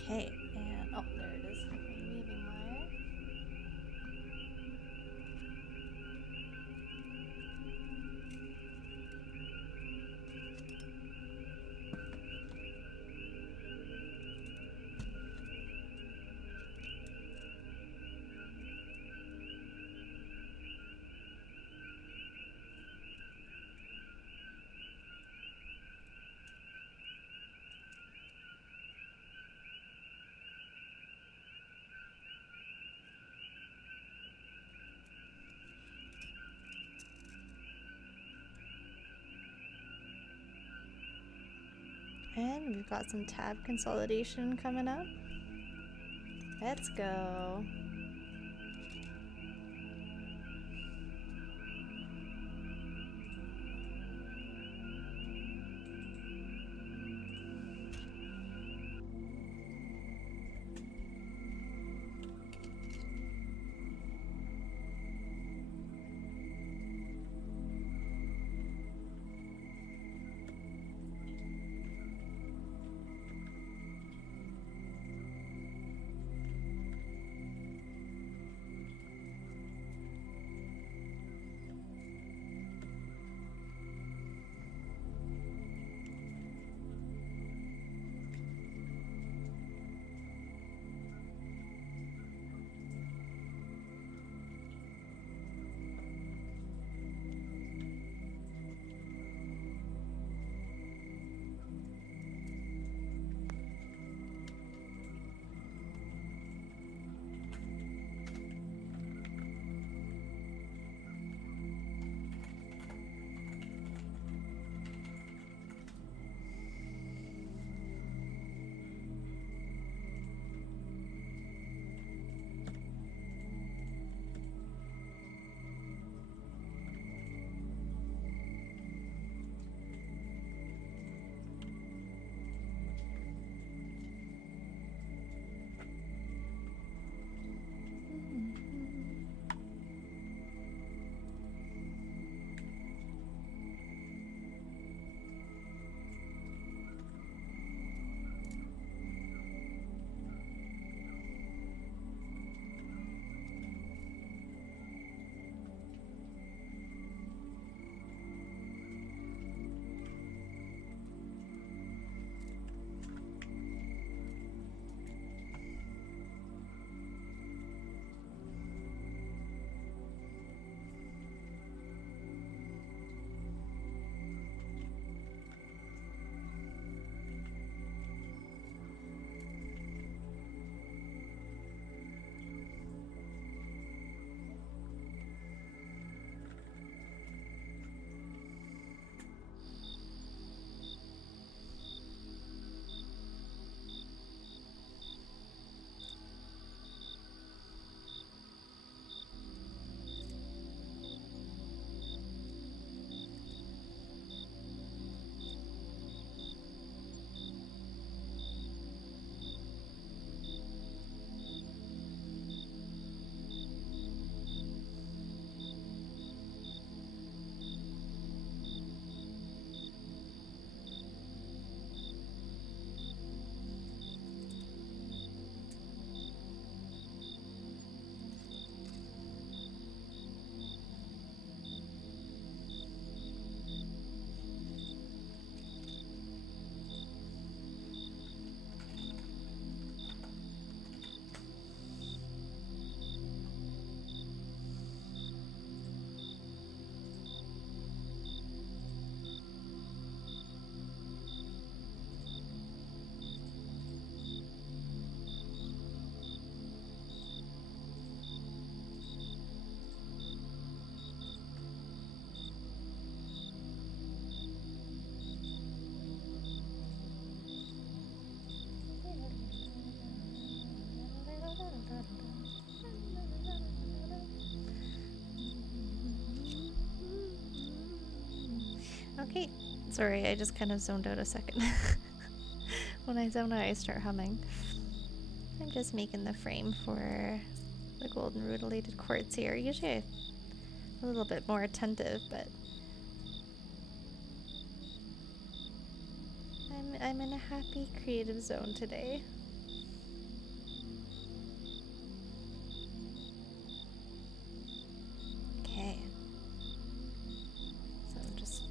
Okay, and oh, there it is. My weaving wire. And we've got some tab consolidation coming up. Let's go. Okay, sorry, I just kind of zoned out a second. When I zone out, I start humming. I'm just making the frame for the golden rutilated quartz here. Usually I'm a little bit more attentive, but I'm in a happy creative zone today. Okay. So I'm just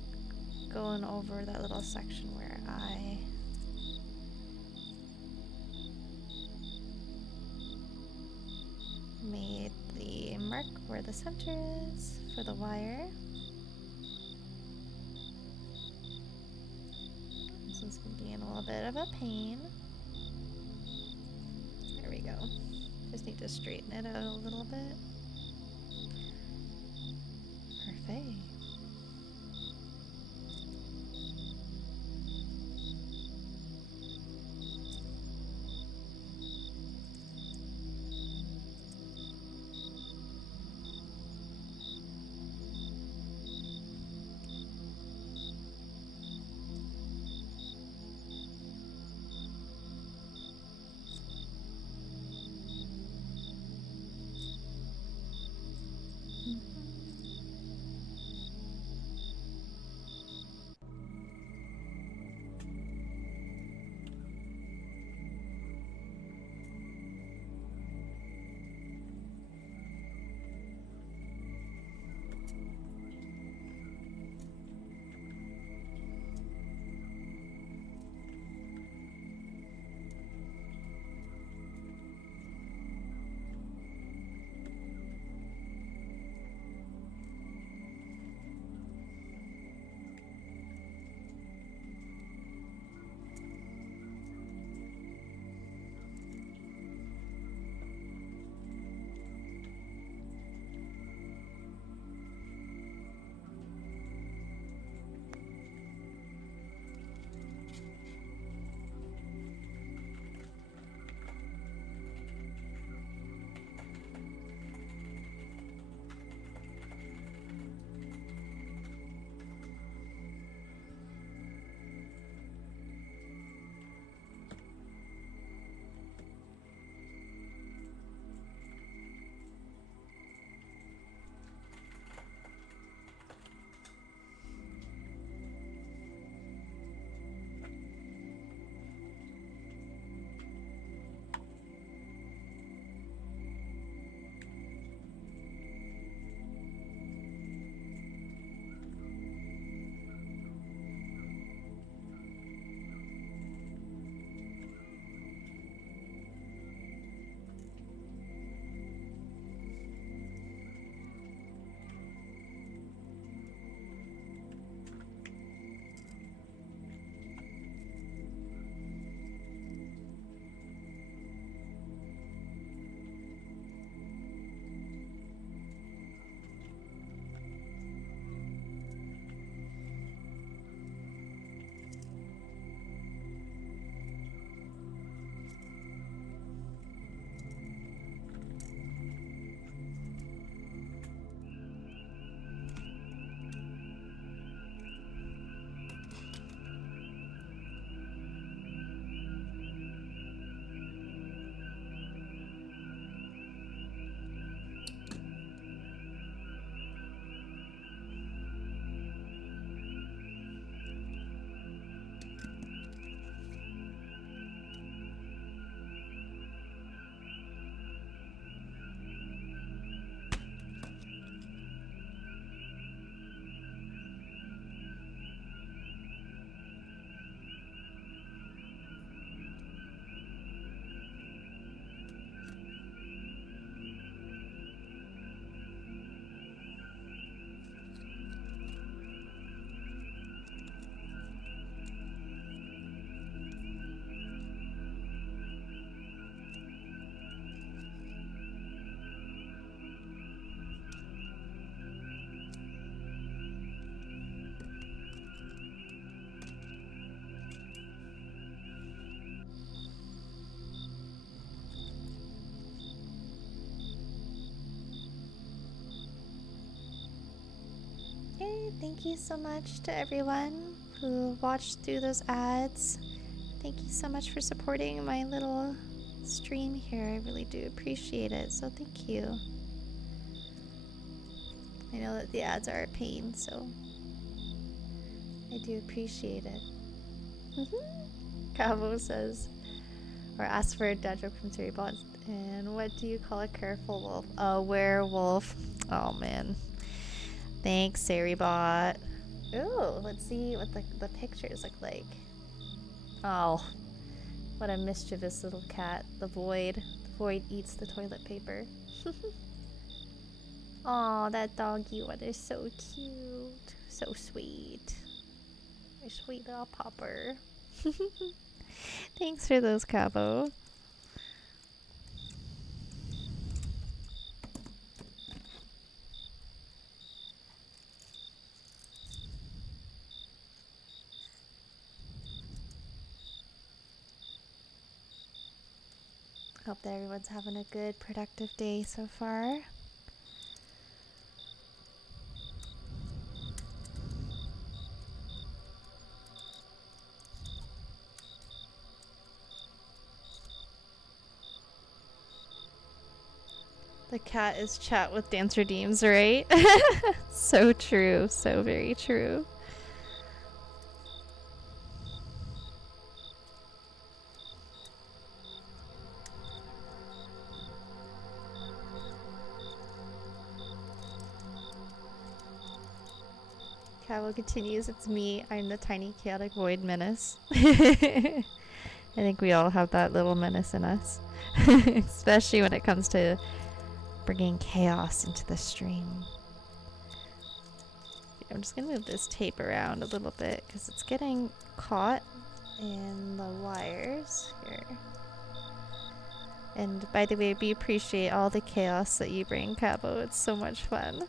going over that little section where I made the mark where the center is for the wire. This one's being a little bit of a pain. There we go. Just need to straighten it out a little bit. Perfect. Thank you so much to everyone who watched through those ads. Thank you so much for supporting my little stream here. I really do appreciate it, so thank you. I know that the ads are a pain, so I do appreciate it. Cabo says, or asks for a dad joke from Seribot. And what do you call a careful wolf? A werewolf. Oh man. Thanks, Seribot. Ooh, let's see what the pictures look like. Oh, what a mischievous little cat. The void. The void eats the toilet paper. Oh, that doggy one is so cute. So sweet. My sweet little popper. Thanks for those, Cabo. Hope that everyone's having a good, productive day so far. The cat is chat with Dancer Deems, right? So true. So very true. Cabo continues, it's me. I'm the tiny chaotic void menace. I think we all have that little menace in us. Especially when it comes to bringing chaos into the stream. I'm just gonna move this tape around a little bit because it's getting caught in the wires here. And by the way, we appreciate all the chaos that you bring, Cabo. It's so much fun.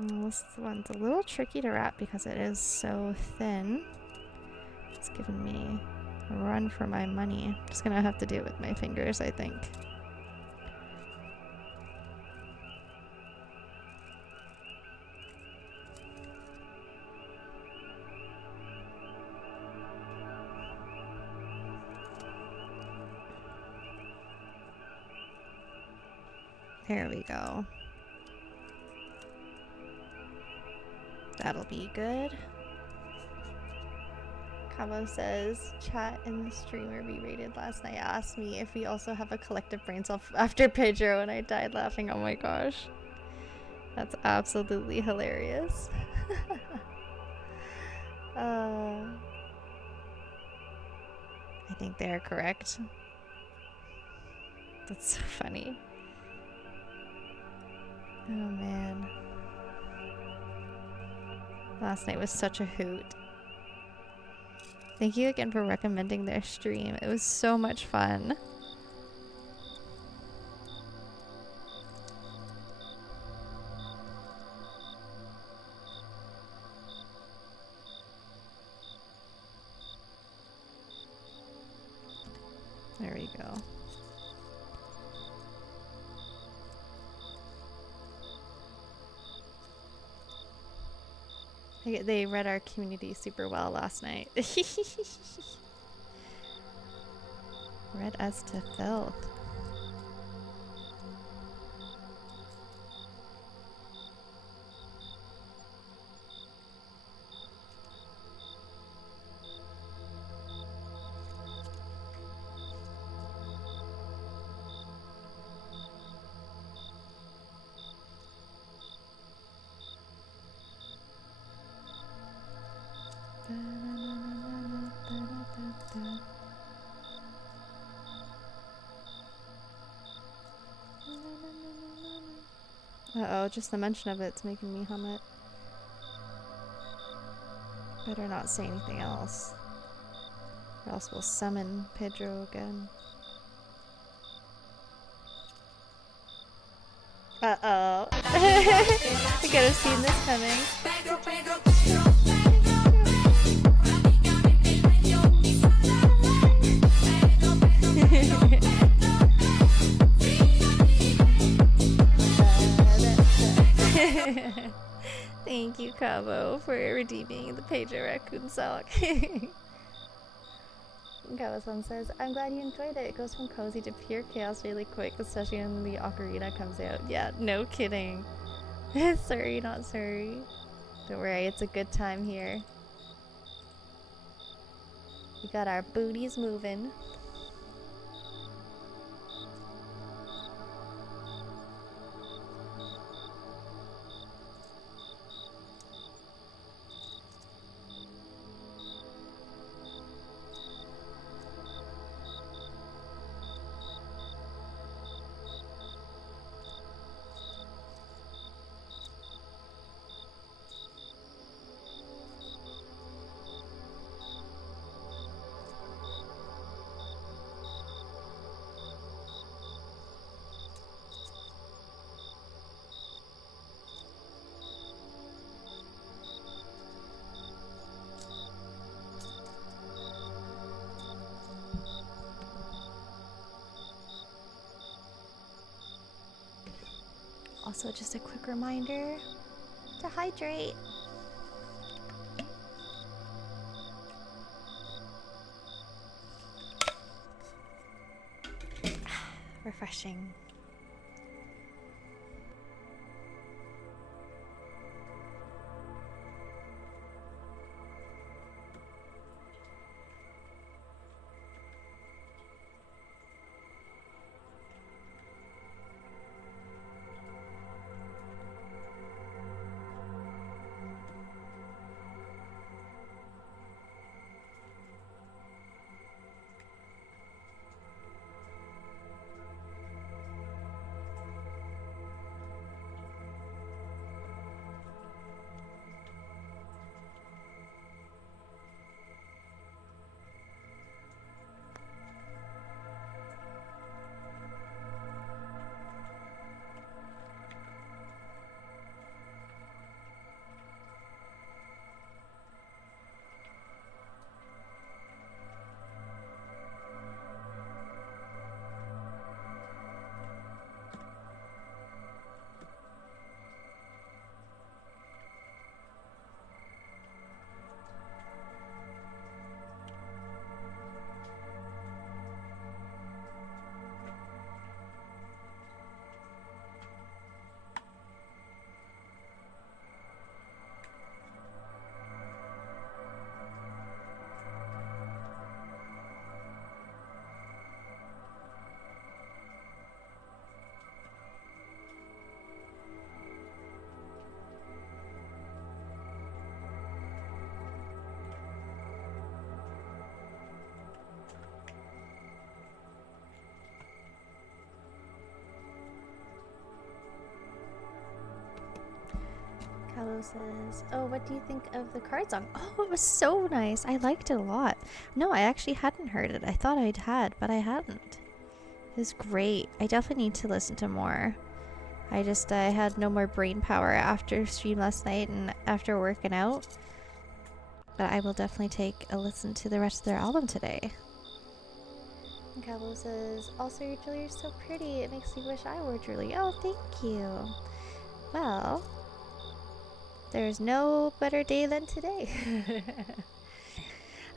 This one's a little tricky to wrap because it is so thin. It's giving me a run for my money. I'm just gonna have to do it with my fingers, I think. There we go. That'll be good. Cabo says, chat and the streamer we rated last night asked me if we also have a collective brain cell after Pedro, and I died laughing. Oh my gosh. That's absolutely hilarious. I think they're correct. That's so funny. Oh man. Last night was such a hoot. Thank you again for recommending their stream. It was so much fun. There we go. They read our community super well last night. Read us to filth. Uh-oh, just the mention of it's making me hum it. Better not say anything else, or else we'll summon Pedro again. Uh-oh. I could have seen this coming. Thank you, Cabo, for redeeming the Pedro Raccoon sock. Cabo-san says, I'm glad you enjoyed it. It goes from cozy to pure chaos really quick, especially when the ocarina comes out. Yeah, no kidding. Sorry, not sorry. Don't worry, it's a good time here. We got our booties moving. Also, just a quick reminder to hydrate. Refreshing. Callo says, oh, what do you think of the card song? Oh, it was so nice. I liked it a lot. No, I actually hadn't heard it. I thought I'd had, but I hadn't. It was great. I definitely need to listen to more. I had no more brain power after stream last night and after working out. But I will definitely take a listen to the rest of their album today. And Callo says, also your jewelry is so pretty. It makes me wish I wore jewelry. Oh, thank you. Well, there's no better day than today.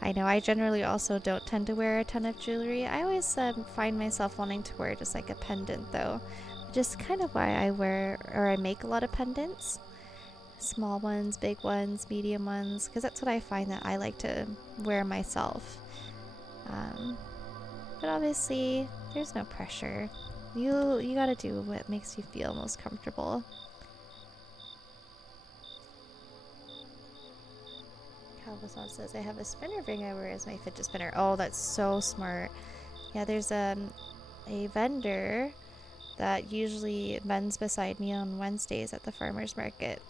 I know I generally also don't tend to wear a ton of jewelry. I always find myself wanting to wear just like a pendant though. Which is kind of why I make a lot of pendants. Small ones, big ones, medium ones. Because that's what I find that I like to wear myself. But obviously, there's no pressure. You gotta do what makes you feel most comfortable. Calvason says, I have a spinner ring I wear as my fidget spinner. Oh, that's so smart. Yeah, there's a vendor that usually vends beside me on Wednesdays at the farmer's market.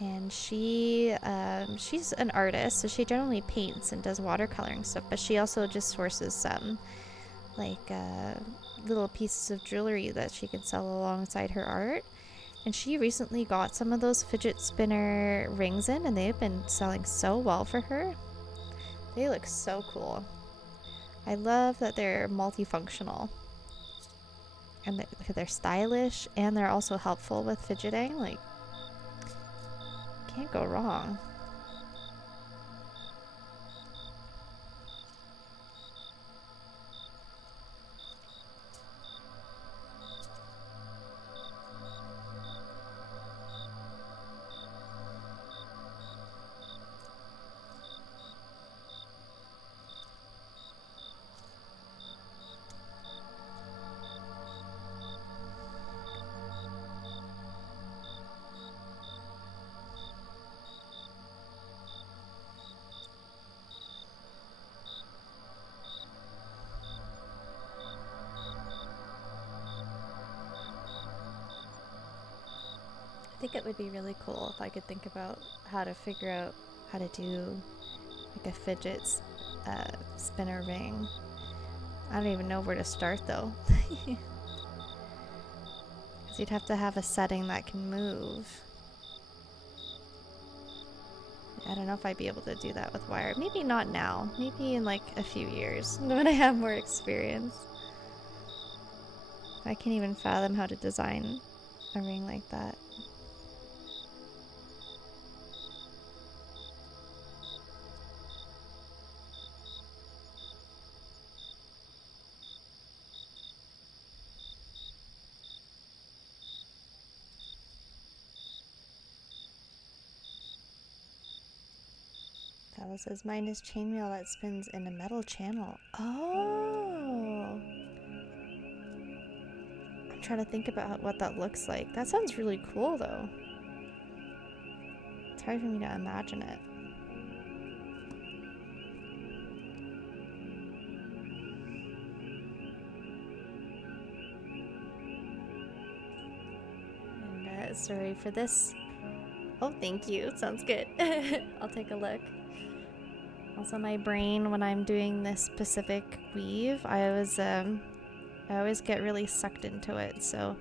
And she's an artist, so she generally paints and does watercoloring stuff, but she also just sources some like little pieces of jewelry that she can sell alongside her art. And she recently got some of those fidget spinner rings in, and they've been selling so well for her. They look so cool. I love that they're multifunctional. And they're stylish, and they're also helpful with fidgeting. Like, can't go wrong. I think it would be really cool if I could think about how to figure out how to do like a fidget spinner ring. I don't even know where to start though. Because you'd have to have a setting that can move. I don't know if I'd be able to do that with wire. Maybe not now. Maybe in like a few years when I have more experience. I can't even fathom how to design a ring like that. That says mine is chainmail that spins in a metal channel. Oh! I'm trying to think about what that looks like. That sounds really cool though. It's hard for me to imagine it. And sorry for this. Oh, thank you. Sounds good. I'll take a look. Also, my brain, when I'm doing this specific weave, I always get really sucked into it. So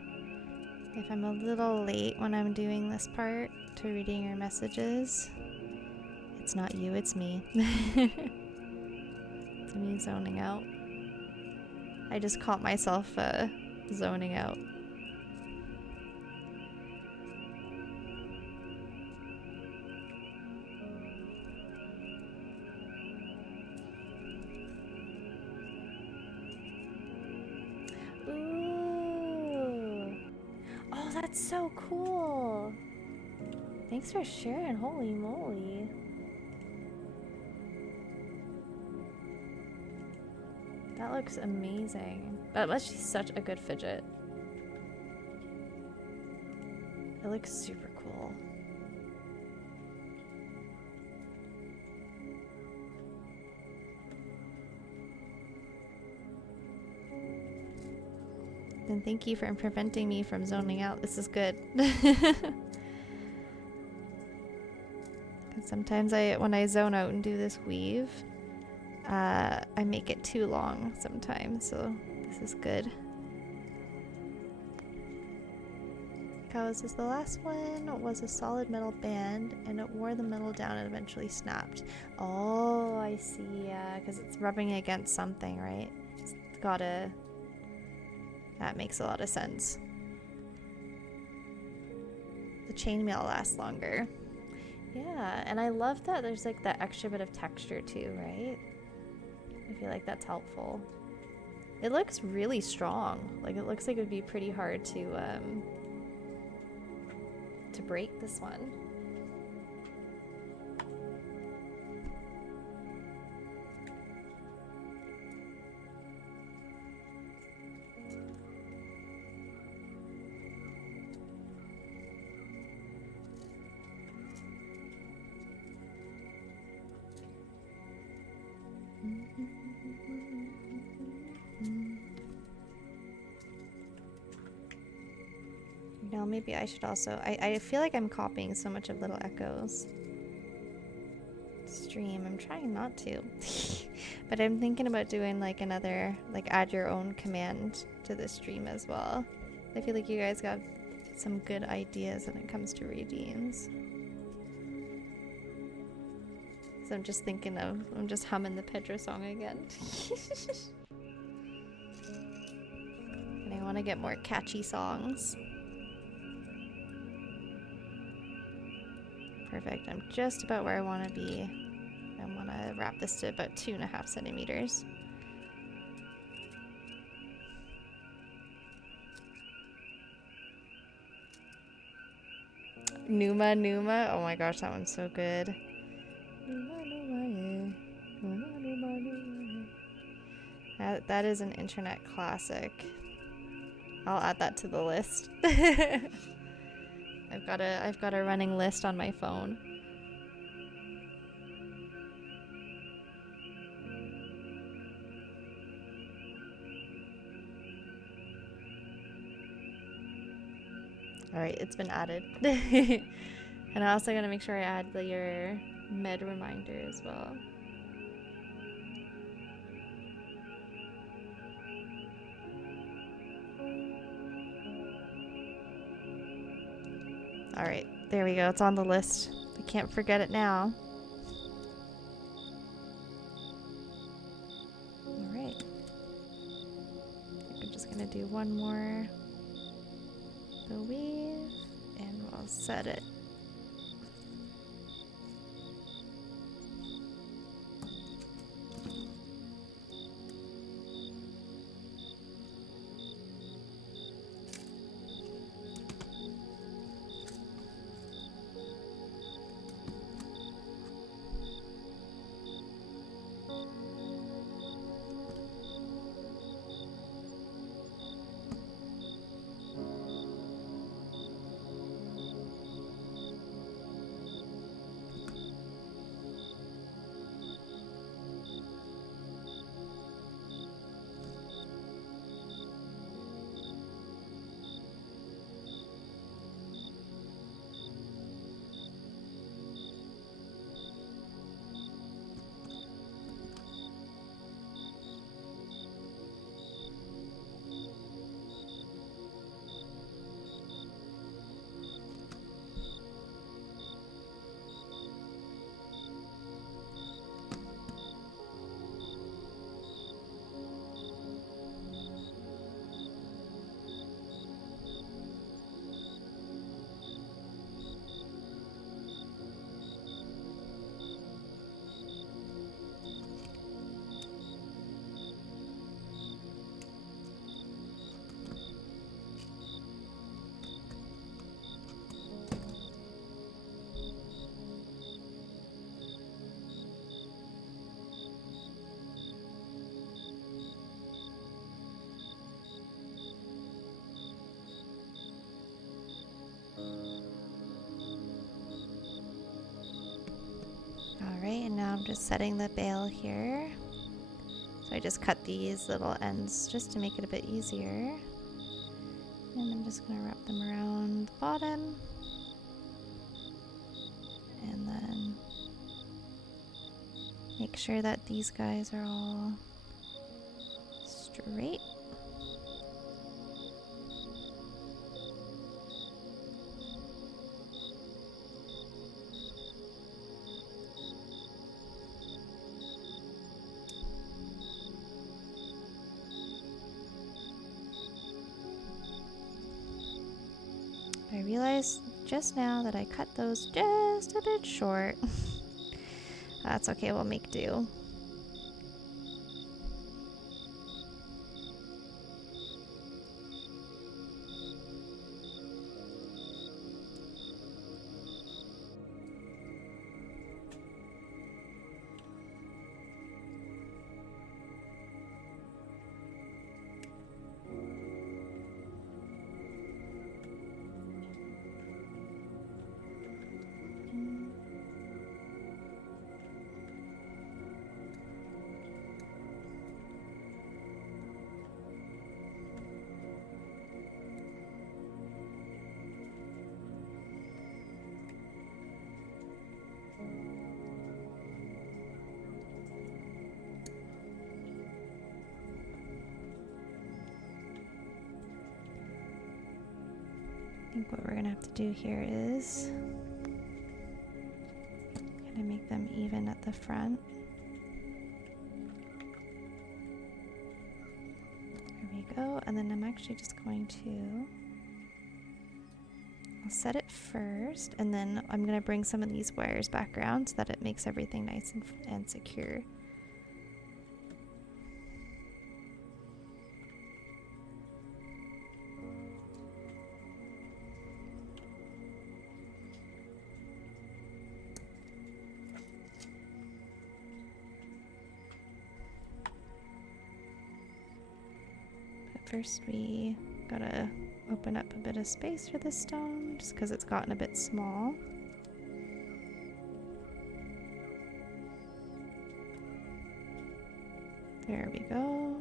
if I'm a little late when I'm doing this part to reading your messages, it's not you, it's me. It's me zoning out. I just caught myself zoning out. Ooh. Oh, that's so cool. Thanks for sharing. Holy moly. That looks amazing. That must be such a good fidget. It looks super cool. And thank you for preventing me from zoning out. This is good. Sometimes when I zone out and do this weave, I make it too long sometimes, so this is good. Cows is the last one, was a solid metal band, and it wore the metal down and eventually snapped. Oh, I see, yeah, because it's rubbing against something, right? It's gotta... That makes a lot of sense. The chainmail lasts longer. Yeah, and I love that there's like that extra bit of texture too, right? I feel like that's helpful. It looks really strong. Like it looks like it would be pretty hard to break this one. Now maybe I should also... I feel like I'm copying so much of Little Echo's stream. I'm trying not to. But I'm thinking about doing like another, like add your own command to the stream as well. I feel like you guys got some good ideas when it comes to redeems. So I'm just thinking of, I'm just humming the Pedro song again. And I want to get more catchy songs. Perfect, I'm just about where I want to be. I want to wrap this to about 2.5 centimeters. Numa Numa, oh my gosh, that one's so good. Numa Numa, yeah. Numa Numa Numa. That is an internet classic. I'll add that to the list. I've got a running list on my phone. Alright, it's been added. And I'm also gonna make sure I add your med reminder as well. Alright, there we go. It's on the list. I can't forget it now. Alright. I'm just gonna do one more the weave and we'll set it. Alright, and now I'm just setting the bail here. So I just cut these little ends just to make it a bit easier. And I'm just going to wrap them around the bottom. And then make sure that these guys are all straight. I realized just now that I cut those just a bit short. That's okay, we'll make do. think what we're gonna have to do here is kind of make them even at the front. There we go. And then I'm actually just going to, I'll set it first, and then I'm gonna bring some of these wires back around so that it makes everything nice and secure. First we gotta open up a bit of space for this stone just because it's gotten a bit small. There we go.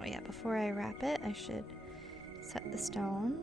Oh yeah, before I wrap it, I should set the stone.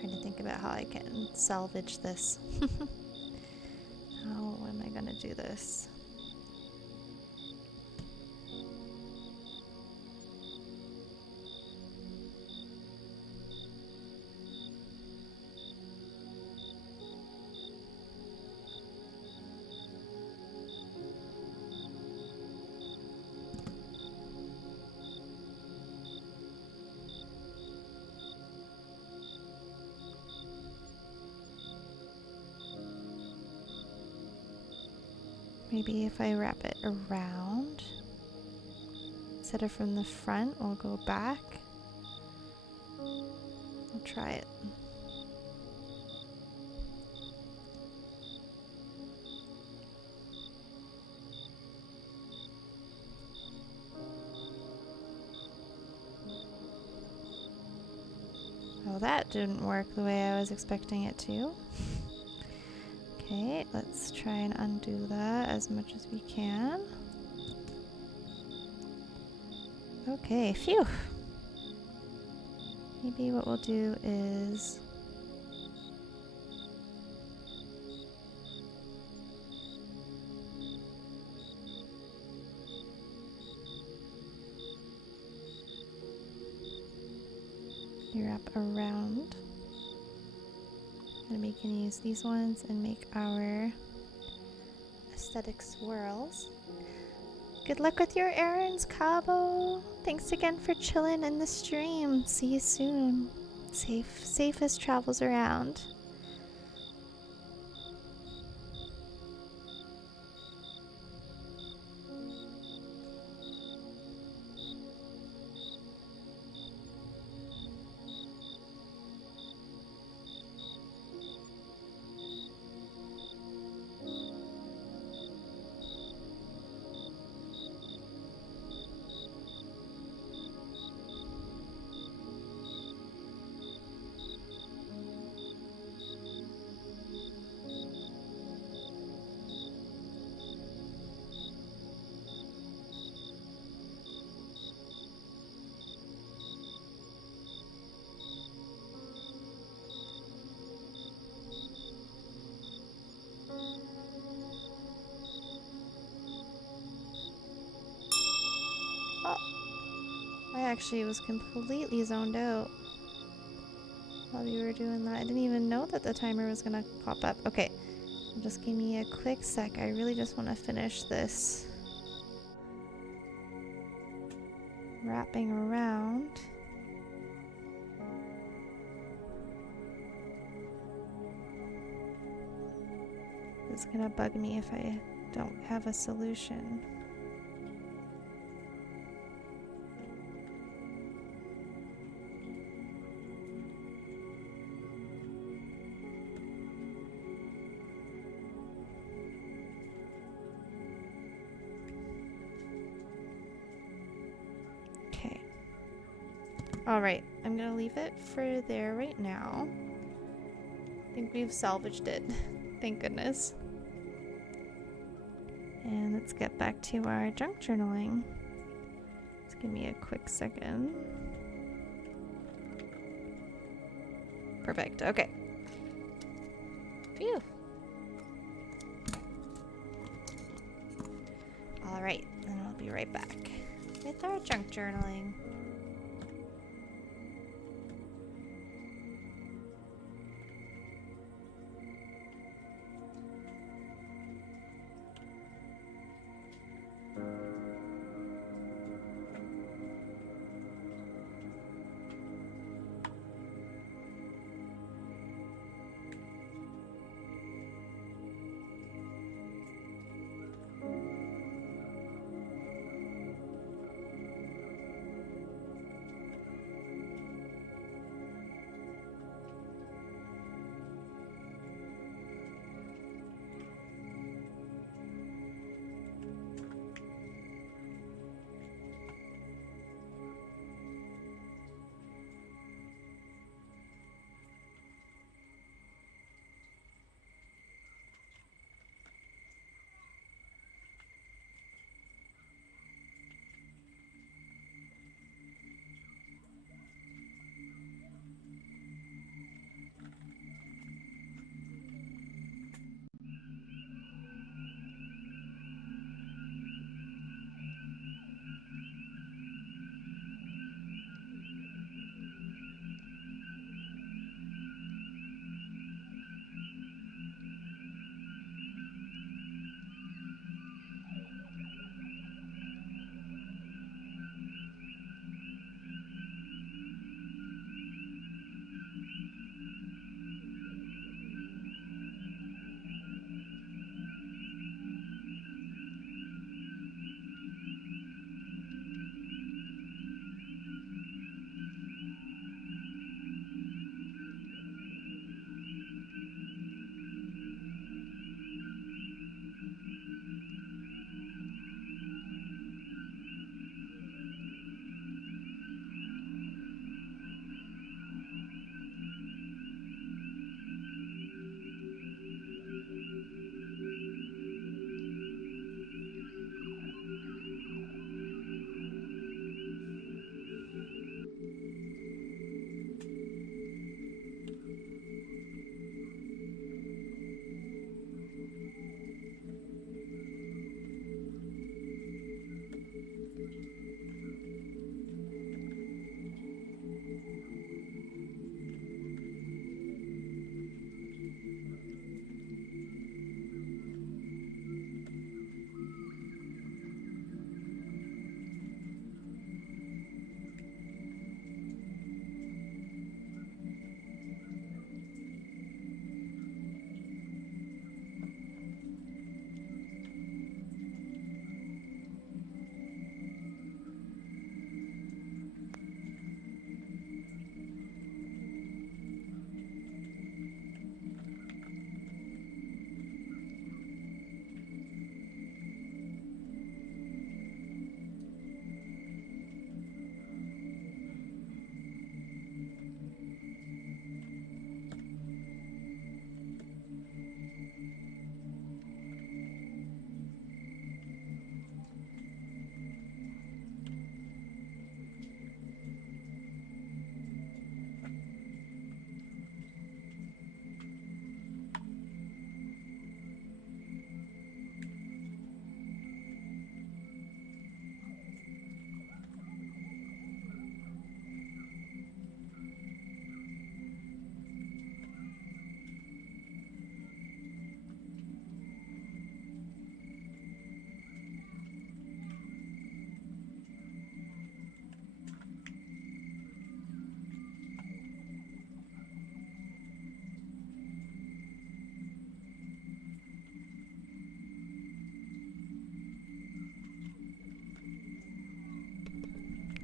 Trying to think about how I can salvage this. How am I gonna do this? Maybe if I wrap it around, instead of from the front, we'll go back. I'll try it. Well, that didn't work the way I was expecting it to. Okay, let's try and undo that as much as we can. Okay, phew. Maybe what we'll do is wrap around. And we can use these ones and make our aesthetic swirls. Good luck with your errands, Cabo. Thanks again for chilling in the stream. See you soon. Safest travels around. Oh, I actually was completely zoned out while we were doing that. I didn't even know that the timer was gonna pop up. Okay, just give me a quick sec. I really just want to finish this wrapping around. It's gonna bug me if I don't have a solution. Okay. Alright, I'm gonna leave it for there right now. I think we've salvaged it. Thank goodness. And let's get back to our junk journaling. Just give me a quick second. Perfect. Okay. Phew. Alright, then I'll be right back with our junk journaling.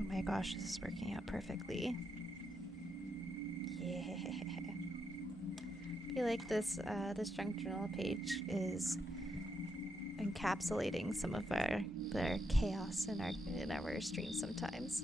Oh my gosh, this is working out perfectly. Yeah. I feel like this junk journal page is encapsulating some of our chaos in our streams sometimes.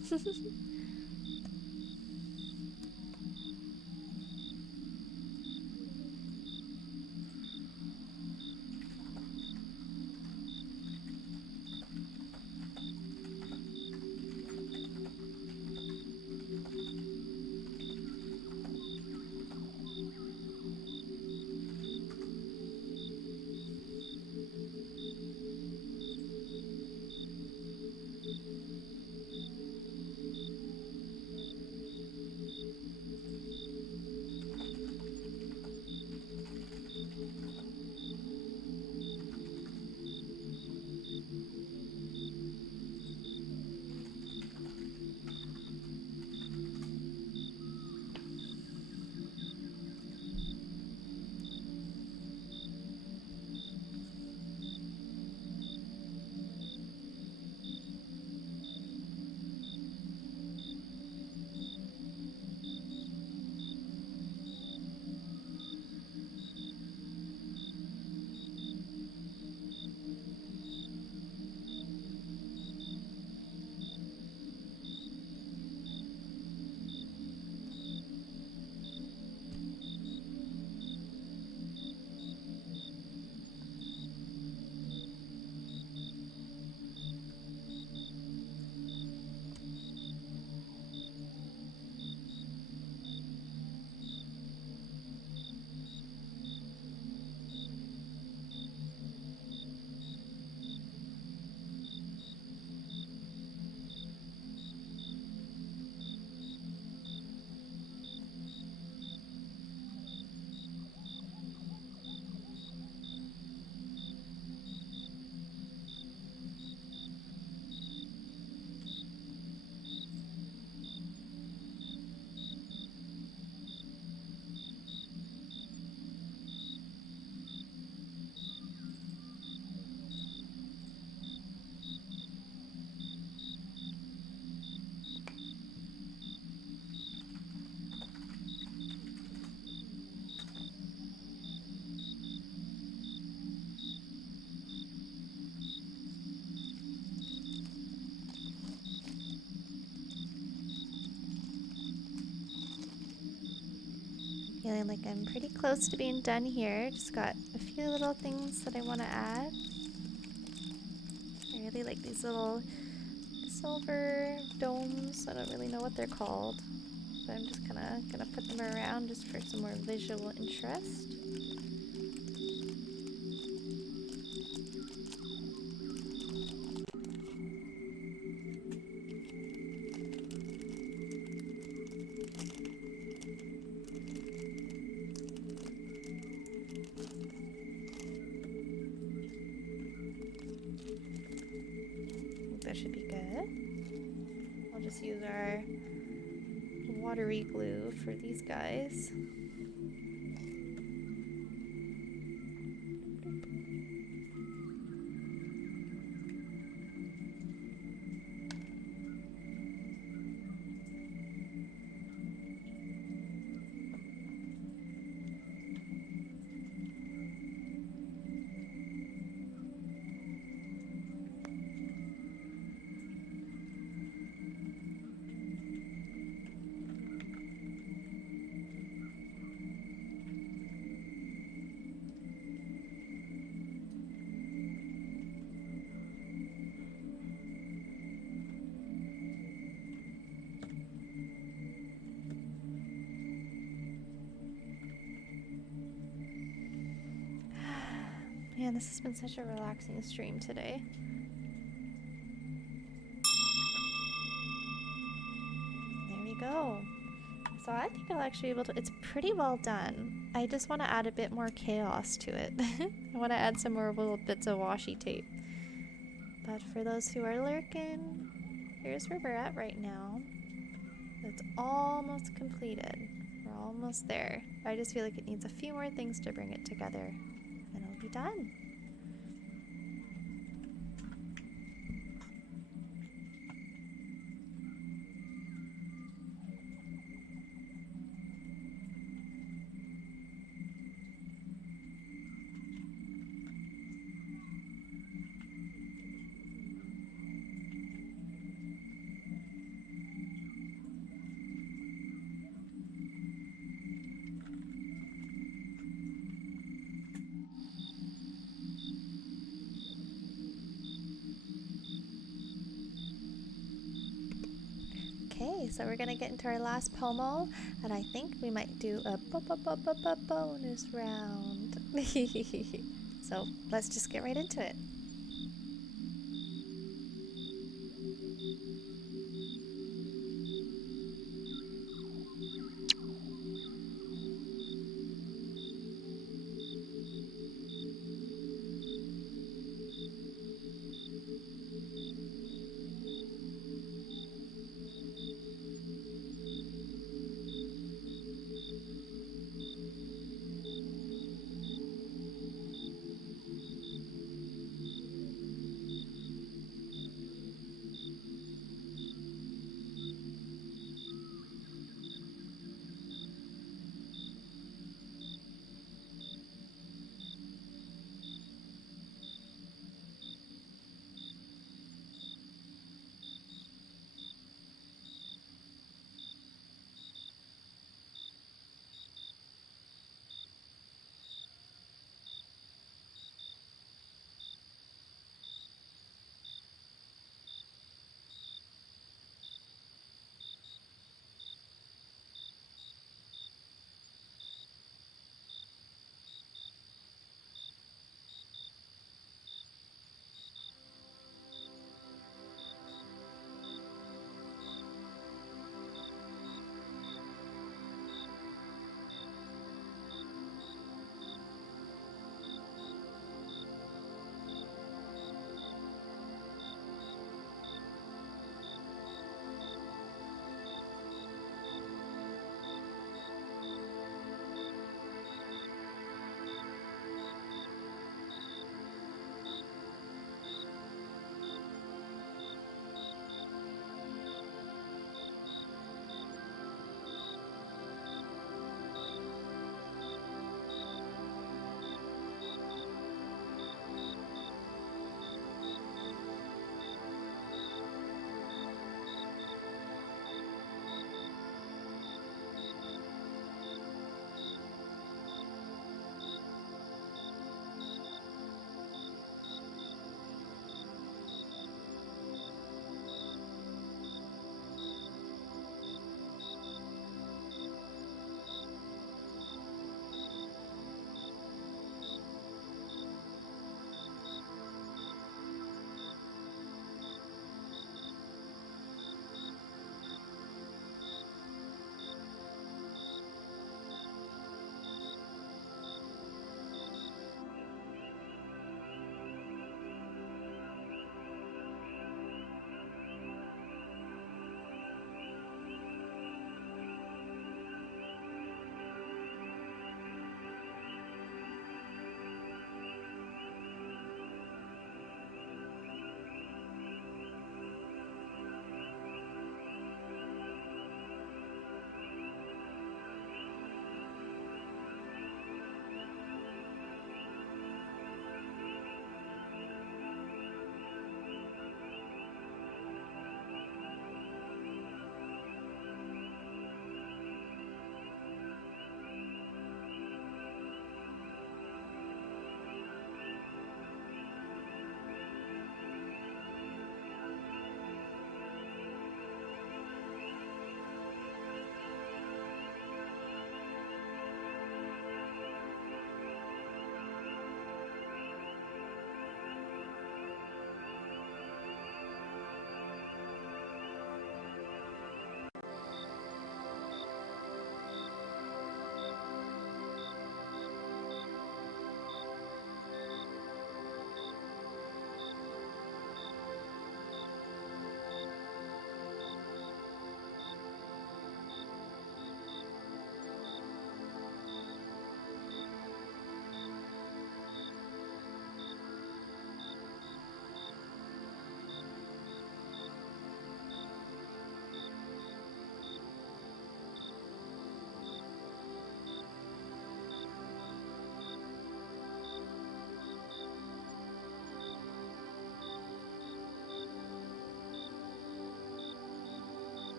Feeling like I'm pretty close to being done here. Just got a few little things that I want to add. I really like these little silver domes. I don't really know what they're called, but I'm just gonna put them around just for some more visual interest. That should be good. I'll just use our watery glue for these guys. Man, this has been such a relaxing stream today. There we go. So I think I'll actually be able to... It's pretty well done. I just want to add a bit more chaos to it. I want to add some more little bits of washi tape. But for those who are lurking, here's where we're at right now. It's almost completed. We're almost there. I just feel like it needs a few more things to bring it together. And it'll be done. Okay, so we're gonna get into our last pomo, and I think we might do a bonus round. So let's just get right into it.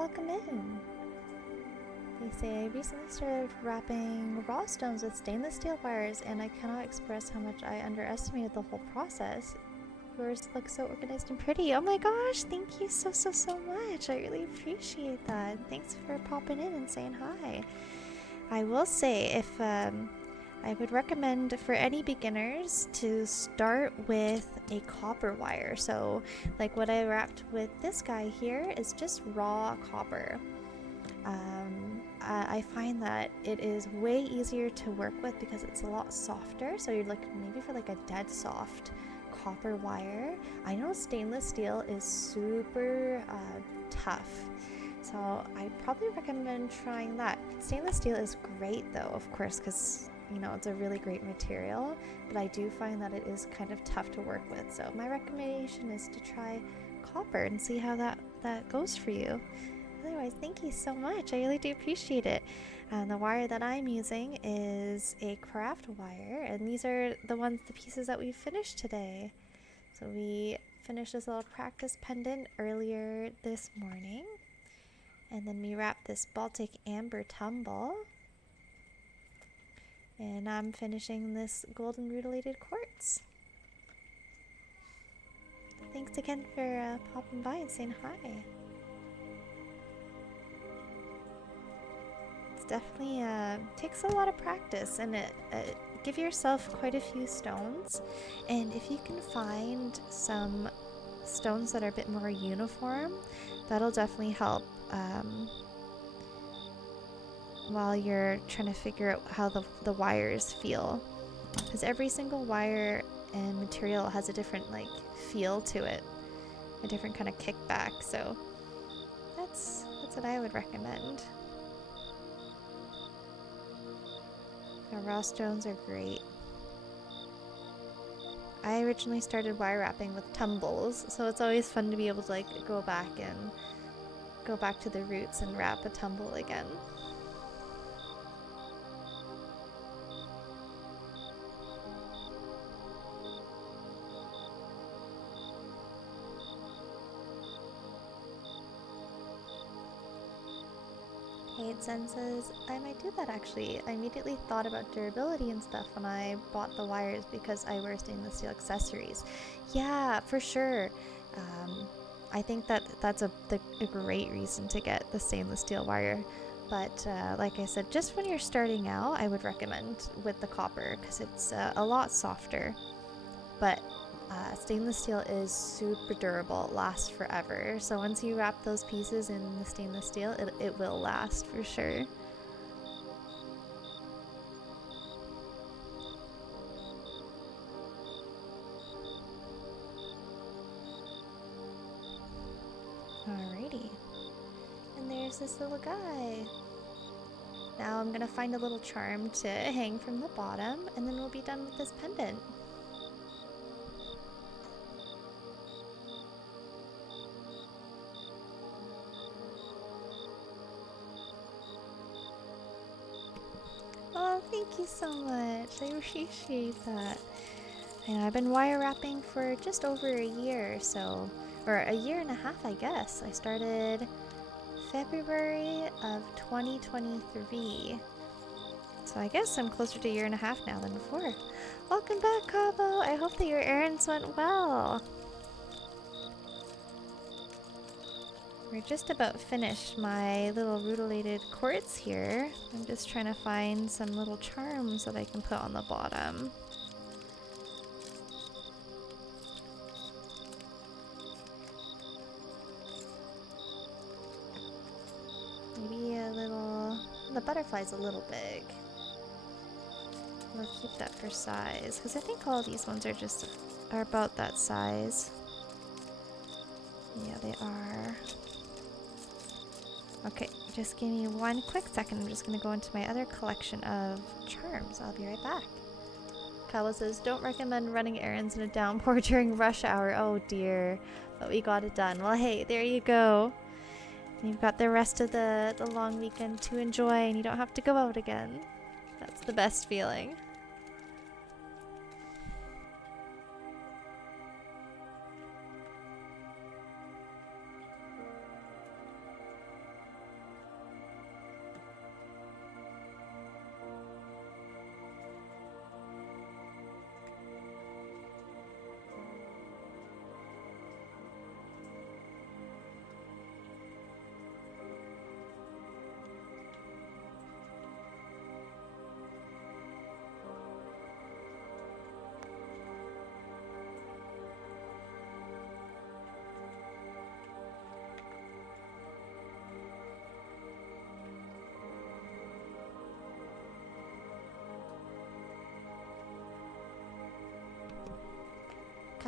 welcome in. They say, I recently started wrapping raw stones with stainless steel wires, and I cannot express how much I underestimated the whole process. Yours looks so organized and pretty. Oh my gosh, thank you so much. I really appreciate that. Thanks for popping in and saying hi. I will say, if I would recommend for any beginners to start with a copper wire. So like what I wrapped with this guy here is just raw copper. I find that it is way easier to work with because it's a lot softer. So you're looking maybe for like a dead soft copper wire. I know stainless steel is super tough, so I probably recommend trying that. Stainless steel is great though, of course, because you know it's a really great material, but I do find that it is kind of tough to work with. So my recommendation is to try copper and see how that goes for you. Otherwise, thank you so much. I really do appreciate it. The wire that I'm using is a craft wire, and these are the pieces that we finished today. So we finished this little practice pendant earlier this morning, and then we wrapped this Baltic Amber tumble, and I'm finishing this golden rutilated quartz. Thanks again for popping by and saying hi. Definitely takes a lot of practice, and give yourself quite a few stones, and if you can find some stones that are a bit more uniform, that'll definitely help while you're trying to figure out how the wires feel, because every single wire and material has a different like feel to it, a different kind of kickback. So that's what I would recommend. Raw stones are great. I originally started wire wrapping with tumbles, so it's always fun to be able to like go back to the roots and wrap a tumble again. Zen says, I might do that actually. I immediately thought about durability and stuff when I bought the wires because I wear stainless steel accessories. Yeah, for sure. I think that's a great reason to get the stainless steel wire. But like I said, just when you're starting out, I would recommend with the copper because it's a lot softer. But stainless steel is super durable, it lasts forever. So once you wrap those pieces in the stainless steel, it will last for sure. Alrighty. And there's this little guy. Now I'm gonna find a little charm to hang from the bottom, and then we'll be done with this pendant. Oh, thank you so much. I appreciate that. And I've been wire wrapping for just over a year, or a year and a half, I guess. I started February of 2023. So I guess I'm closer to a year and a half now than before. Welcome back, Cabo. I hope that your errands went well. We're just about finished my little rutilated quartz here. I'm just trying to find some little charms that I can put on the bottom. Maybe a little... The butterfly's a little big. We'll keep that for size, because I think all these ones are about that size. Yeah, they are. Okay, just give me one quick second. I'm just going to go into my other collection of charms. I'll be right back. Kala says, don't recommend running errands in a downpour during rush hour. Oh dear. But we got it done. Well, hey, there you go. You've got the rest of the long weekend to enjoy, and you don't have to go out again. That's the best feeling.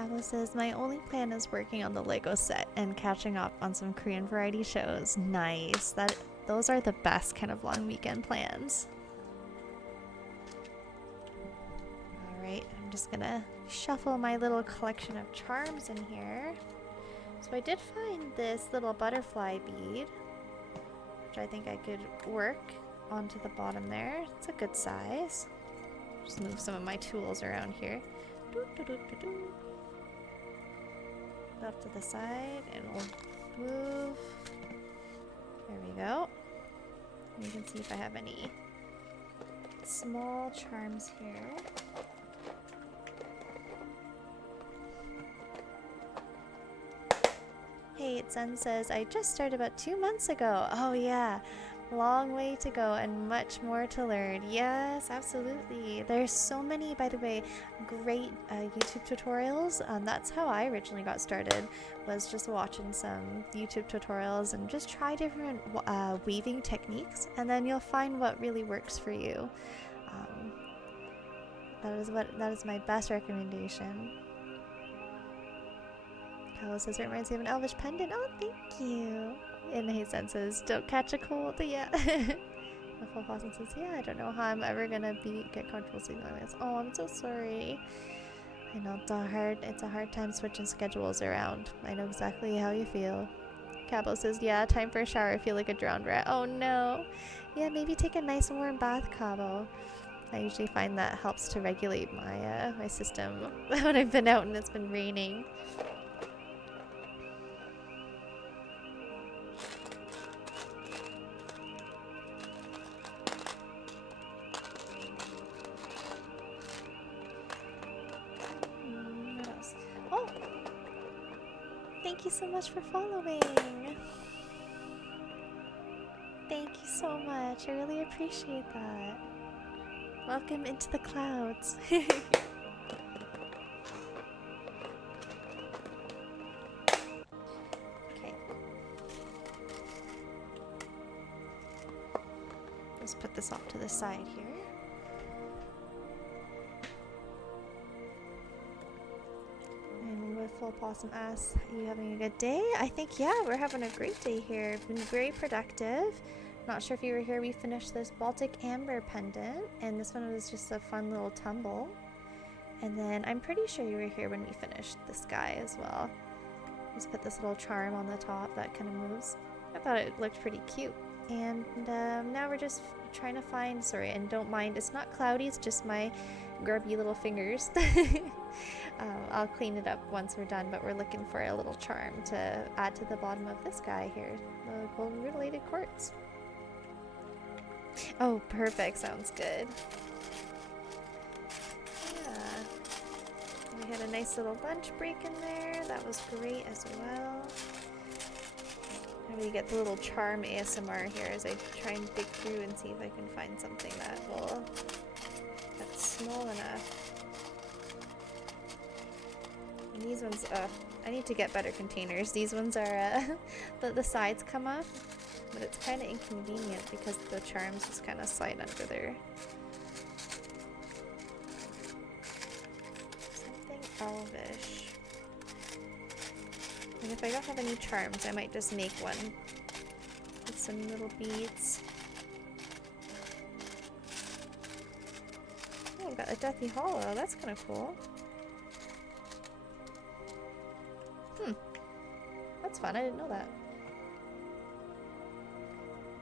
Cabo says, my only plan is working on the Lego set and catching up on some Korean variety shows. Nice. Those are the best kind of long weekend plans. Alright, I'm just gonna shuffle my little collection of charms in here. So I did find this little butterfly bead, which I think I could work onto the bottom there. It's a good size. Just move some of my tools around here. Up to the side, and we'll move. There we go. And you can see if I have any small charms here. Hey, Sun says, I just started about 2 months ago. Oh yeah, long way to go and much more to learn. Yes, absolutely. There's so many, by the way, great YouTube tutorials. That's how I originally got started, was just watching some YouTube tutorials and just try different weaving techniques, and then you'll find what really works for you. That is my best recommendation. Carla says it reminds me of an elvish pendant. Oh, thank you. And Hazen says, don't catch a cold. Yeah. Full Blossom says, yeah, I don't know how I'm ever gonna get comfortable sleeping like this. Oh, I'm so sorry. I know it's a hard time switching schedules around. I know exactly how you feel. Cabo says, yeah, time for a shower. I feel like a drowned rat. Oh no. Yeah, maybe take a nice warm bath, Cabo. I usually find that helps to regulate my my system when I've been out and it's been raining. Thank you so much for following. Thank you so much. I really appreciate that. Welcome into the clouds. Okay. Let's put this off to the side here. Full Possum asks, are you having a good day? I think, yeah, we're having a great day here. Been very productive. Not sure if you were here, we finished this Baltic Amber pendant, and this one was just a fun little tumble. And then I'm pretty sure you were here when we finished this guy as well. Just put this little charm on the top that kind of moves. I thought it looked pretty cute. And now we're just trying to find, sorry, and don't mind, it's not cloudy, it's just my grubby little fingers. I'll clean it up once we're done, but we're looking for a little charm to add to the bottom of this guy here, the golden rutilated quartz. Oh, perfect, sounds good. Yeah, we had a nice little lunch break in there, that was great as well. I'm gonna get the little charm ASMR here as I try and dig through and see if I can find something that's small enough. And these ones, I need to get better containers. These ones are, the sides come off, but it's kind of inconvenient because the charms just kind of slide under there. Something elvish. And if I don't have any charms, I might just make one with some little beads. Oh, I've got a Deathly Hollow. That's kind of cool. That's fun. I didn't know that.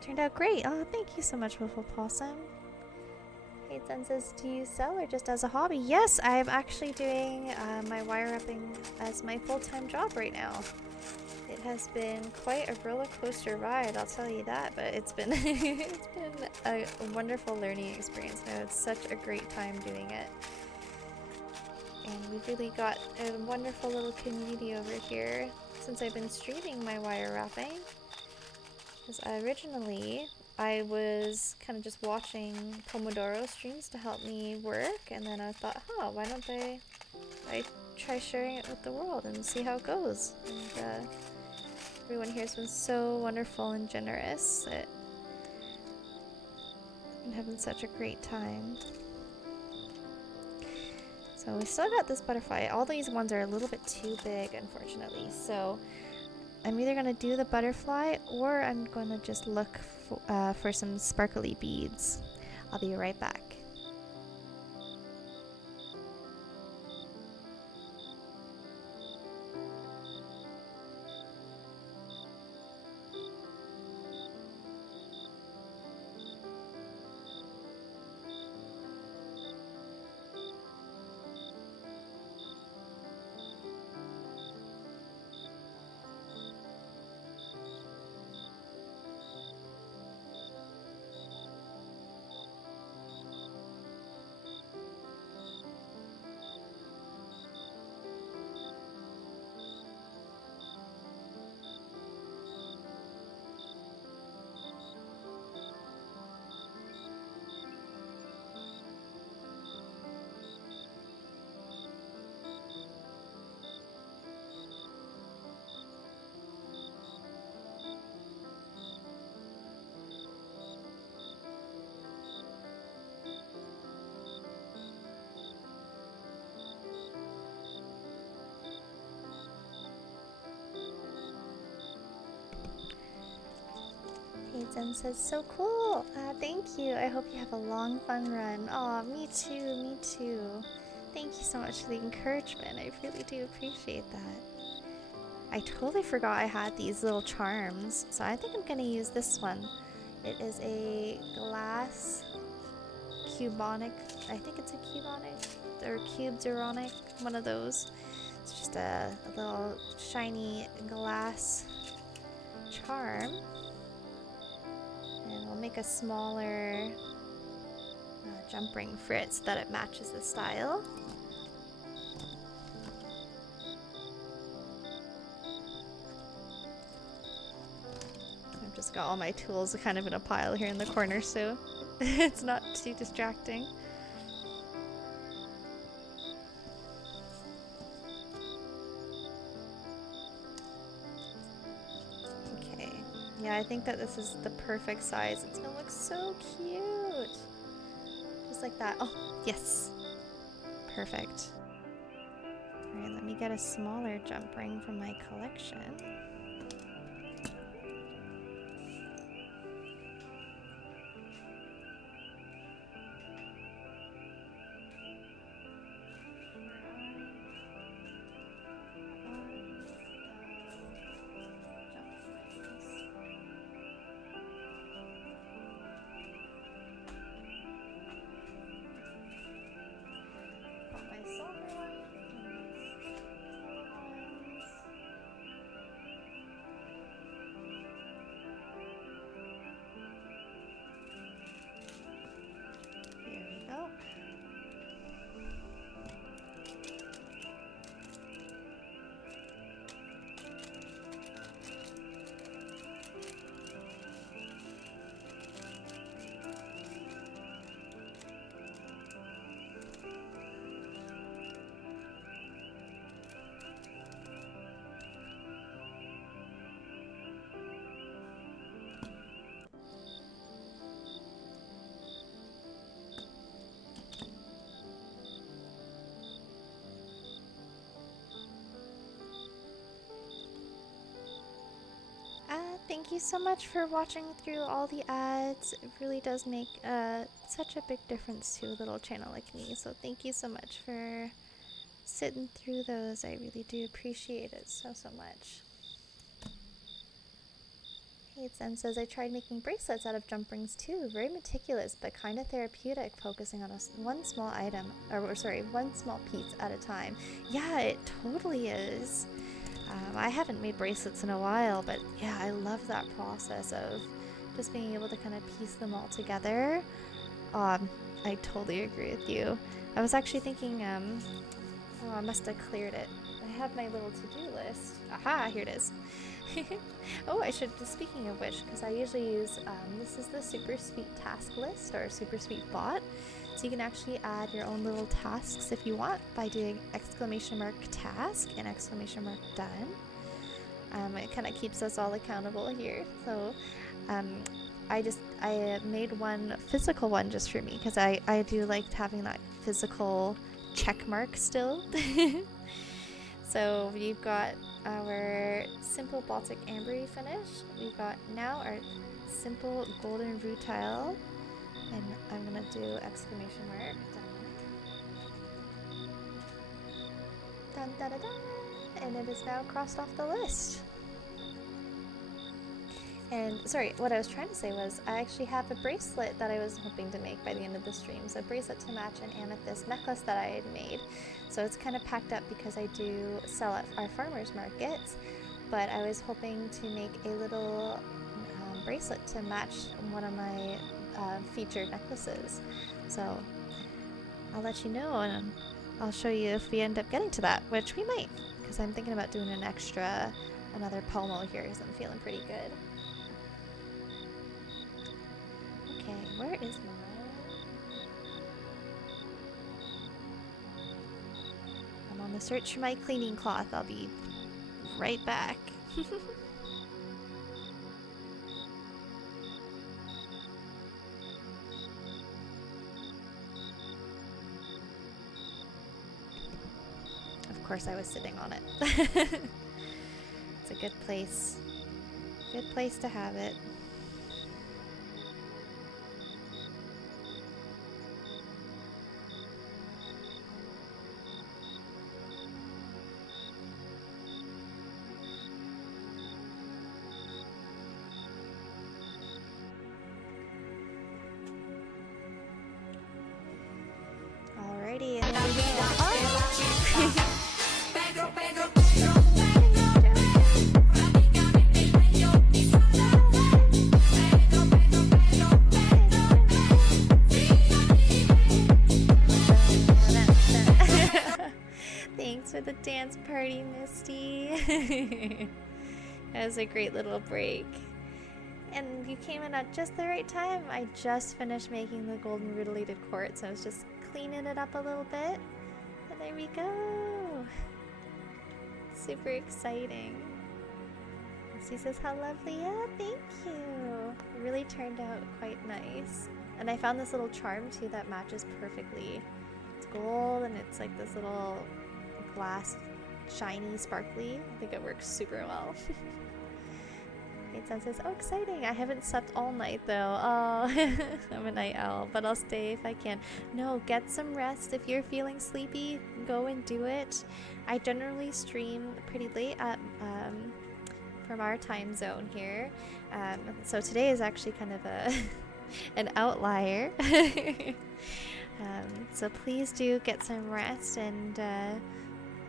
Turned out great. Oh, thank you so much, Wiffle Possum. Hey, Zen says, do you sell or just as a hobby? Yes, I'm actually doing my wire wrapping as my full-time job right now. It has been quite a roller coaster ride, I'll tell you that, but it's been it's been a wonderful learning experience. I had such a great time doing it. And we've really got a wonderful little community over here since I've been streaming my wire wrapping. Because originally I was kind of just watching Pomodoro streams to help me work, and then I thought, why don't I try sharing it with the world and see how it goes. And everyone here has been so wonderful and generous. I'm having such a great time. So So we still got this butterfly. All these ones are a little bit too big, unfortunately. So I'm either going to do the butterfly or I'm going to just look for some sparkly beads. I'll be right back. Zen says, so cool. Thank you. I hope you have a long, fun run. Aw, me too, me too. Thank you so much for the encouragement. I really do appreciate that. I totally forgot I had these little charms, so I think I'm going to use this one. It is a glass cubonic, I think it's a cubonic, or cube zeronic, one of those. It's just a little shiny glass charm. And we'll make a smaller jump ring for it so that it matches the style. I've just got all my tools kind of in a pile here in the corner, so it's not too distracting. Yeah, I think that this is the perfect size. It's gonna look so cute. Just like that. Oh, yes. Perfect. Alright, let me get a smaller jump ring from my collection. Thank you so much for watching through all the ads. It really does make such a big difference to a little channel like me. So thank you so much for sitting through those. I really do appreciate it so much. Hey, Zen says, I tried making bracelets out of jump rings too. Very meticulous, but kind of therapeutic, focusing on one small item, or sorry, one small piece at a time. Yeah, it totally is. I haven't made bracelets in a while, but yeah, I love that process of just being able to kind of piece them all together. I totally agree with you. I was actually thinking, oh, I must have cleared it. I have my little to-do list. Aha, here it is. Oh, I should, speaking of which, because I usually use, this is the Super Sweet task list, or Super Sweet bot. So you can actually add your own little tasks if you want by doing !task and !done. It kind of keeps us all accountable here. So I made one physical one just for me because I do like having that physical check mark still. So we've got our simple Baltic Ambery finish. We got now our simple golden rutile, and I'm gonna do exclamation mark. Dun, dun, dun, dun, and it is now crossed off the list. And sorry, what I was trying to say was I actually have a bracelet that I was hoping to make by the end of the stream. So a bracelet to match an amethyst necklace that I had made. So it's kind of packed up because I do sell at our farmers markets, but I was hoping to make a little bracelet to match one of my featured necklaces. So I'll let you know, and I'll show you if we end up getting to that, which we might, because I'm thinking about doing another pomo here because I'm feeling pretty good. Okay, where is I'm on the search for my cleaning cloth. I'll be right back. Of course I was sitting on it. It's a good place. Good place to have it. Alrighty, and then we go up. Thanks for the dance party, Misty. That was a great little break. And you came in at just the right time. I just finished making the golden rutilated quartz. I was just cleaning it up a little bit. And there we go. Super exciting. Misty says, how lovely. Yeah, thank you. It really turned out quite nice. And I found this little charm too that matches perfectly. It's gold and it's like this little glass, shiny, sparkly. I think it works super well. Sun says, oh, exciting. I haven't slept all night though. Oh, I'm a night owl, but I'll stay if I can. No, get some rest. If you're feeling sleepy, go and do it. I generally stream pretty late at, from our time zone here. So today is actually kind of an outlier. So please do get some rest and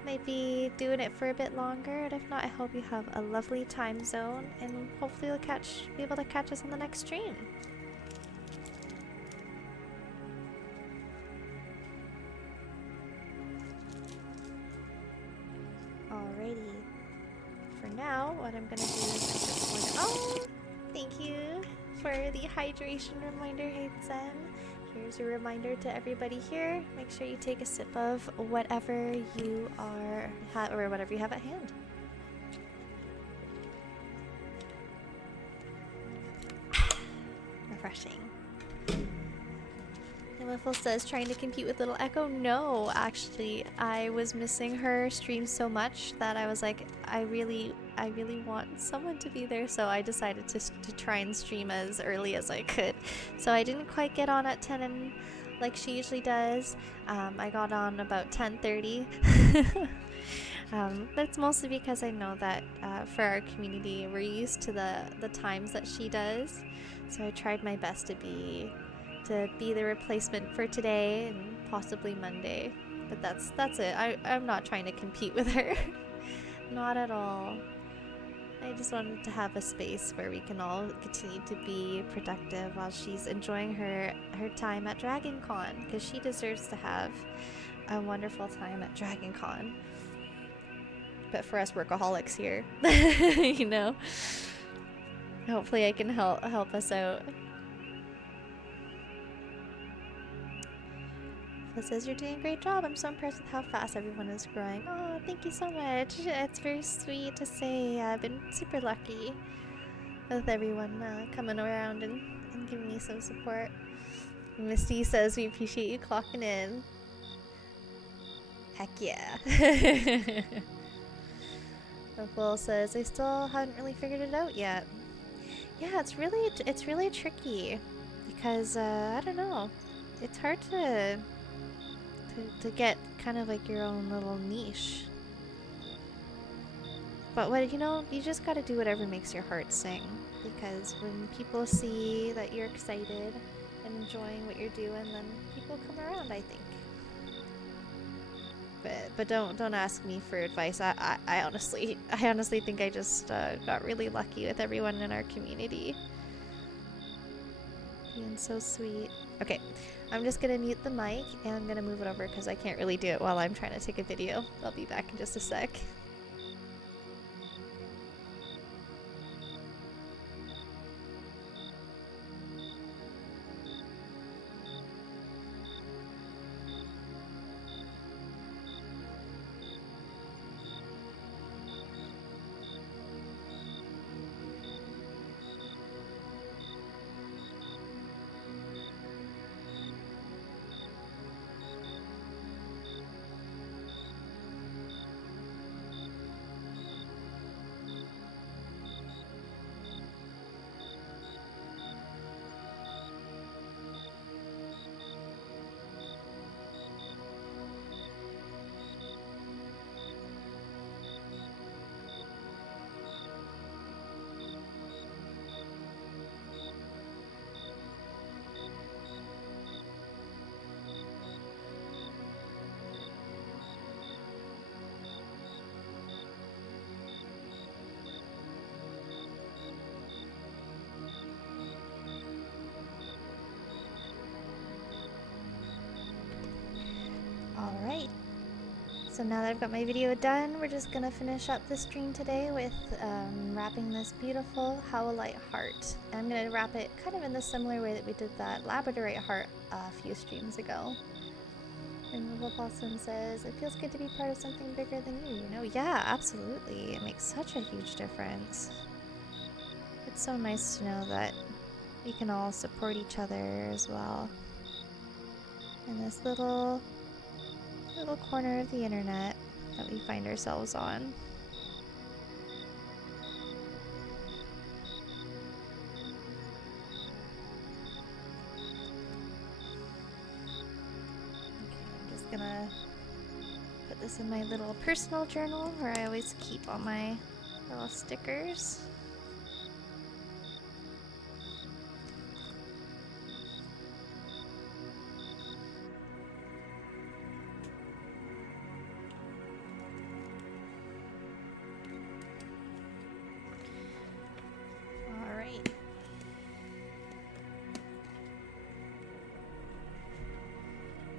maybe doing it for a bit longer, and if not, I hope you have a lovely time zone, and hopefully you'll be able to catch us on the next stream. Alrighty. For now, what I'm gonna do is I'm just going to... Oh! Thank you for the hydration reminder, Haitsen. Here's a reminder to everybody here. Make sure you take a sip of whatever you or whatever you have at hand. Refreshing. And Wiffle says, trying to compete with Little Echo? No, actually, I was missing her stream so much that I was like, I really want someone to be there, so I decided to try and stream as early as I could. So I didn't quite get on at 10 and like she usually does. I got on about 10:30. But it's mostly because I know that for our community, we're used to the times that she does. So I tried my best to be the replacement for today and possibly Monday. But that's it. I'm not trying to compete with her. Not at all. I just wanted to have a space where we can all continue to be productive while she's enjoying her time at Dragon Con, because she deserves to have a wonderful time at Dragon Con. But for us workaholics here, you know, hopefully I can help us out. It says, you're doing a great job. I'm so impressed with how fast everyone is growing. Oh, thank you so much. It's very sweet to say. I've been super lucky with everyone coming around and giving me some support. Misty says, we appreciate you clocking in. Heck yeah. Will says, I still haven't really figured it out yet. Yeah, it's really tricky because I don't know. It's hard to get kind of like your own little niche. But what you just got to do whatever makes your heart sing, because when people see that you're excited and enjoying what you're doing, then people come around, I think. But don't ask me for advice. I honestly think I just got really lucky with everyone in our community. Being so sweet. Okay, I'm just gonna mute the mic and I'm gonna move it over because I can't really do it while I'm trying to take a video. I'll be back in just a sec. Alright, so now that I've got my video done, we're just gonna finish up the stream today with wrapping this beautiful Howlite heart. I'm gonna wrap it kind of in the similar way that we did that Labradorite heart a few streams ago. And Little Blossom says, it feels good to be part of something bigger than you, Yeah, absolutely. It makes such a huge difference. It's so nice to know that we can all support each other as well. In this little corner of the internet that we find ourselves on. Okay, I'm just gonna put this in my little personal journal where I always keep all my little stickers.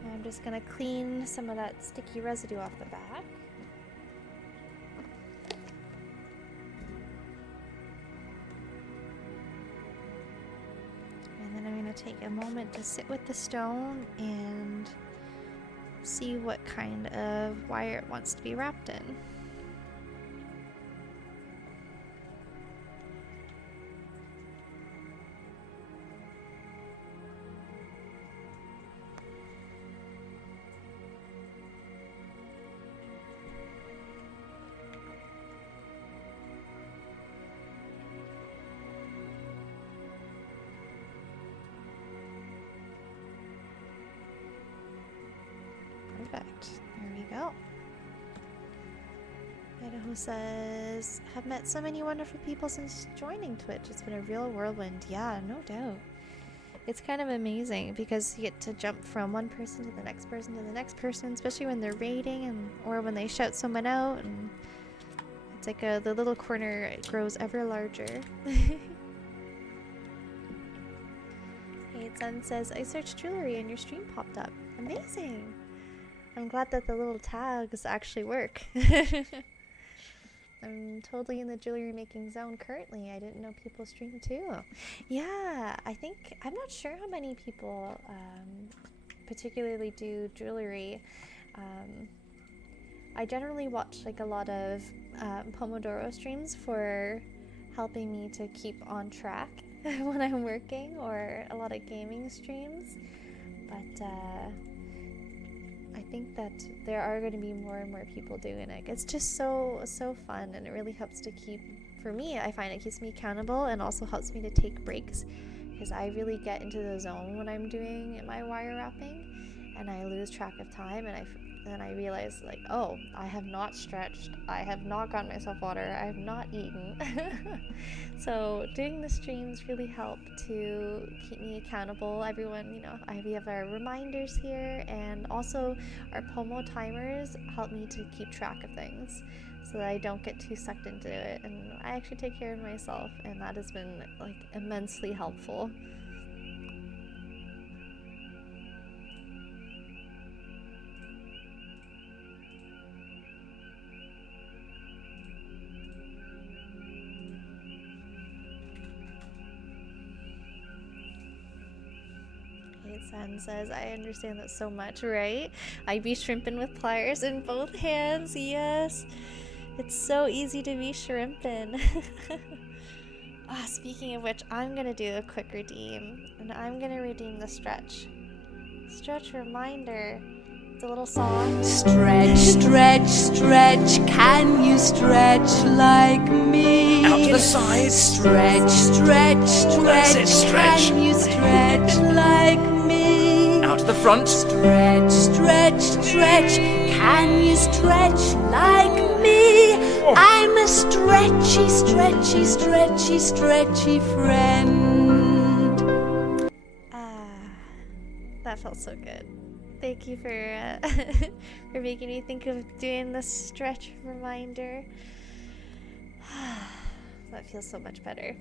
I'm just gonna clean some of that sticky residue off the back. And then I'm gonna take a moment to sit with the stone and see what kind of wire it wants to be wrapped in. Perfect. There we go. Idaho says, have met so many wonderful people since joining Twitch. It's been a real whirlwind. Yeah, no doubt. It's kind of amazing because you get to jump from one person to the next person to the next person, especially when they're raiding or when they shout someone out, and it's like the little corner, it grows ever larger. Hey, Sun says, I searched jewelry and your stream popped up. Amazing. I'm glad that the little tags actually work. I'm totally in the jewelry making zone currently. I didn't know people stream too. Yeah, I'm not sure how many people particularly do jewelry. I generally watch like a lot of Pomodoro streams for helping me to keep on track when I'm working, or a lot of gaming streams. But I think that there are going to be more and more people doing it. It's just so fun, and it really helps to keep, for me, I find it keeps me accountable and also helps me to take breaks, because I really get into the zone when I'm doing my wire wrapping, and I lose track of time, and then I realize, like, oh, I have not stretched, I have not gotten myself water, I have not eaten. So doing the streams really help to keep me accountable. Everyone, we have our reminders here, and also our Pomo timers help me to keep track of things so that I don't get too sucked into it, and I actually take care of myself, and that has been like immensely helpful. San says, I understand that so much, right? I be shrimping with pliers in both hands, yes. It's so easy to be shrimping. Speaking of which, I'm gonna do a quick redeem, and I'm gonna redeem the stretch. Stretch reminder. It's a little song. Stretch, stretch, stretch, can you stretch like me? Out to the sides. Stretch, stretch, stretch, can you stretch like me? Out to the front. Stretch, stretch, stretch, can you stretch like me? I'm a stretchy, stretchy, stretchy, stretchy friend. That felt so good. Thank you for for making me think of doing this stretch reminder. That feels so much better.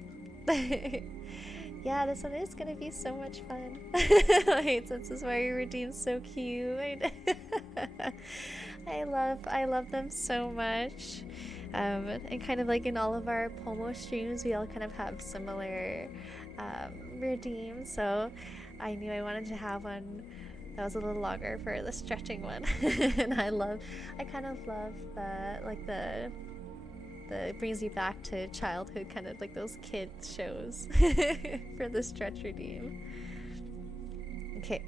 Yeah, this one is gonna be so much fun. Wait, this is why your redeem's so cute. I love them so much. And kind of like in all of our Pomo streams, we all kind of have similar redeems. So I knew I wanted to have one that was a little longer for the stretching one. And I kind of love the it brings me back to childhood, kind of like those kids shows for the stretch redeem. Okay,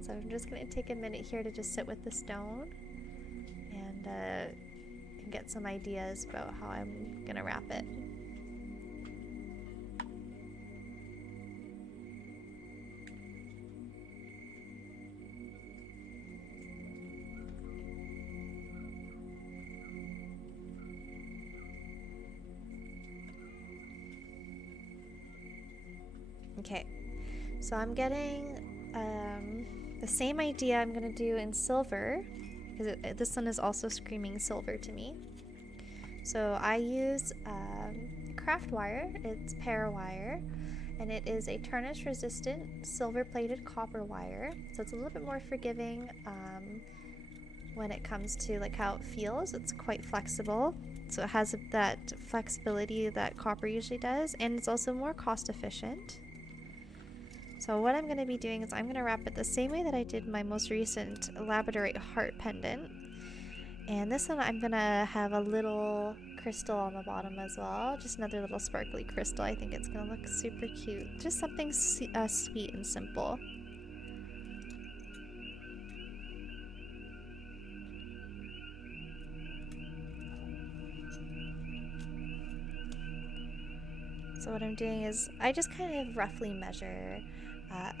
so I'm just gonna take a minute here to just sit with the stone and get some ideas about how I'm gonna wrap it. Okay, so I'm getting the same idea I'm going to do in silver, because this one is also screaming silver to me. So I use craft wire, it's Parawire, and it is a tarnish resistant silver plated copper wire, so it's a little bit more forgiving when it comes to like how it feels. It's quite flexible, so it has that flexibility that copper usually does, and it's also more cost efficient. So what I'm going to be doing is I'm going to wrap it the same way that I did my most recent labradorite heart pendant. And this one I'm going to have a little crystal on the bottom as well. Just another little sparkly crystal. I think it's going to look super cute. Just something sweet and simple. So what I'm doing is I just kind of roughly measure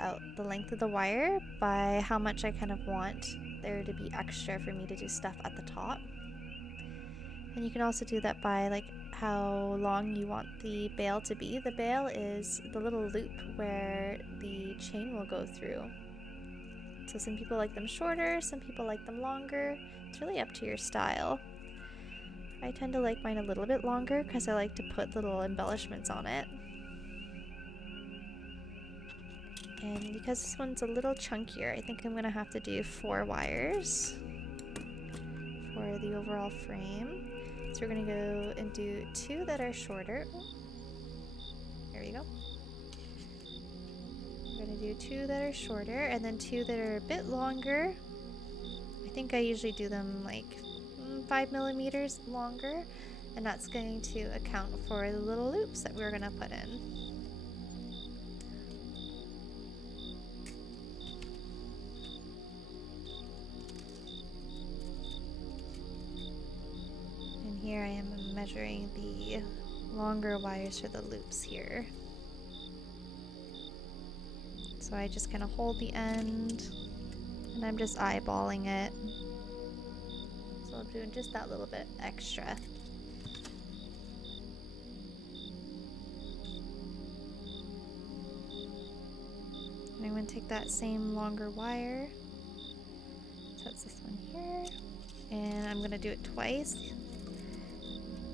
out the length of the wire by how much I kind of want there to be extra for me to do stuff at the top. And you can also do that by like how long you want the bail to be. The bail is the little loop where the chain will go through. So some people like them shorter, some people like them longer. It's really up to your style. I tend to like mine a little bit longer because I like to put little embellishments on it. And because this one's a little chunkier, I think I'm going to have to do 4 wires for the overall frame. So we're going to go and do 2 that are shorter. There we go. We're going to do 2 that are shorter and then 2 that are a bit longer. I think I usually do them like 5 millimeters longer, and that's going to account for the little loops that we're going to put in. measuring the longer wires for the loops here. So I just kind of hold the end and I'm just eyeballing it. So I'm doing just that little bit extra. And I'm going to take that same longer wire. So that's this one here. And I'm going to do it twice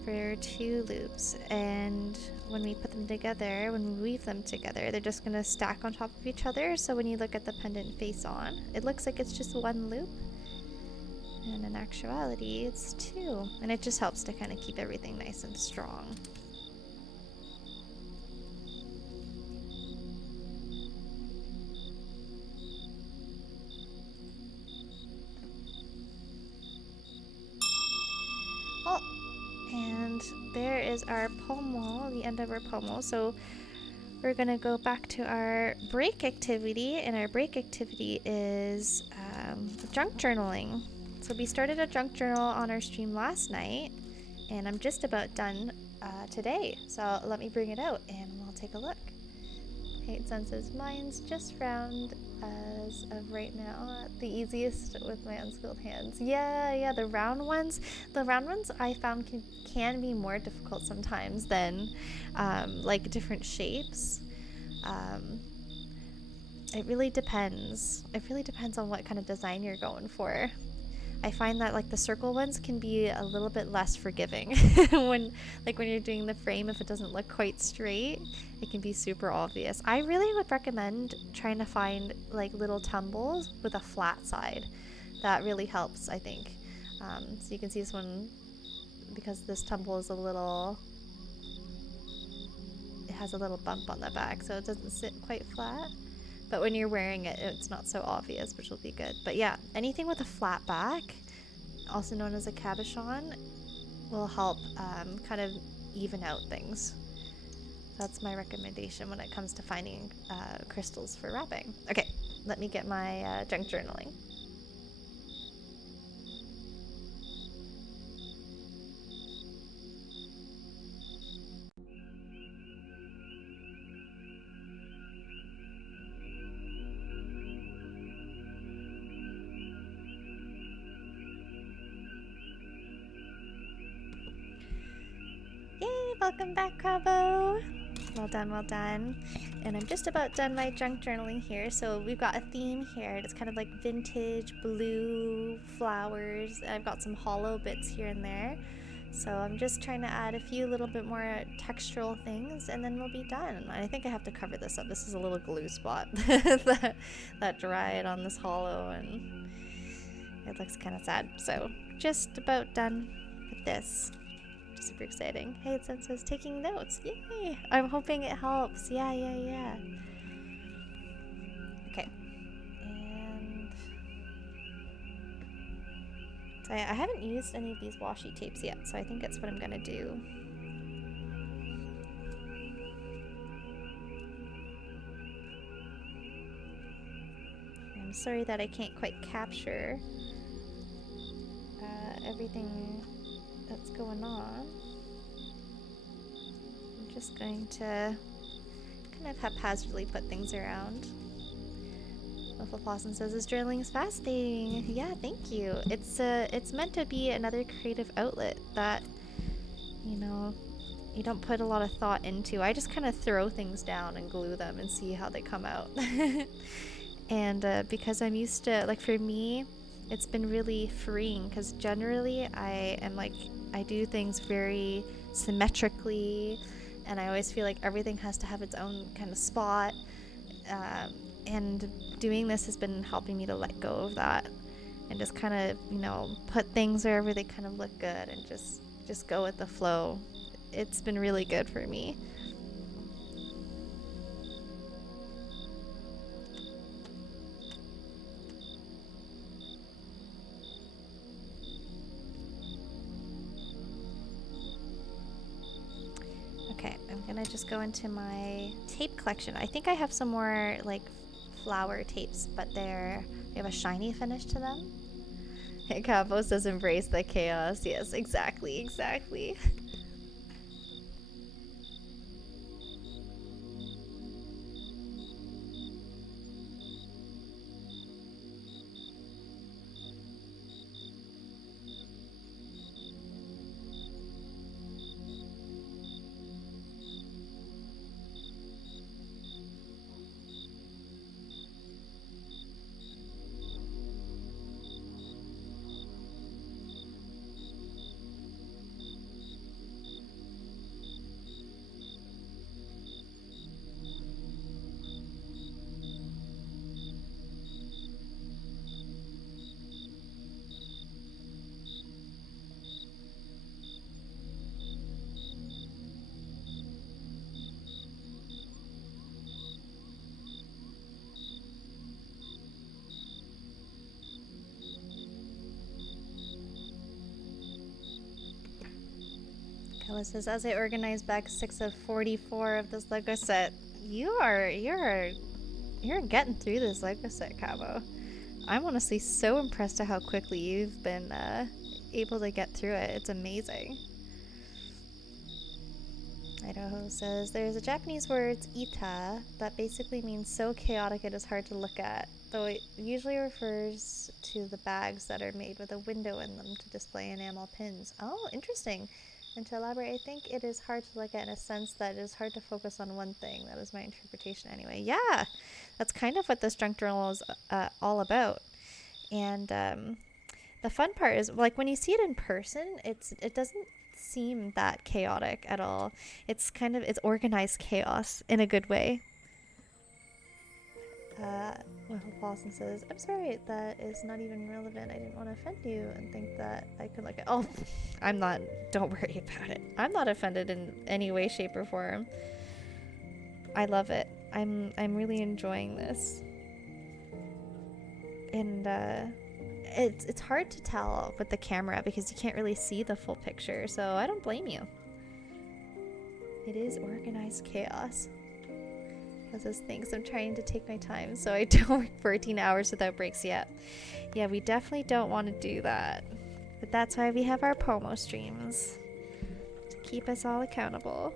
for 2 loops. And when we put them together, when we weave them together, they're just going to stack on top of each other. So when you look at the pendant face on, it looks like it's just 1 loop. And in actuality, it's 2. And it just helps to kind of keep everything nice and strong. Oh, and there is our pommel, the end of our pommel. So we're gonna go back to our break activity, and our break activity is junk journaling. So we started a junk journal on our stream last night, and I'm just about done today. So let me bring it out and we'll take a look. Hate Sun says, mine's just round as of right now. The easiest with my unskilled hands. Yeah, the round ones. The round ones I found can be more difficult sometimes than like different shapes. It really depends. It really depends on what kind of design you're going for. I find that like the circle ones can be a little bit less forgiving when you're doing the frame. If it doesn't look quite straight, it can be super obvious. I really would recommend trying to find like little tumbles with a flat side. That really helps, I think. So you can see this one, because this tumble is it has a little bump on the back, so it doesn't sit quite flat. But when you're wearing it, it's not so obvious, which will be good. But yeah, anything with a flat back, also known as a cabochon, will help kind of even out things. That's my recommendation when it comes to finding crystals for wrapping. Okay, let me get my junk journaling. Welcome back, Crabo. Well done, well done. And I'm just about done my junk journaling here. So we've got a theme here. It's kind of like vintage blue flowers. I've got some hollow bits here and there. So I'm just trying to add a few little bit more textural things, and then we'll be done. I think I have to cover this up. This is a little glue spot that dried on this hollow, and it looks kind of sad. So just about done with this. Super exciting. Hey, it says taking notes. Yay! I'm hoping it helps. Yeah. Okay. And so I haven't used any of these washi tapes yet, so I think that's what I'm gonna do. I'm sorry that I can't quite capture everything that's going on. I'm just going to kind of haphazardly put things around. Little Blossom says, "This journaling is fascinating." Yeah, thank you. It's meant to be another creative outlet that, you know, you don't put a lot of thought into. I just kind of throw things down and glue them and see how they come out. And because I'm used to, like, for me, it's been really freeing, because generally I do things very symmetrically, and I always feel like everything has to have its own kind of spot, and doing this has been helping me to let go of that and just kind of, you know, put things wherever they kind of look good and just go with the flow. It's been really good for me. Okay, I'm gonna just go into my tape collection. I think I have some more like flower tapes, but they have a shiny finish to them. Hey, Cabo says embrace the chaos. Yes, exactly. Ella says, as I organize bag 6 of 44 of this Lego set, you're getting through this Lego set, Cabo. I'm honestly so impressed at how quickly you've been able to get through it. It's amazing. Idaho says, there's a Japanese word, ita, that basically means so chaotic it is hard to look at, though it usually refers to the bags that are made with a window in them to display enamel pins. Oh, interesting. And to elaborate, I think it is hard to look at in a sense that it is hard to focus on one thing. That is my interpretation anyway. Yeah, that's kind of what this junk journal is all about. And the fun part is, like, when you see it in person, it doesn't seem that chaotic at all. It's organized chaos in a good way. Well, Paulson says, I'm sorry, that is not even relevant. I didn't want to offend you and think that I could look at. Oh, I'm not. Don't worry about it. I'm not offended in any way, shape, or form. I love it. I'm really enjoying this. And it's hard to tell with the camera because you can't really see the full picture, so I don't blame you. It is organized chaos. Says, thanks, I'm trying to take my time so I don't work 14 hours without breaks yet. Yeah, we definitely don't want to do that. But that's why we have our Pomo streams. To keep us all accountable.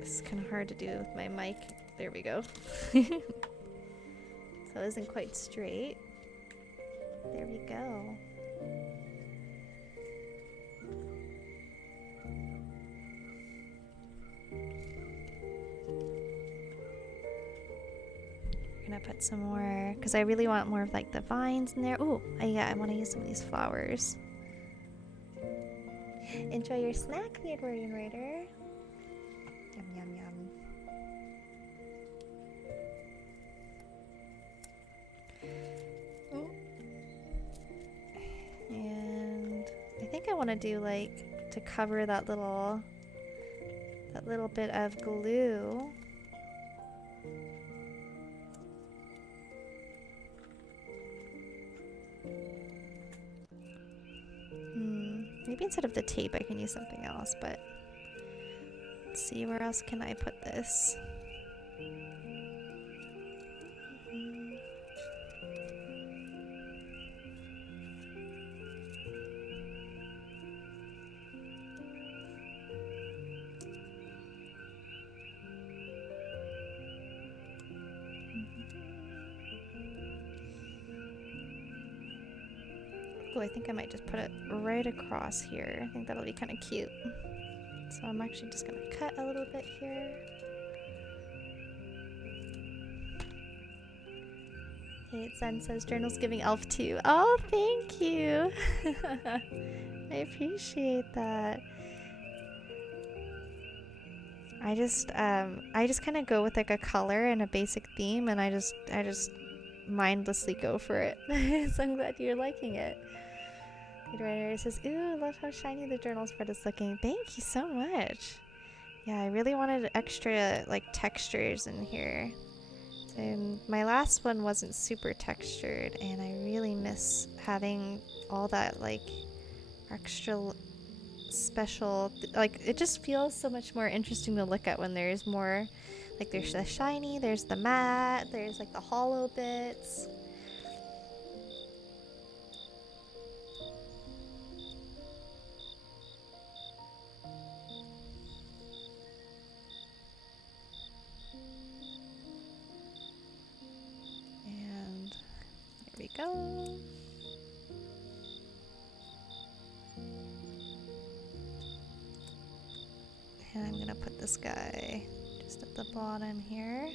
It's kind of hard to do with my mic. There we go. So it isn't quite straight. There we go. We're gonna put some more, because I really want more of like the vines in there. Oh, yeah, I want to use some of these flowers. Enjoy your snack, the Edwardian Writer. Yum, yum, yum. Oh. And I think I want to do like to cover that little bit of glue. Maybe instead of the tape I can use something else, but let's see, where else can I put this? Oh, I think I might just put it right across here. I think that'll be kind of cute. So I'm actually just going to cut a little bit here. Hey, Zen says Journal's giving elf too. Oh, thank you. I appreciate that. I just kind of go with like a color and a basic theme, and I just mindlessly go for it. So I'm glad you're liking it. Writer says, ooh, love how shiny the journal spread is looking. Thank you so much. Yeah, I really wanted extra like textures in here. And my last one wasn't super textured, and I really miss having all that like extra special, like it just feels so much more interesting to look at when there's more, like there's the shiny, there's the matte, there's like the hollow bits. Go. And I'm gonna put this guy just at the bottom here.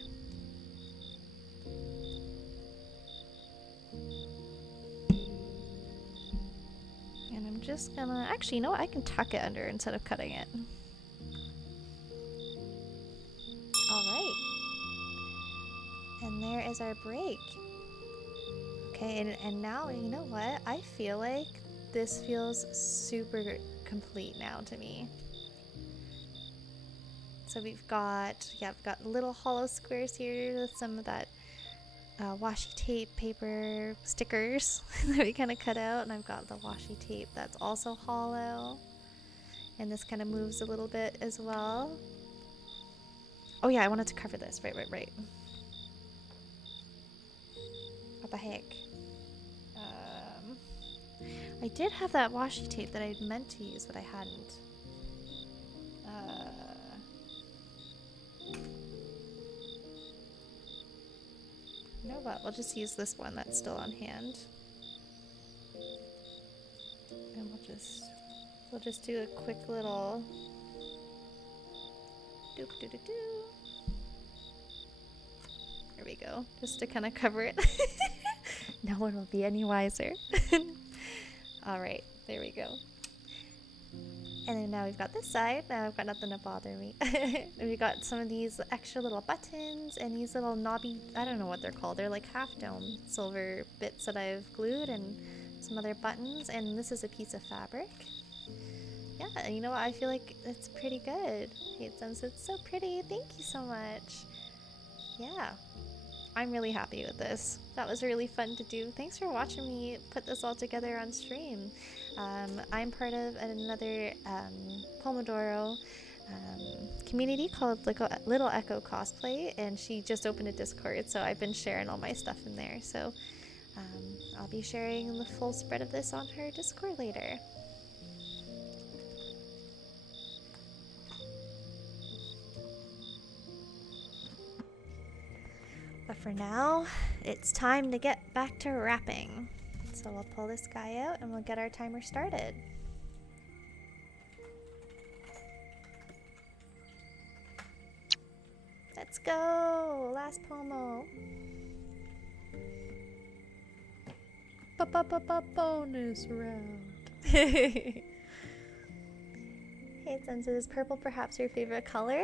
And I'm just gonna, actually, you know what? I can tuck it under instead of cutting it. Alright. And there is our break. Okay, and now, you know what? I feel like this feels super complete now to me. So we've got little hollow squares here with some of that washi tape paper stickers that we kind of cut out. And I've got the washi tape that's also hollow. And this kind of moves a little bit as well. Oh yeah, I wanted to cover this. Right. What the heck? I did have that washi tape that I'd meant to use, but I hadn't. You know what? We'll just use this one that's still on hand. And we'll just do a quick little doop doo doo doo. There we go. Just to kind of cover it. No one will be any wiser. Alright, there we go. And then now we've got this side. Now I've got nothing to bother me. We've got some of these extra little buttons and these little knobby, I don't know what they're called. They're like half dome silver bits that I've glued and some other buttons. And this is a piece of fabric. Yeah, you know what? I feel like it's pretty good. It's so pretty. Thank you so much. Yeah. I'm really happy with this. That was really fun to do. Thanks for watching me put this all together on stream. I'm part of another Pomodoro community called Little Echo Cosplay, and she just opened a Discord, so I've been sharing all my stuff in there. So I'll be sharing the full spread of this on her Discord later. But for now, it's time to get back to wrapping. So we'll pull this guy out and we'll get our timer started. Let's go! Last Pomo. Bonus round. Hey, Sense, is purple perhaps your favorite color?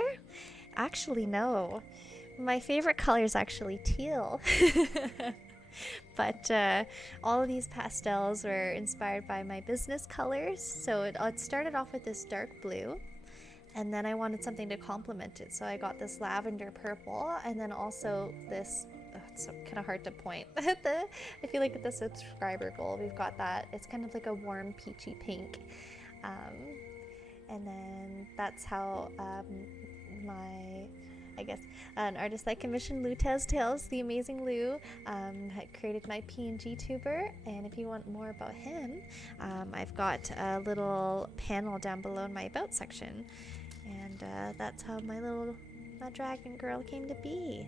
Actually, no. My favorite color is actually teal. But all of these pastels were inspired by my business colors. So it started off with this dark blue, and then I wanted something to complement it. So I got this lavender purple, and then also this, it's kind of hard to point. I feel like with the subscriber goal, we've got that. It's kind of like a warm peachy pink. And then that's how an artist that commissioned Lou Tells Tales, the amazing Lou, had created my PNG tuber. And if you want more about him, I've got a little panel down below in my about section. And that's how my dragon girl came to be.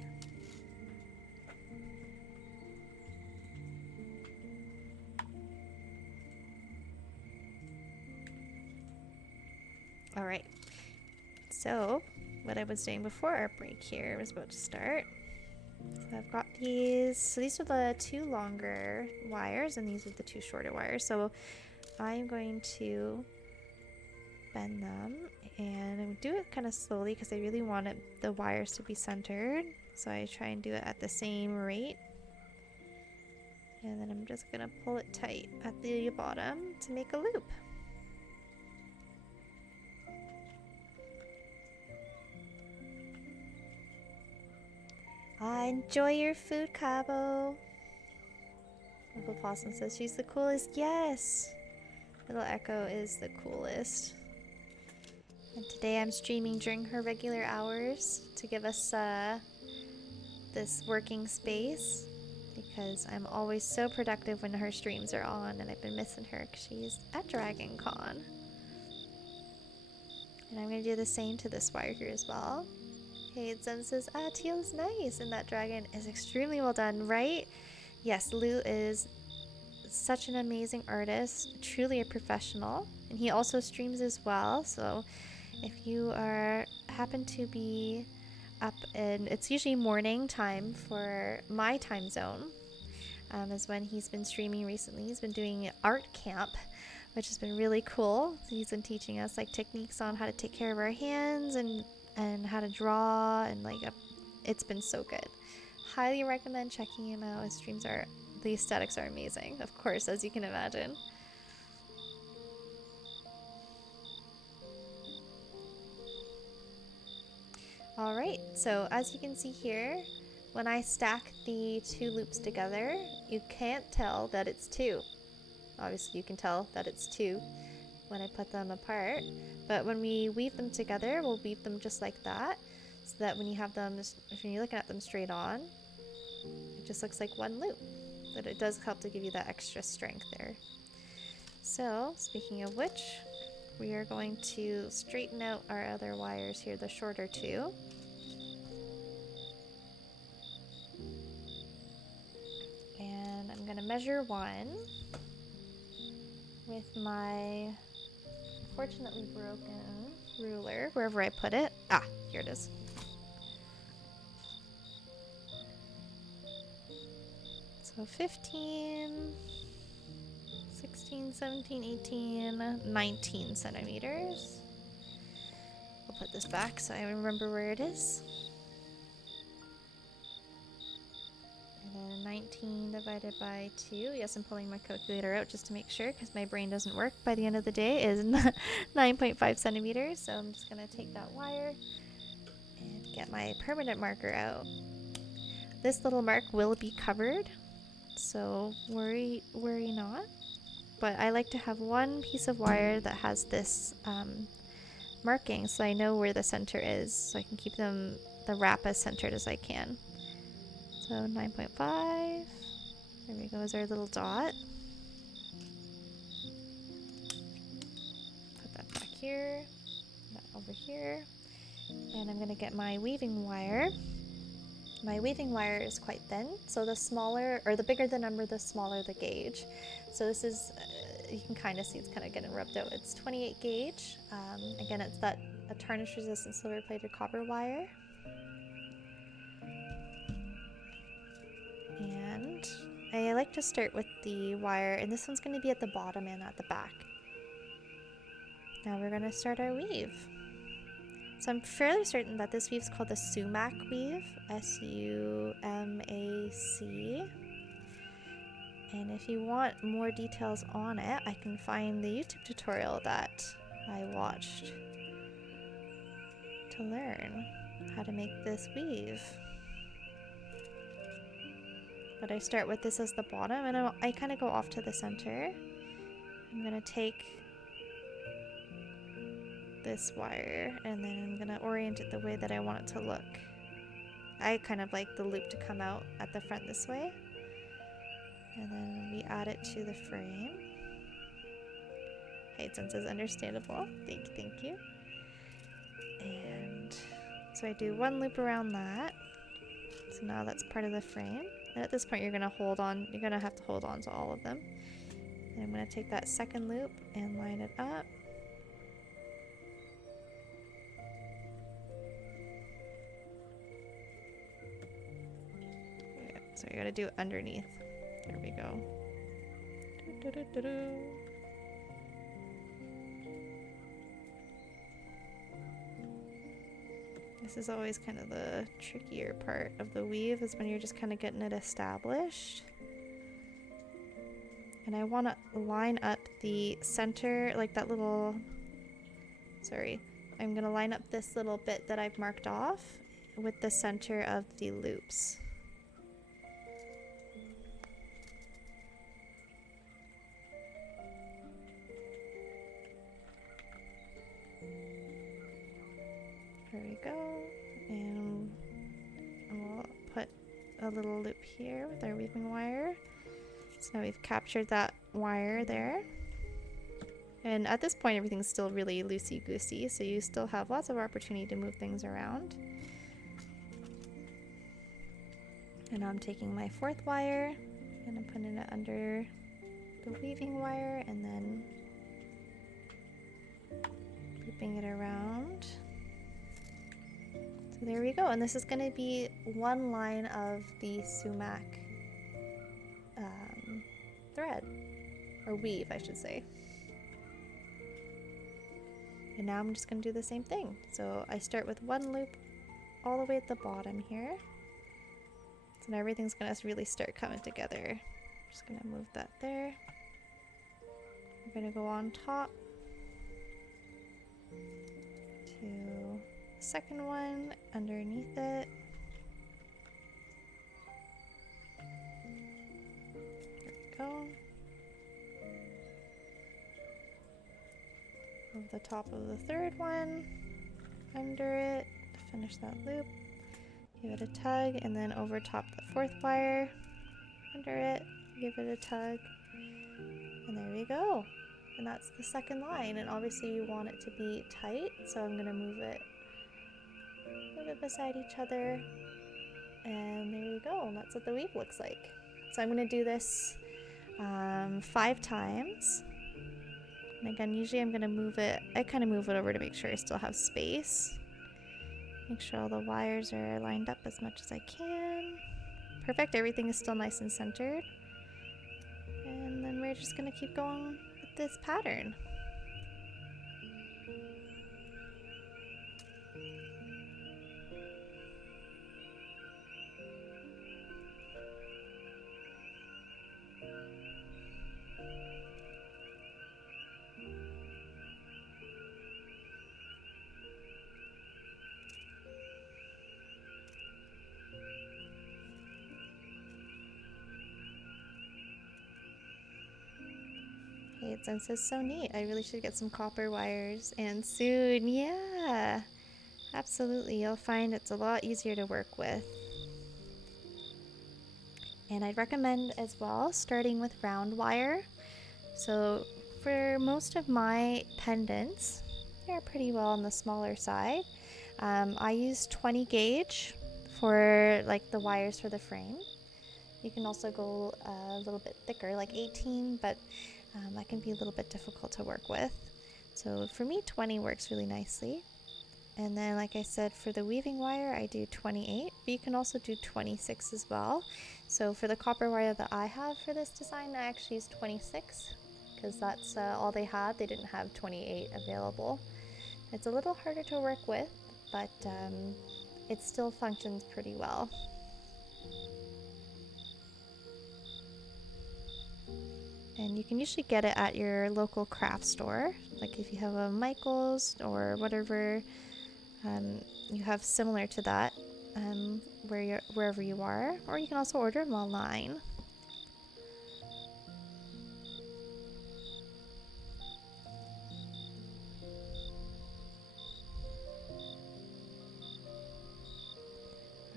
All right, so what I was doing before our break here was about to start. So I've got these. So these are the two longer wires, and these are the two shorter wires. So I'm going to bend them, and I do it kind of slowly because I really want the wires to be centered. So I try and do it at the same rate. And then I'm just gonna pull it tight at the bottom to make a loop. Enjoy your food, Cabo. Uncle Possum says she's the coolest. Yes! Little Echo is the coolest. And today I'm streaming during her regular hours to give us this working space, because I'm always so productive when her streams are on, and I've been missing her because she's at Dragon Con. And I'm going to do the same to this wire here as well. Hey, Zen says, teal is nice, and that dragon is extremely well done, right? Yes, Lou is such an amazing artist, truly a professional, and he also streams as well. So if you happen to be up, and it's usually morning time for my time zone, is when he's been streaming recently. He's been doing art camp, which has been really cool. He's been teaching us like techniques on how to take care of our hands and how to draw, and it's been so good. highly recommend checking him out. His streams are, the aesthetics are amazing, of course, as you can imagine. Alright, so as you can see here, when I stack the two loops together, you can't tell that it's two. Obviously you can tell that it's two when I put them apart, but when we weave them together, we'll weave them just like that, so that when you have them, if you're looking at them straight on, it just looks like one loop. But it does help to give you that extra strength there. So, speaking of which, we are going to straighten out our other wires here, the shorter two. And I'm going to measure one with my unfortunately broken ruler, wherever I put it. Ah, here it is. So 15, 16, 17, 18, 19 centimeters. I'll put this back so I remember where it is. And then 19 divided by 2. Yes, I'm pulling my calculator out just to make sure because my brain doesn't work by the end of the day, is 9.5 centimeters. So I'm just going to take that wire and get my permanent marker out. This little mark will be covered, so worry not. But I like to have one piece of wire that has this marking so I know where the center is, so I can keep the wrap as centered as I can. So 9.5, there we go, is our little dot. Put that back here, that over here, and I'm gonna get my weaving wire. My weaving wire is quite thin, so the smaller, or the bigger the number, the smaller the gauge. So this is, you can kind of see it's kind of getting rubbed out. It's 28 gauge. Again, it's that a tarnish resistant silver plated copper wire. And I like to start with the wire, and this one's going to be at the bottom and at the back. Now we're going to start our weave. So I'm fairly certain that this weave's called the Sumac weave, S-U-M-A-C. And if you want more details on it, I can find the YouTube tutorial that I watched to learn how to make this weave. But I start with this as the bottom, and I kind of go off to the center. I'm going to take this wire, and then I'm going to orient it the way that I want it to look. I kind of like the loop to come out at the front this way. And then we add it to the frame. Height sense is understandable. Thank you. And so I do one loop around that. So now that's part of the frame. And at this point you're gonna have to hold on to all of them. And I'm gonna take that second loop and line it up. Okay, so you gotta do it underneath. There we go. This is always kind of the trickier part of the weave, is when you're just kind of getting it established. And I want to line up the center, like that little, I'm going to line up this little bit that I've marked off with the center of the loops. There we go, and we'll put a little loop here with our weaving wire. So now we've captured that wire there. And at this point everything's still really loosey-goosey, so you still have lots of opportunity to move things around. And now I'm taking my fourth wire and I'm putting it under the weaving wire and then looping it around. So there we go, and this is going to be one line of the sumac thread, or weave I should say. And now I'm just going to do the same thing. So I start with one loop all the way at the bottom here. So now everything's gonna really start coming together. Just gonna move that there. We're gonna go on top to the second one underneath it. There we go. Move the top of the third one under it to finish that loop. Give it a tug, and then over top the fourth wire under it, give it a tug, and there we go. And that's the second line, and obviously you want it to be tight, so I'm gonna move it beside each other, and there you go. And that's what the weave looks like. So I'm gonna do this 5 times. And again, usually I'm gonna move it, I kind of move it over to make sure I still have space. Make sure all the wires are lined up as much as I can. Perfect, everything is still nice and centered. And then we're just gonna keep going with this pattern. This is so neat. I really should get some copper wires, and soon, yeah, absolutely. You'll find it's a lot easier to work with. And I'd recommend as well starting with round wire. So for most of my pendants, they're pretty well on the smaller side. I use 20 gauge for like the wires for the frame. You can also go a little bit thicker, like 18, but that can be a little bit difficult to work with. So for me, 20 works really nicely. And then, like I said, for the weaving wire, I do 28, but you can also do 26 as well. So for the copper wire that I have for this design, I actually use 26 because that's all they had. They didn't have 28 available. It's a little harder to work with, but it still functions pretty well. And you can usually get it at your local craft store, like if you have a Michael's or whatever you have similar to that wherever you are, or you can also order them online.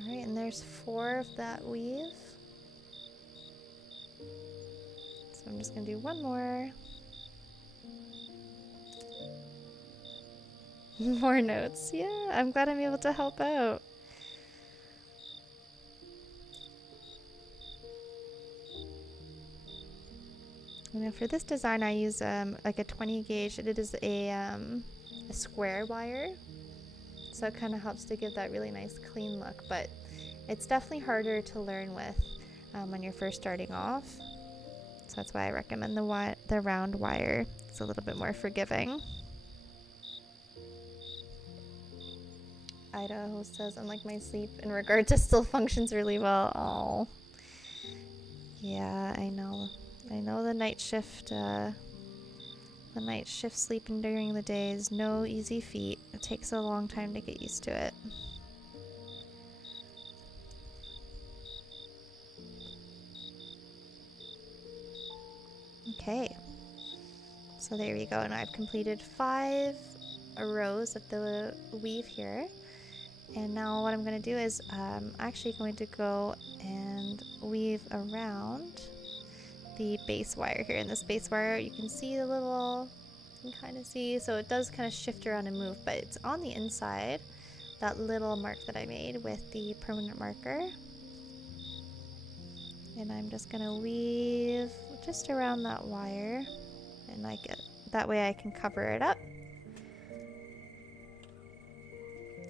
Alright, and there's 4 of that weave. So I'm just going to do one more. More notes. Yeah, I'm glad I'm able to help out. And for this design, I use like a 20 gauge. It is a square wire, so it kind of helps to give that really nice clean look. But it's definitely harder to learn with when you're first starting off. So that's why I recommend the round wire. It's a little bit more forgiving. Idaho says, unlike my sleep in regard to still functions really well. Oh, yeah, I know. I know the night shift sleeping during the day is no easy feat. It takes a long time to get used to it. Okay, so there we go, and I've completed 5 rows of the weave here. And now what I'm going to do is I'm actually going to go and weave around the base wire here. And this base wire, you can see the little, you can kind of see, so it does kind of shift around and move, but it's on the inside, that little mark that I made with the permanent marker. And I'm just going to weave just around that wire, and that way I can cover it up.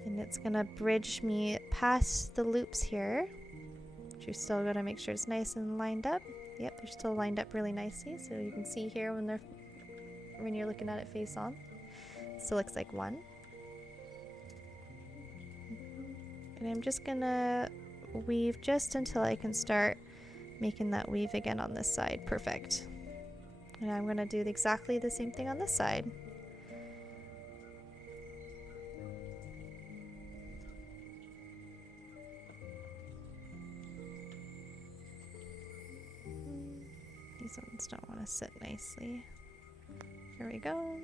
And it's gonna bridge me past the loops here. But you're still gonna make sure it's nice and lined up. Yep, they're still lined up really nicely. So you can see here when you're looking at it face on, it still looks like one. And I'm just gonna weave just until I can start making that weave again on this side. Perfect. And I'm going to do exactly the same thing on this side. These ones don't want to sit nicely. Here we go.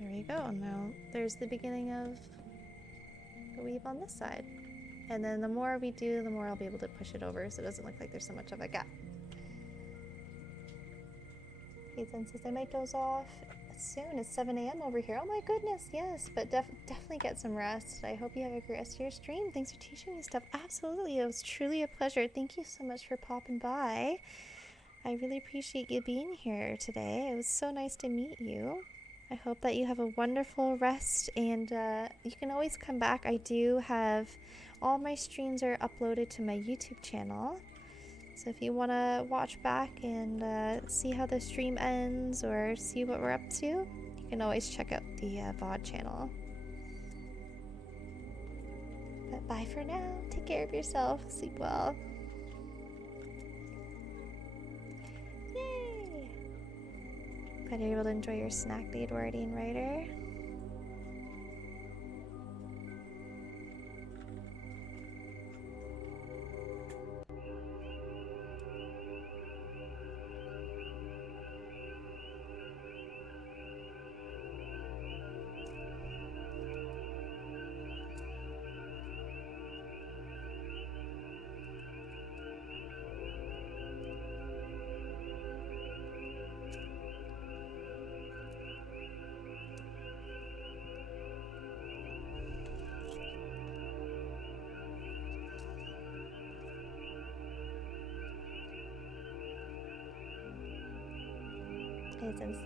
There we go. Now there's the beginning of the weave on this side. And then the more we do, the more I'll be able to push it over so it doesn't look like there's so much of a gap. Ethan says I might doze off soon. It's 7 a.m. over here. Oh my goodness, yes. But definitely get some rest. I hope you have a great rest of your stream. Thanks for teaching me stuff. Absolutely. It was truly a pleasure. Thank you so much for popping by. I really appreciate you being here today. It was so nice to meet you. I hope that you have a wonderful rest, and you can always come back. I do have all my streams are uploaded to my YouTube channel. So if you want to watch back and see how the stream ends or see what we're up to, you can always check out the VOD channel. But bye for now. Take care of yourself. Sleep well. Yay! Glad you're able to enjoy your snack day, Edwardian Writer.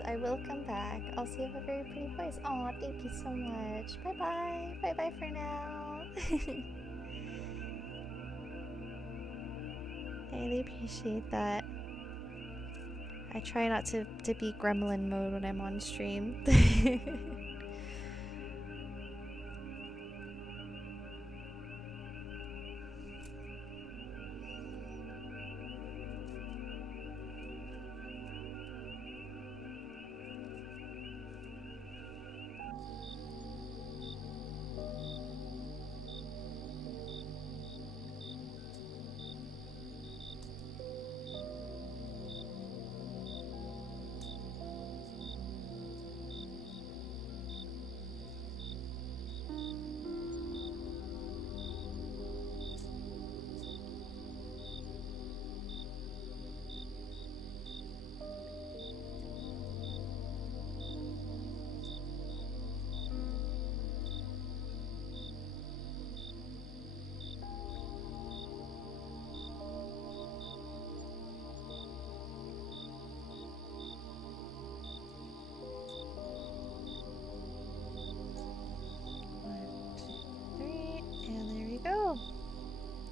I will come back. Also, you have a very pretty voice. Aw, thank you so much. Bye-bye. Bye-bye for now. I really appreciate that. I try not to be gremlin mode when I'm on stream.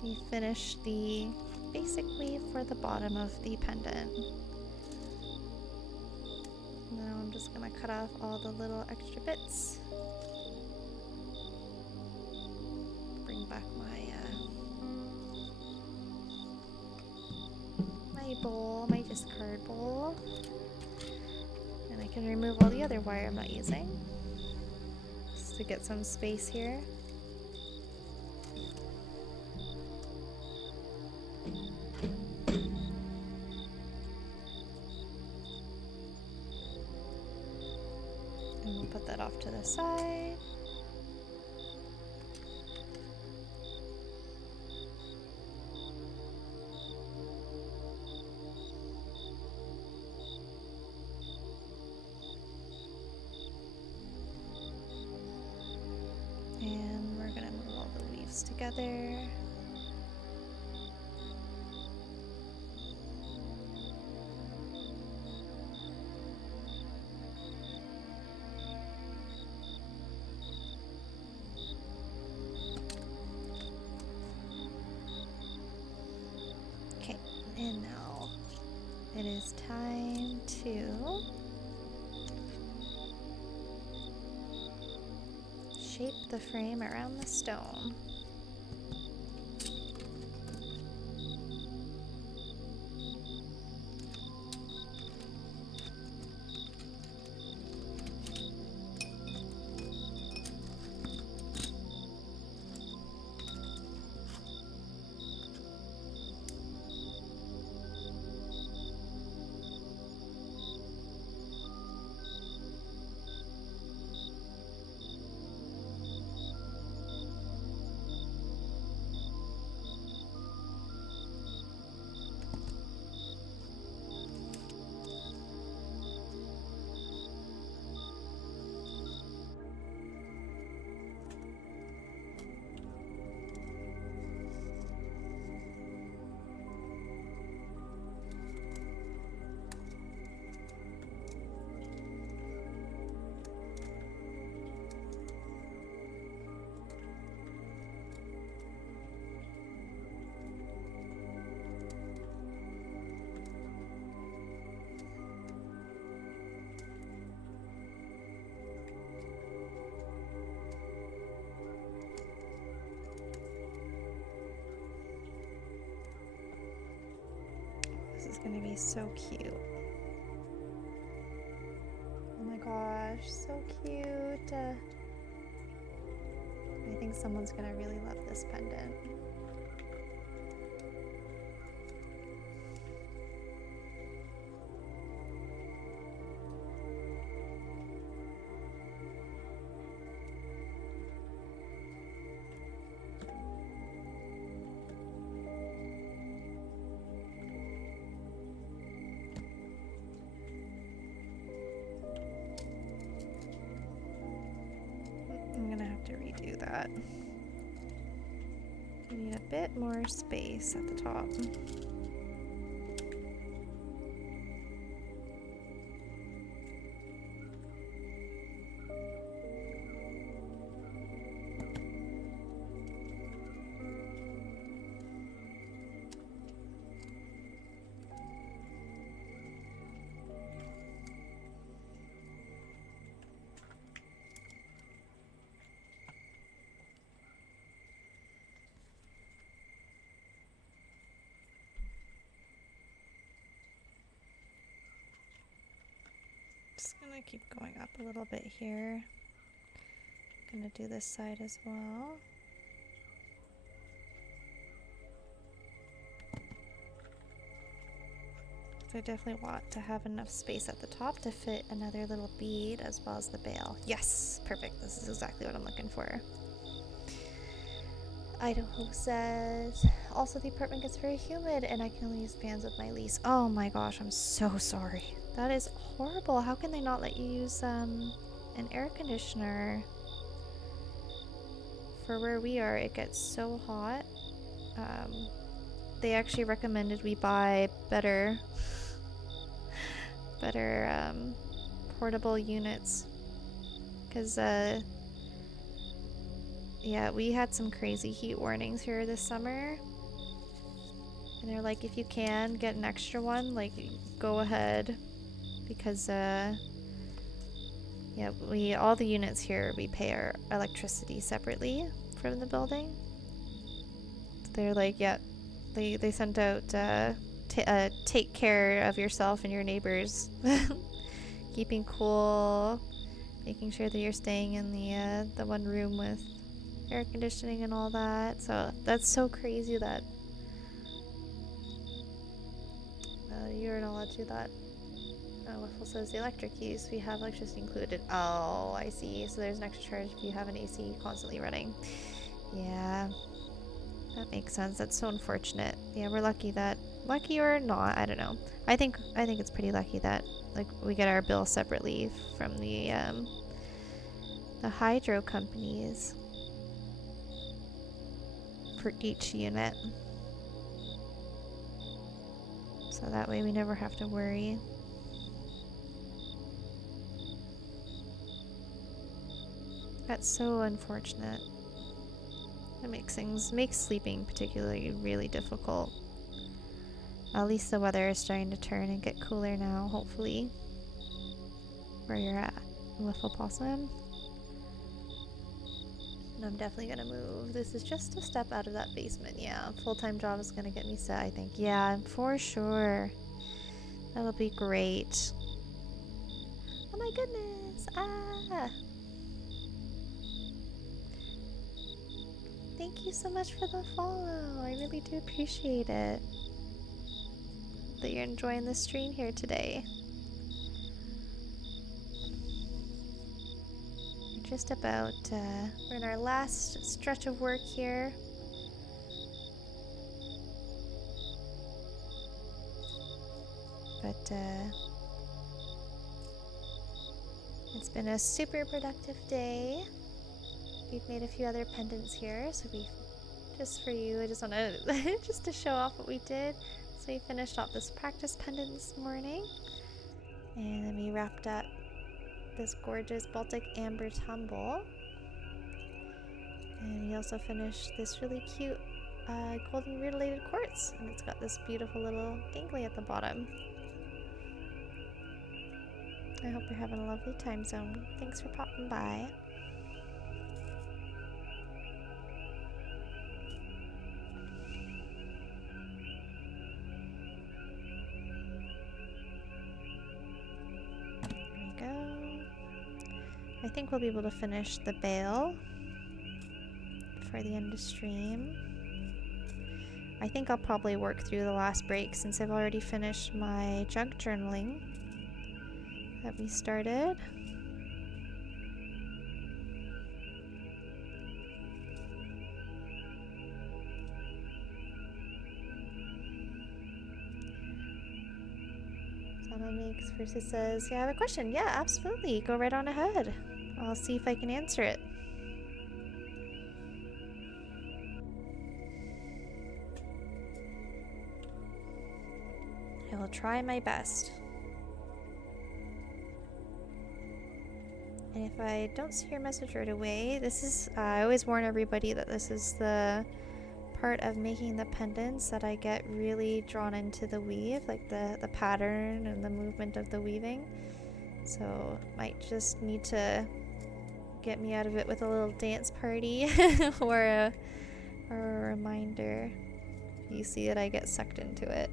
We finished the basic weave for the bottom of the pendant. Now I'm just gonna cut off all the little extra bits. Bring back my bowl, my discard bowl. And I can remove all the other wire I'm not using. Just to get some space here. To the side. And we're going to move all the leaves together. shape the frame around the stone. This is gonna be so cute. Oh my gosh, so cute. I think someone's gonna really love this pendant. I'm gonna have to redo that. We need a bit more space at the top. Just gonna keep going up a little bit here. Gonna do this side as well. So I definitely want to have enough space at the top to fit another little bead as well as the bail. Yes, perfect. This is exactly what I'm looking for. Idaho says, also the apartment gets very humid and I can only use fans with my lease. Oh my gosh, I'm so sorry. That is horrible. How can they not let you use an air conditioner? For where we are, it gets so hot. They actually recommended we buy better portable units. Because, yeah, we had some crazy heat warnings here this summer. And they're like, if you can get an extra one, like, go ahead. Because, yeah, all the units here, we pay our electricity separately from the building. So they're like, yeah, they sent out, take care of yourself and your neighbors. Keeping cool, making sure that you're staying in the one room with air conditioning and all that. So that's so crazy that you're not allowed to do that. Wiffle says the electric use, we have electricity included. Oh, I see. So there's an extra charge if you have an AC constantly running. Yeah, that makes sense. That's so unfortunate. Yeah, we're lucky or not, I don't know. I think it's pretty lucky that like we get our bill separately from the hydro companies for each unit. So that way we never have to worry. That's so unfortunate. It makes sleeping particularly really difficult. At least the weather is starting to turn and get cooler now, hopefully. Where you're at, Wiffle Possum. And I'm definitely gonna move. This is just a step out of that basement. Yeah, full-time job is gonna get me set, I think. Yeah, for sure. That'll be great. Oh my goodness! Ah! Thank you so much for the follow. I really do appreciate it. Hope that you're enjoying the stream here today. We're just about, we're in our last stretch of work here. But, it's been a super productive day. We've made a few other pendants here, so just for you, I just want to, just to show off what we did. So we finished off this practice pendant this morning, and then we wrapped up this gorgeous Baltic Amber tumble. And we also finished this really cute golden rutilated quartz, and it's got this beautiful little dangly at the bottom. I hope you're having a lovely time zone. Thanks for popping by. I think we'll be able to finish the bale for the end of stream. I think I'll probably work through the last break since I've already finished my junk journaling that we started. Sama Makes versus says, yeah, I have a question. Yeah, absolutely. Go right on ahead. I'll see if I can answer it. I will try my best. And if I don't see your message right away, this is, I always warn everybody that this is the part of making the pendants that I get really drawn into the weave, like the pattern and the movement of the weaving. So might just need to get me out of it with a little dance party or a reminder. You see that I get sucked into it.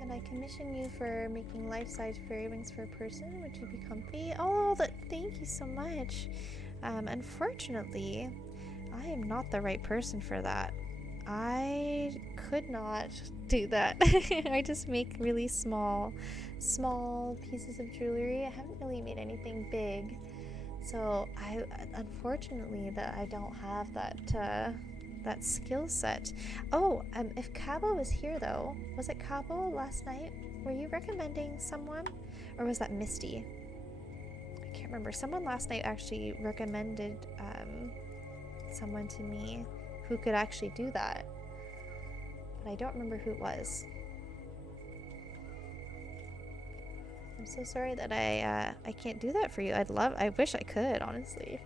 Can I commission you for making life-size fairy wings for a person? Would you be comfy? Oh, thank you so much. Unfortunately, I am not the right person for that. I could not do that. I just make really small pieces of jewelry. I haven't really made anything big. So unfortunately that I don't have that skill set. Oh, if Cabo was here though, was it Cabo last night? Were you recommending someone? Or was that Misty? I can't remember. Someone last night actually recommended someone to me who could actually do that. But I don't remember who it was. I'm so sorry that I can't do that for you. I wish I could, honestly.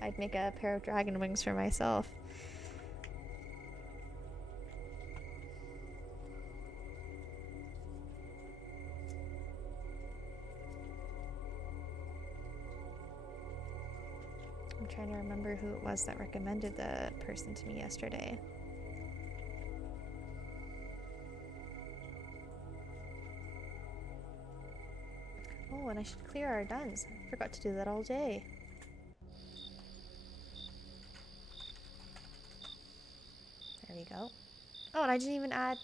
I'd make a pair of dragon wings for myself. I'm trying to remember who it was that recommended the person to me yesterday. Oh, and I should clear our duns. I forgot to do that all day. There we go. Oh, and I didn't even add...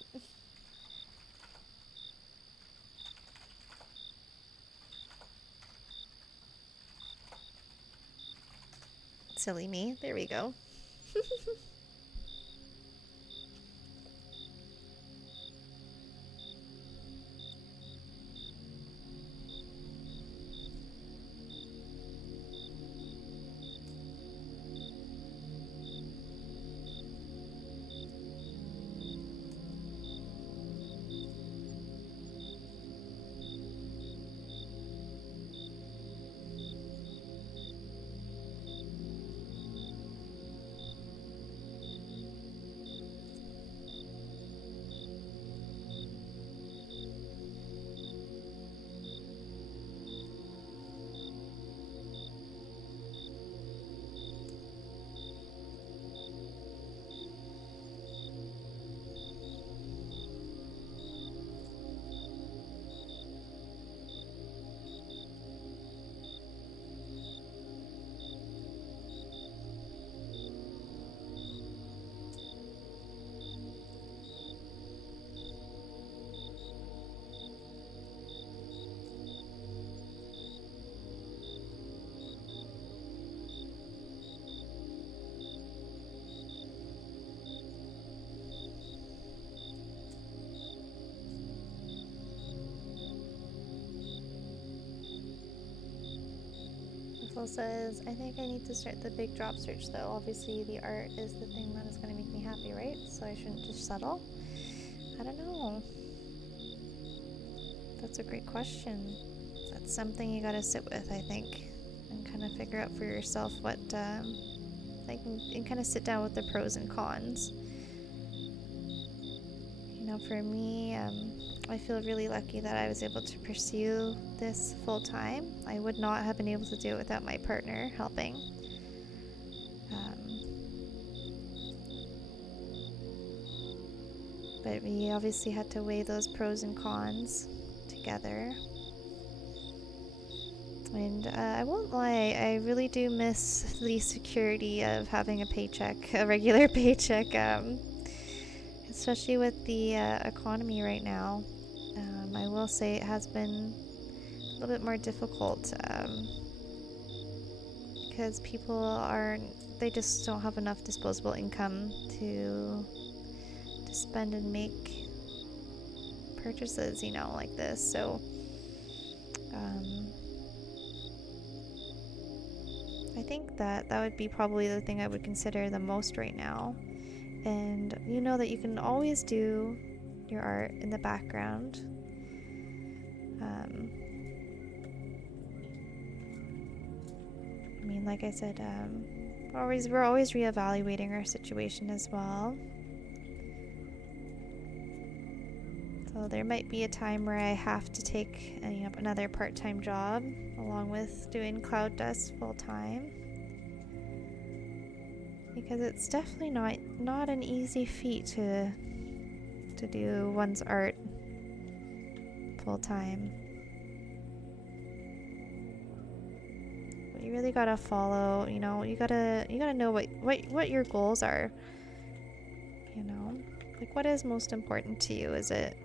Silly me. There we go. Phil says, I think I need to start the big job search though. Obviously the art is the thing that is going to make me happy, right? So I shouldn't just settle? I don't know. That's a great question. That's something you gotta sit with, I think, and kind of figure out for yourself what, and kind of sit down with the pros and cons. You know, for me, I feel really lucky that I was able to pursue this full time. I would not have been able to do it without my partner helping. But we obviously had to weigh those pros and cons together. And I won't lie, I really do miss the security of having a paycheck, a regular paycheck, especially with the economy right now. I will say it has been a little bit more difficult because people they just don't have enough disposable income to spend and make purchases, you know, like this. So I think that would be probably the thing I would consider the most right now. And you know that you can always do your art in the background. I mean, like I said, we're always reevaluating our situation as well. So there might be a time where I have to take another part-time job along with doing Cloud Dust full-time, because it's definitely not an easy feat to do one's art full-time. But you really gotta follow, you gotta know what your goals are. Like, what is most important to you? Is it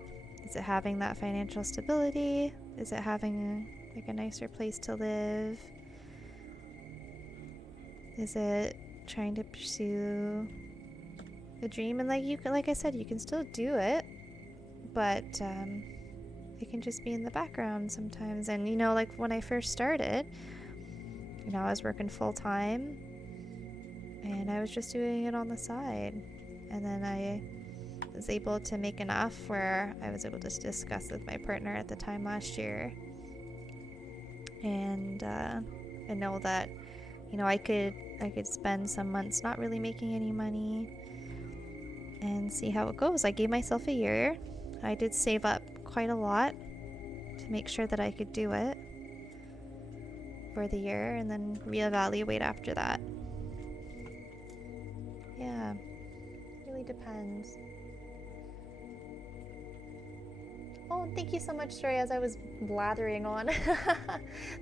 having that financial stability? Is it having a nicer place to live? Is it trying to pursue a dream? And like I said, you can still do it, but it can just be in the background sometimes. And like when I first started, I was working full time and I was just doing it on the side, and then I was able to make enough where I was able to discuss with my partner at the time last year, and I know that I could spend some months not really making any money and see how it goes. I gave myself a year. I did save up quite a lot to make sure that I could do it for the year, and then reevaluate after that. Yeah, it really depends. Oh, thank you so much, Story, as I was blathering on.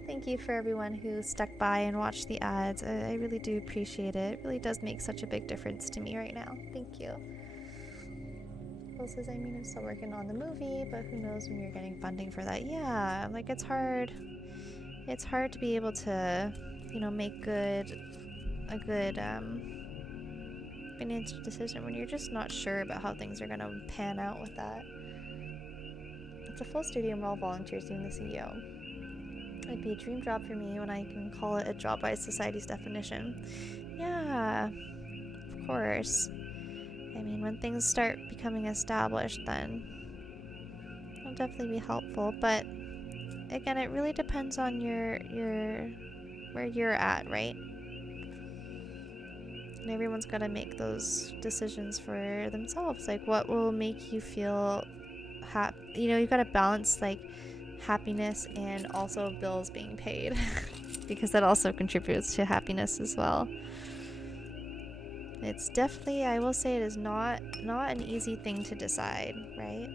Thank you for everyone who stuck by and watched the ads. I really do appreciate it. It really does make such a big difference to me right now. Thank you. Phil says, I'm still working on the movie, but who knows when you're getting funding for that. Yeah, it's hard. It's hard to be able to, make a good financial decision when you're just not sure about how things are going to pan out with that. It's a full studio and all volunteers doing the CEO. It'd be a dream job for me when I can call it a job by society's definition. Yeah, of course. When things start becoming established, then it'll definitely be helpful. But again, it really depends on where you're at, right? And everyone's got to make those decisions for themselves. Like, what will make you feel happy? You've got to balance happiness and also bills being paid because that also contributes to happiness as well. It's definitely, I will say, it is not an easy thing to decide, right?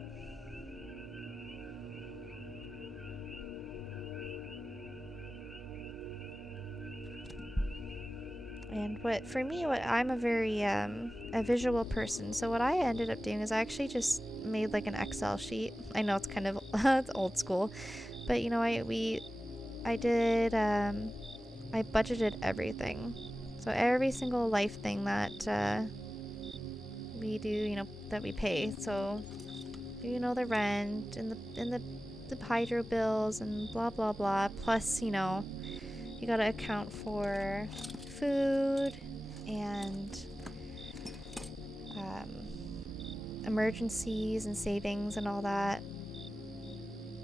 And I'm a very a visual person, so what I ended up doing is I actually just made an Excel sheet. I know it's kind of it's old school, but I budgeted everything. So every single life thing that we do, that we pay. So the rent and the hydro bills and blah blah blah, plus you gotta account for food and emergencies and savings and all that,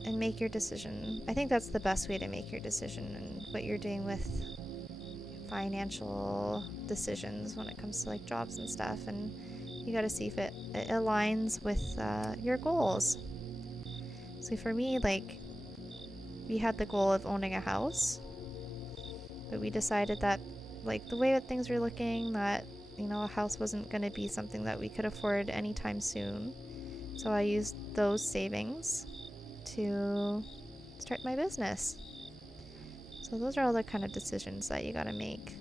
and make your decision. I think that's the best way to make your decision and what you're doing with financial decisions when it comes to like jobs and stuff. And you got to see if it aligns with your goals. So for me, like, we had the goal of owning a house, but we decided that, like, the way that things were looking, that, you know, a house wasn't going to be something that we could afford anytime soon. So I used those savings to start my business. So those are all the kind of decisions that you got to make.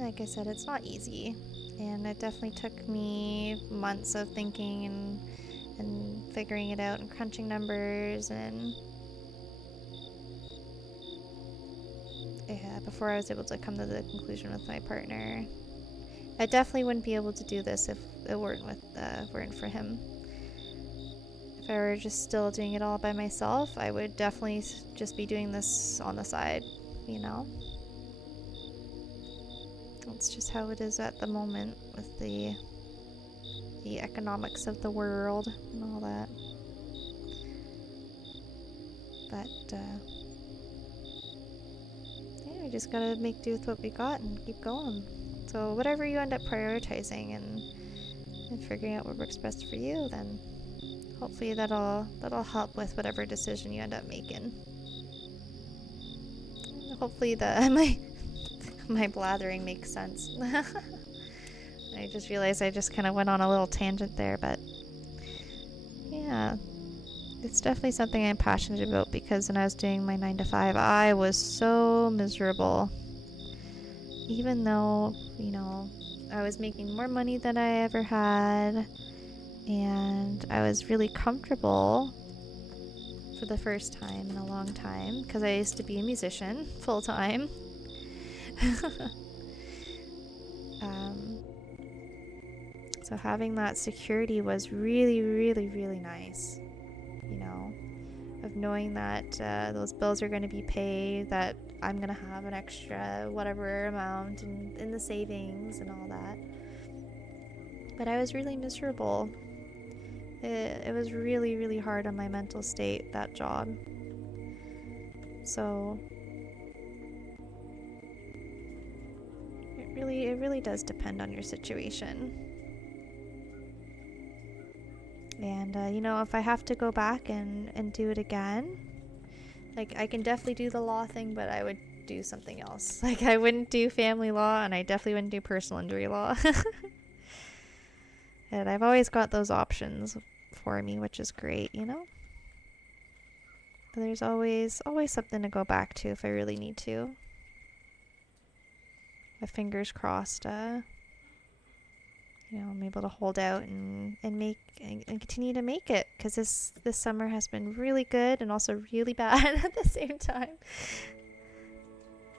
Like I said, it's not easy, and it definitely took me months of thinking and figuring it out and crunching numbers, and yeah, before I was able to come to the conclusion with my partner. I definitely wouldn't be able to do this if it weren't for him. If I were just still doing it all by myself, I would definitely just be doing this on the side, you know? It's just how it is at the moment with the economics of the world and all that. But yeah, we just gotta make do with what we got and keep going. So whatever you end up prioritizing and figuring out what works best for you, then hopefully that'll help with whatever decision you end up making. And hopefully my blathering makes sense. I just realized I just kind of went on a little tangent there, but yeah, it's definitely something I'm passionate about, because when I was doing my 9 to 5, I was so miserable. Even though, you know, I was making more money than I ever had, and I was really comfortable for the first time in a long time, because I used to be a musician full time. So having that security was really, really, really nice, you know, of knowing that those bills are going to be paid, that I'm going to have an extra whatever amount in the savings and all that. But I was really miserable. It was really, really hard on my mental state, that job. So it really does depend on your situation. And you know, if I have to go back and do it again, like, I can definitely do the law thing, but I would do something else. Like, I wouldn't do family law, and I definitely wouldn't do personal injury law. And I've always got those options for me, which is great, you know? But there's always something to go back to if I really need to. My fingers crossed, you know, I'm able to hold out and make and continue to make it, because this summer has been really good and also really bad at the same time.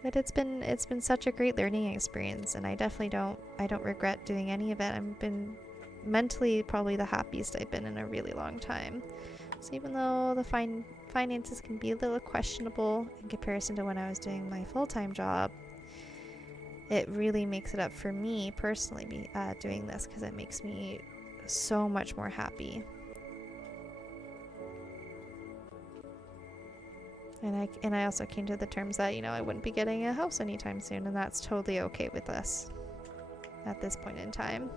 But it's been such a great learning experience, and I definitely don't regret doing any of it. I've been mentally probably the happiest I've been in a really long time. So even though the finances can be a little questionable in comparison to when I was doing my full-time job, it really makes it up for me personally doing this, because it makes me so much more happy. And I also came to the terms that, you know, I wouldn't be getting a house anytime soon, and that's totally okay with us at this point in time.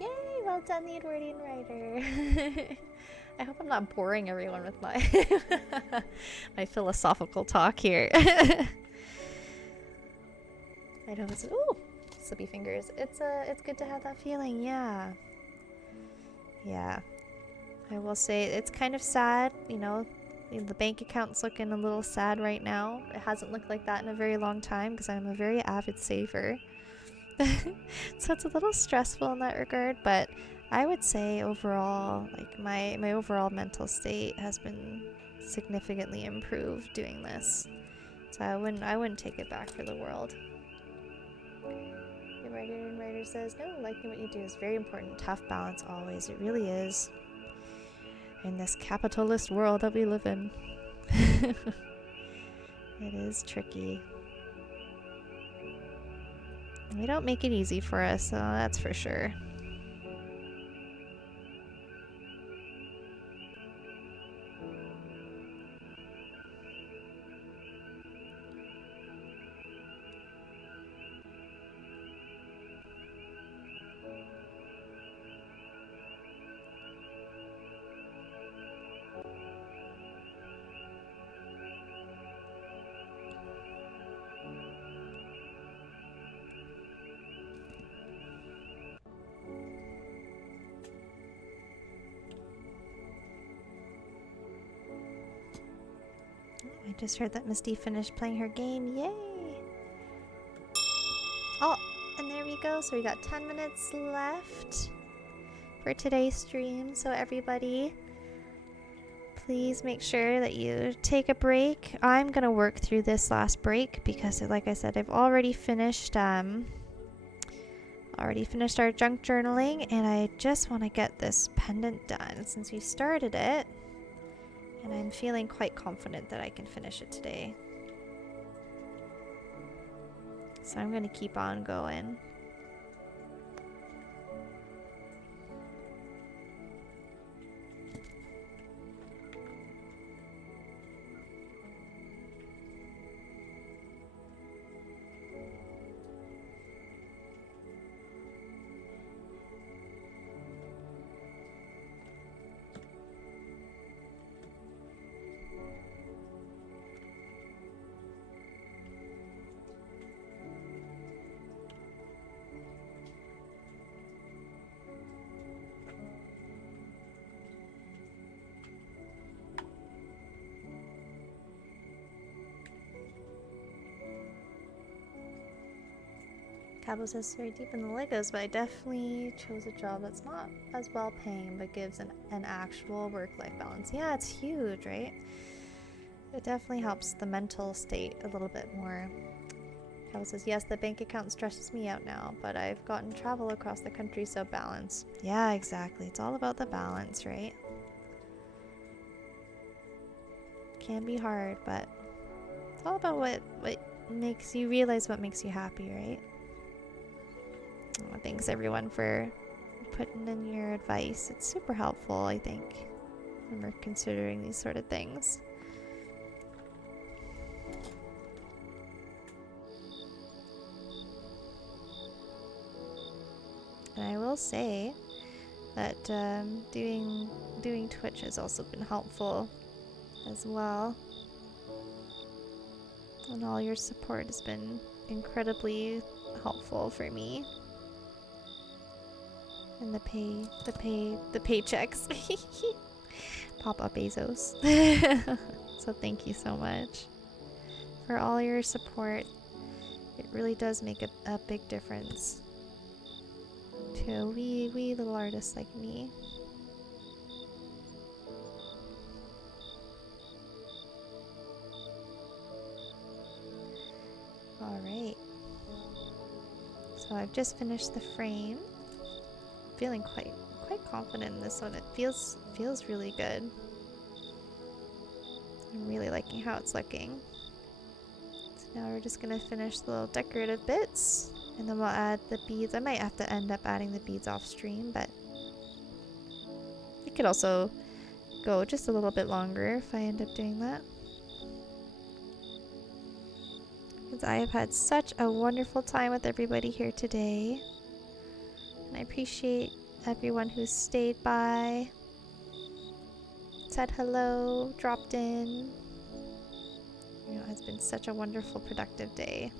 Yay! Well done, the Edwardian writer. I hope I'm not boring everyone with my my philosophical talk here. I know it's slippy fingers. It's good to have that feeling. Yeah. I will say it's kind of sad, you know. The bank account's looking a little sad right now. It hasn't looked like that in a very long time, because I'm a very avid saver. So it's a little stressful in that regard, but I would say overall, like my overall mental state has been significantly improved doing this. So I wouldn't take it back for the world. The writer says, no, liking what you do is very important. Tough balance always. It really is. In this capitalist world that we live in. It is tricky. They don't make it easy for us, so that's for sure. I just heard that Misty finished playing her game. Yay! Oh, and there we go. So we got 10 minutes left for today's stream. So everybody, please make sure that you take a break. I'm going to work through this last break because, like I said, I've already finished our junk journaling, and I just want to get this pendant done since we started it. And I'm feeling quite confident that I can finish it today. So I'm going to keep on going. Cabo says very deep in the Legos, but I definitely chose a job that's not as well paying but gives an actual work-life balance. Yeah, it's huge, right? It definitely helps the mental state a little bit more. Cabo says, yes, the bank account stresses me out now, but I've gotten travel across the country, so balance. Yeah, exactly. It's all about the balance, right? Can be hard, but it's all about what makes you realize what makes you happy, right? Oh, thanks everyone for putting in your advice. It's super helpful, I think, when we're considering these sort of things. And I will say that doing Twitch has also been helpful as well. And all your support has been incredibly helpful for me. And the paychecks. Papa Bezos. So thank you so much for all your support. It really does make a big difference to a wee little artist like me. Alright. So I've just finished the frame. Feeling quite confident in this one. It feels really good. I'm really liking how it's looking. So now we're just gonna finish the little decorative bits, and then we'll add the beads. I might have to end up adding the beads off stream, but it could also go just a little bit longer if I end up doing that. Because I have had such a wonderful time with everybody here today. And I appreciate everyone who's stayed by, said hello, dropped in. You know, it's been such a wonderful, productive day.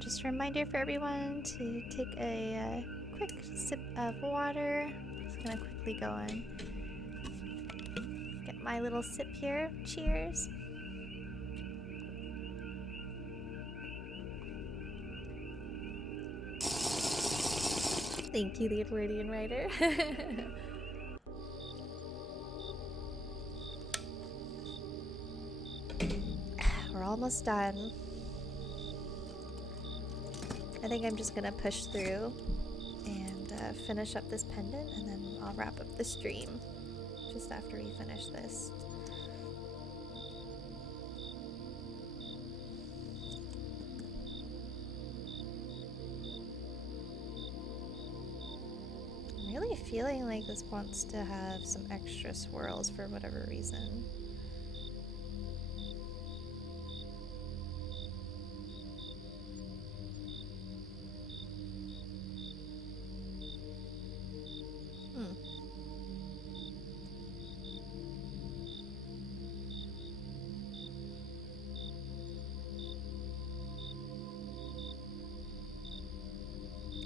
Just a reminder for everyone to take a quick sip of water. Just gonna quickly go and get my little sip here. Cheers. Thank you, the Edwardian writer. We're almost done. I think I'm just gonna push through and finish up this pendant, and then I'll wrap up the stream just after we finish this. I'm really feeling like this wants to have some extra swirls for whatever reason.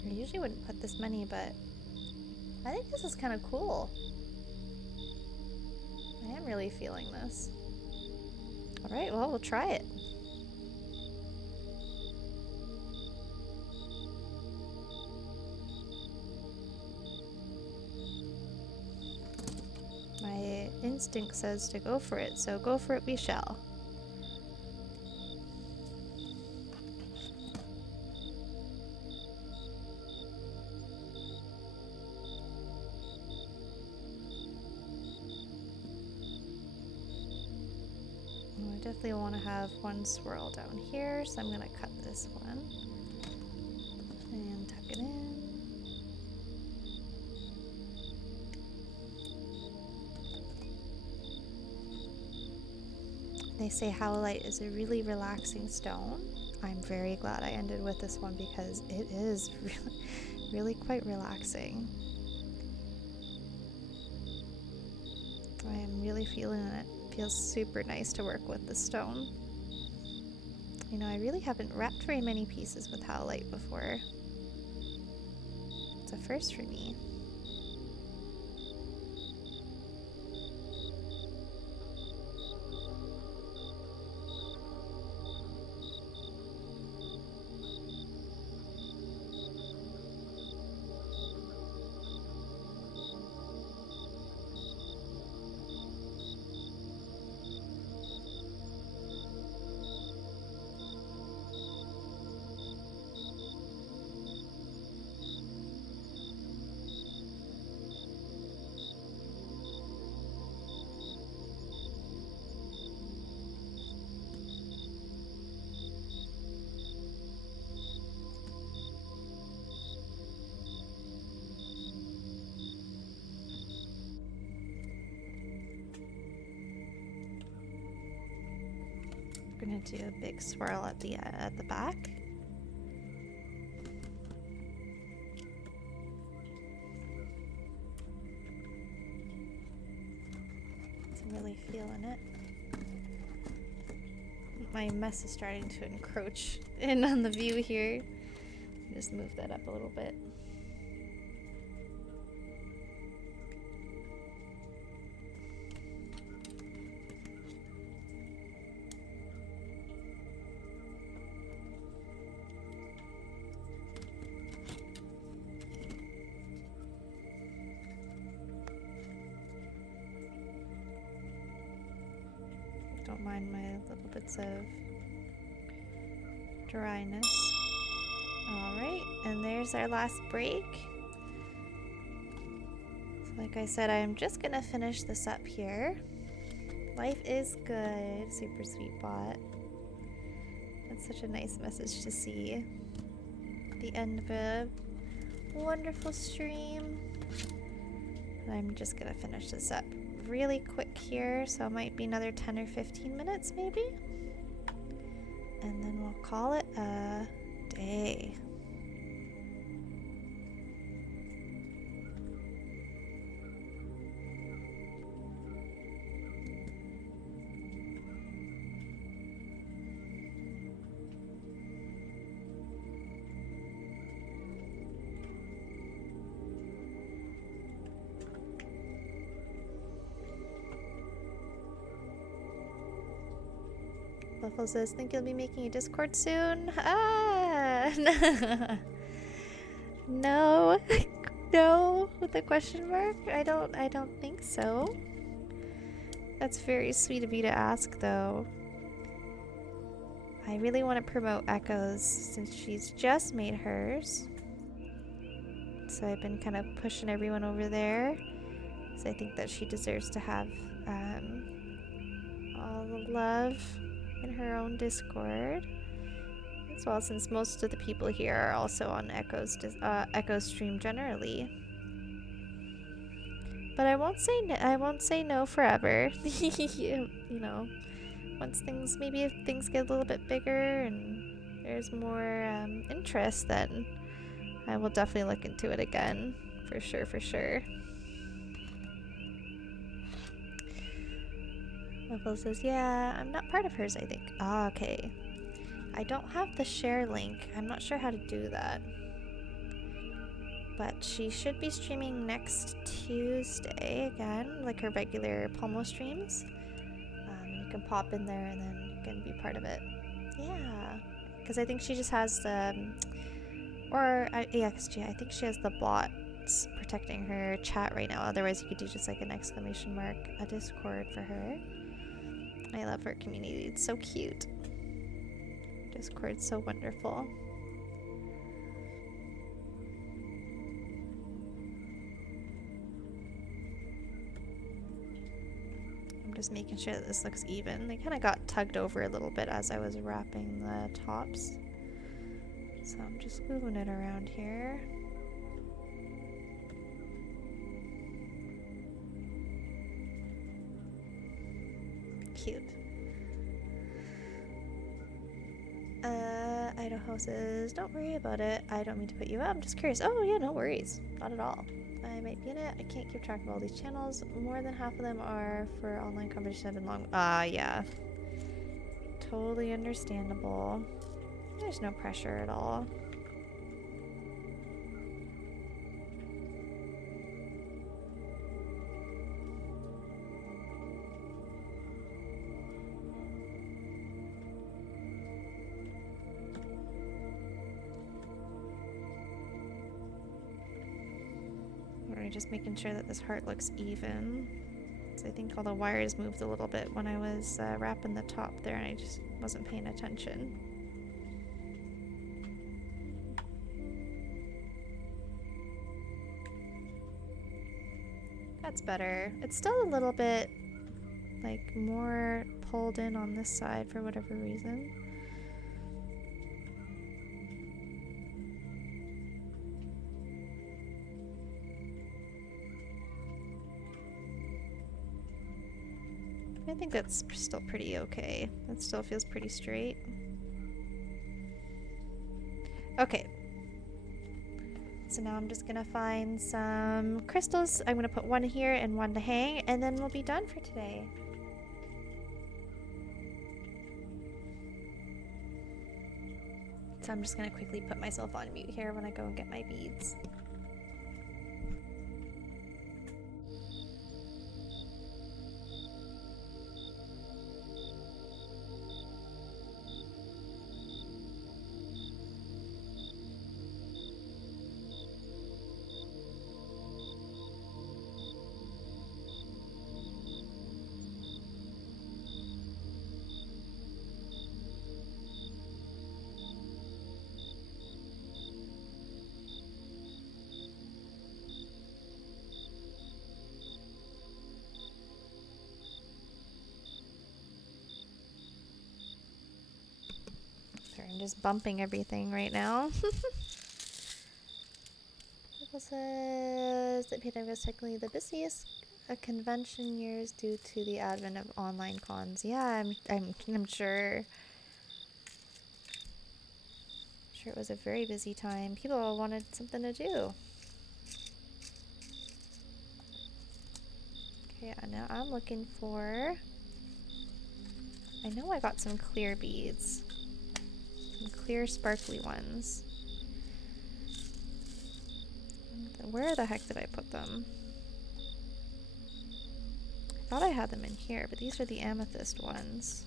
I usually wouldn't put this many, but I think this is kind of cool. I am really feeling this. Alright, well, we'll try it. My instinct says to go for it, so go for it we shall. Definitely want to have one swirl down here, so I'm going to cut this one and tuck it in. They say howlite is a really relaxing stone. I'm very glad I ended with this one because it is really quite relaxing. I am really feeling it. Feels super nice to work with the stone. You know, I really haven't wrapped very many pieces with howlite before. It's a first for me. We're gonna do a big swirl at the back. I'm really feeling it. My mess is starting to encroach in on the view here. Just move that up a little bit. Don't mind my little bits of dryness. Alright, and there's our last break. So like I said, I'm just gonna finish this up here. Life is good, super sweet bot. That's such a nice message to see. The end of a wonderful stream. And I'm just gonna finish this up really quick here, so it might be another 10 or 15 minutes maybe, and then we'll call it a day. Buffalo says, think you'll be making a Discord soon? Ah! No. No, with a question mark? I don't think so. That's very sweet of you to ask, though. I really want to promote Echoes since she's just made hers. So I've been kind of pushing everyone over there. So I think that she deserves to have all the love in her own Discord. As well, since most of the people here are also on Echo's stream generally. But I won't say no forever. You know, once things, maybe if things get a little bit bigger and there's more interest, then I will definitely look into it again. For sure, for sure. Waffle says, yeah, I'm not part of hers, I think. Ah, okay. I don't have the share link. I'm not sure how to do that. But she should be streaming next Tuesday again, like her regular Pomo streams. You can pop in there and then you can be part of it. Yeah. Because I think she just has the... EXG, I think she has the bots protecting her chat right now. Otherwise, you could do just like an exclamation mark, a Discord for her. I love her community. It's so cute. Discord's so wonderful. I'm just making sure that this looks even. They kind of got tugged over a little bit as I was wrapping the tops. So I'm just moving it around here. Cute. Idaho says, don't worry about it. I don't mean to put you up. I'm just curious. Oh, yeah, no worries. Not at all. I might be in it. I can't keep track of all these channels. More than half of them are for online competition. I've been long. Yeah. Totally understandable. There's no pressure at all. Just making sure that this heart looks even. So I think all the wires moved a little bit when I was wrapping the top there and I just wasn't paying attention. That's better. It's still a little bit like more pulled in on this side for whatever reason. I think that's still pretty okay. It still feels pretty straight. Okay. So now I'm just gonna find some crystals. I'm gonna put one here and one to hang, and then we'll be done for today. So I'm just gonna quickly put myself on mute here when I go and get my beads. I'm just bumping everything right now. People says that pandemic was technically the busiest convention years due to the advent of online cons. Yeah, I'm sure. Sure, it was a very busy time. People wanted something to do. Okay, now I'm looking for. I know I got some clear beads. Clear sparkly ones. Where the heck did I put them? I thought I had them in here, but these are the amethyst ones.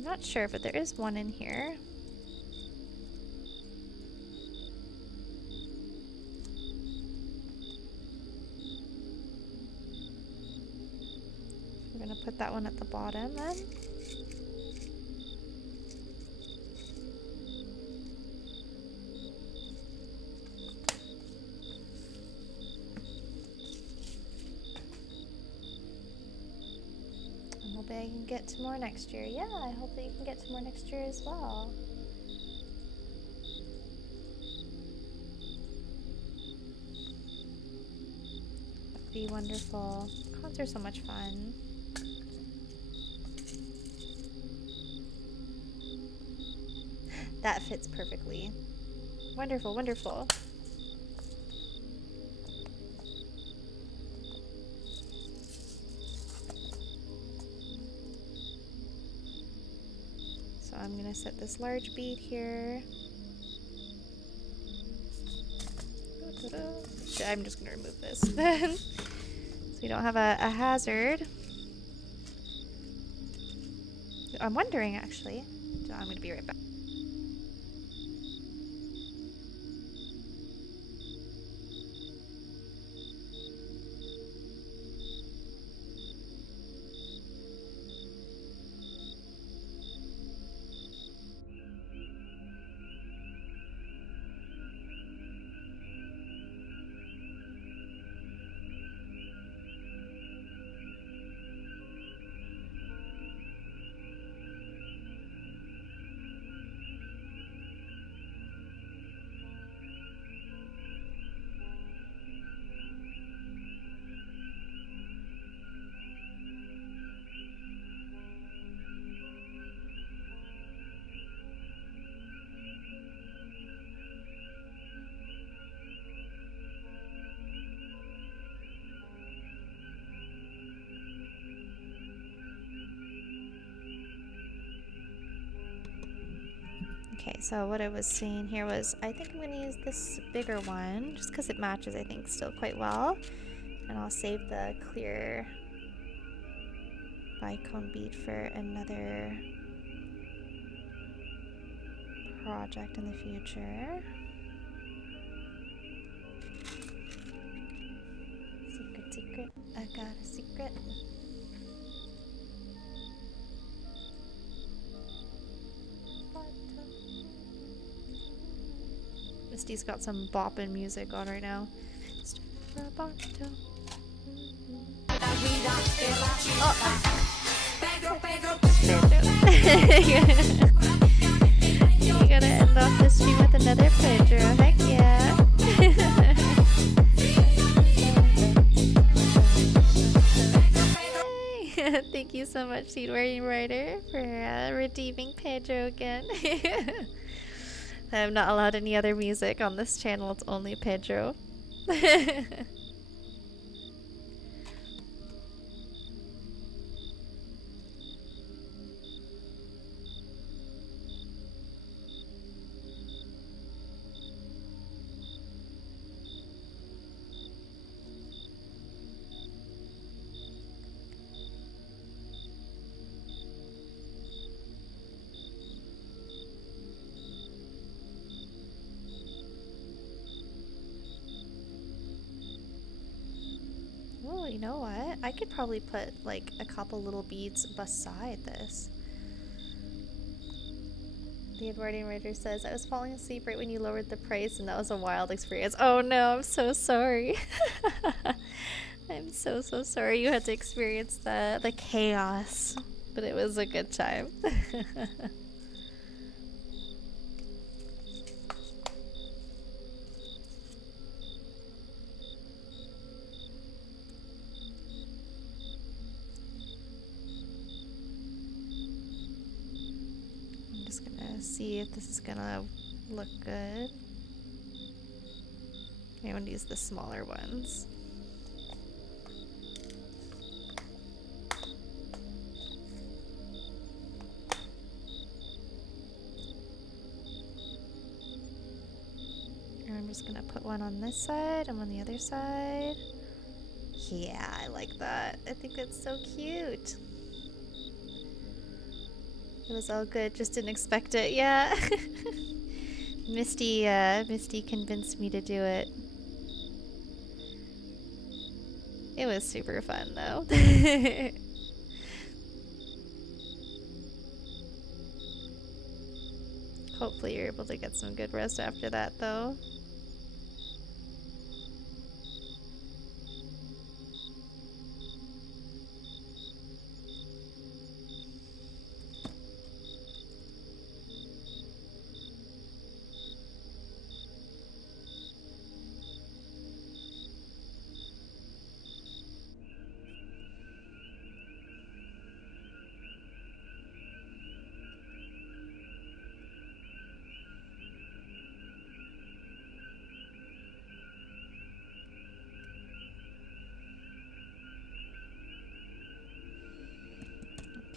I'm not sure, but there is one in here. We're gonna put that one at the bottom then. And hoping I can get to more next year. Yeah, I hope that you can get to more next year as well. That'd be wonderful. Cons are so much fun. That fits perfectly. Wonderful, wonderful. So I'm gonna set this large bead here. I'm just gonna remove this then. So we don't have a hazard. I'm wondering actually. So I'm gonna be right back. Okay, so what I was saying here was I think I'm going to use this bigger one just because it matches, I think, still quite well. And I'll save the clear bicone bead for another project in the future. Secret, secret, I got a secret. Misty's got some bopping music on right now. You gotta end off the stream with another Pedro. Heck yeah. Thank you so much, Seed Wearing Rider, for redeeming Pedro again. I have not allowed any other music on this channel, it's only Pedro. Oh, you know what? I could probably put like a couple little beads beside this. The Edwardian Writer says, I was falling asleep right when you lowered the price and that was a wild experience. Oh no, I'm so sorry. I'm so sorry you had to experience the chaos, but it was a good time. See if this is gonna look good. I'm gonna use the smaller ones. And I'm just gonna put one on this side and one on the other side. Yeah, I like that. I think that's so cute. It was all good, just didn't expect it. Yeah. Misty convinced me to do it. It was super fun though. Hopefully you're able to get some good rest after that though.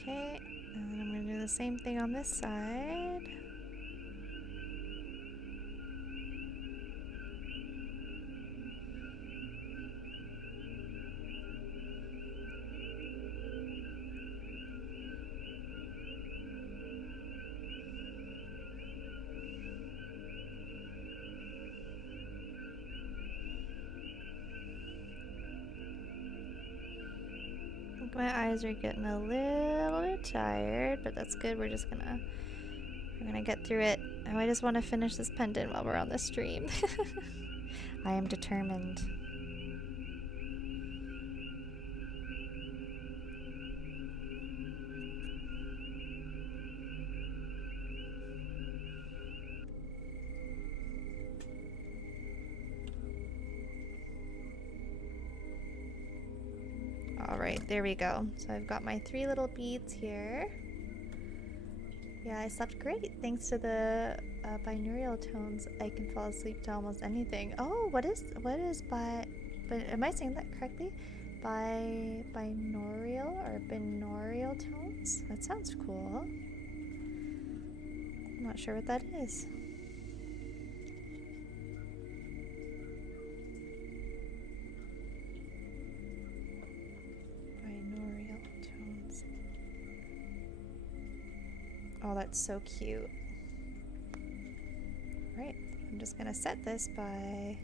Okay, and then I'm going to do the same thing on this side. I think my eyes are getting a little bit tired, but that's good. We're gonna get through it. Oh, I just want to finish this pendant while we're on the stream. I am determined. Alright, there we go. So I've got my 3 little beads here. Yeah, I slept great. Thanks to the binaural tones, I can fall asleep to almost anything. Oh, what is am I saying that correctly? Binaural or binaural tones? That sounds cool. I'm not sure what that is. Oh, that's so cute. Right, I'm just gonna set this by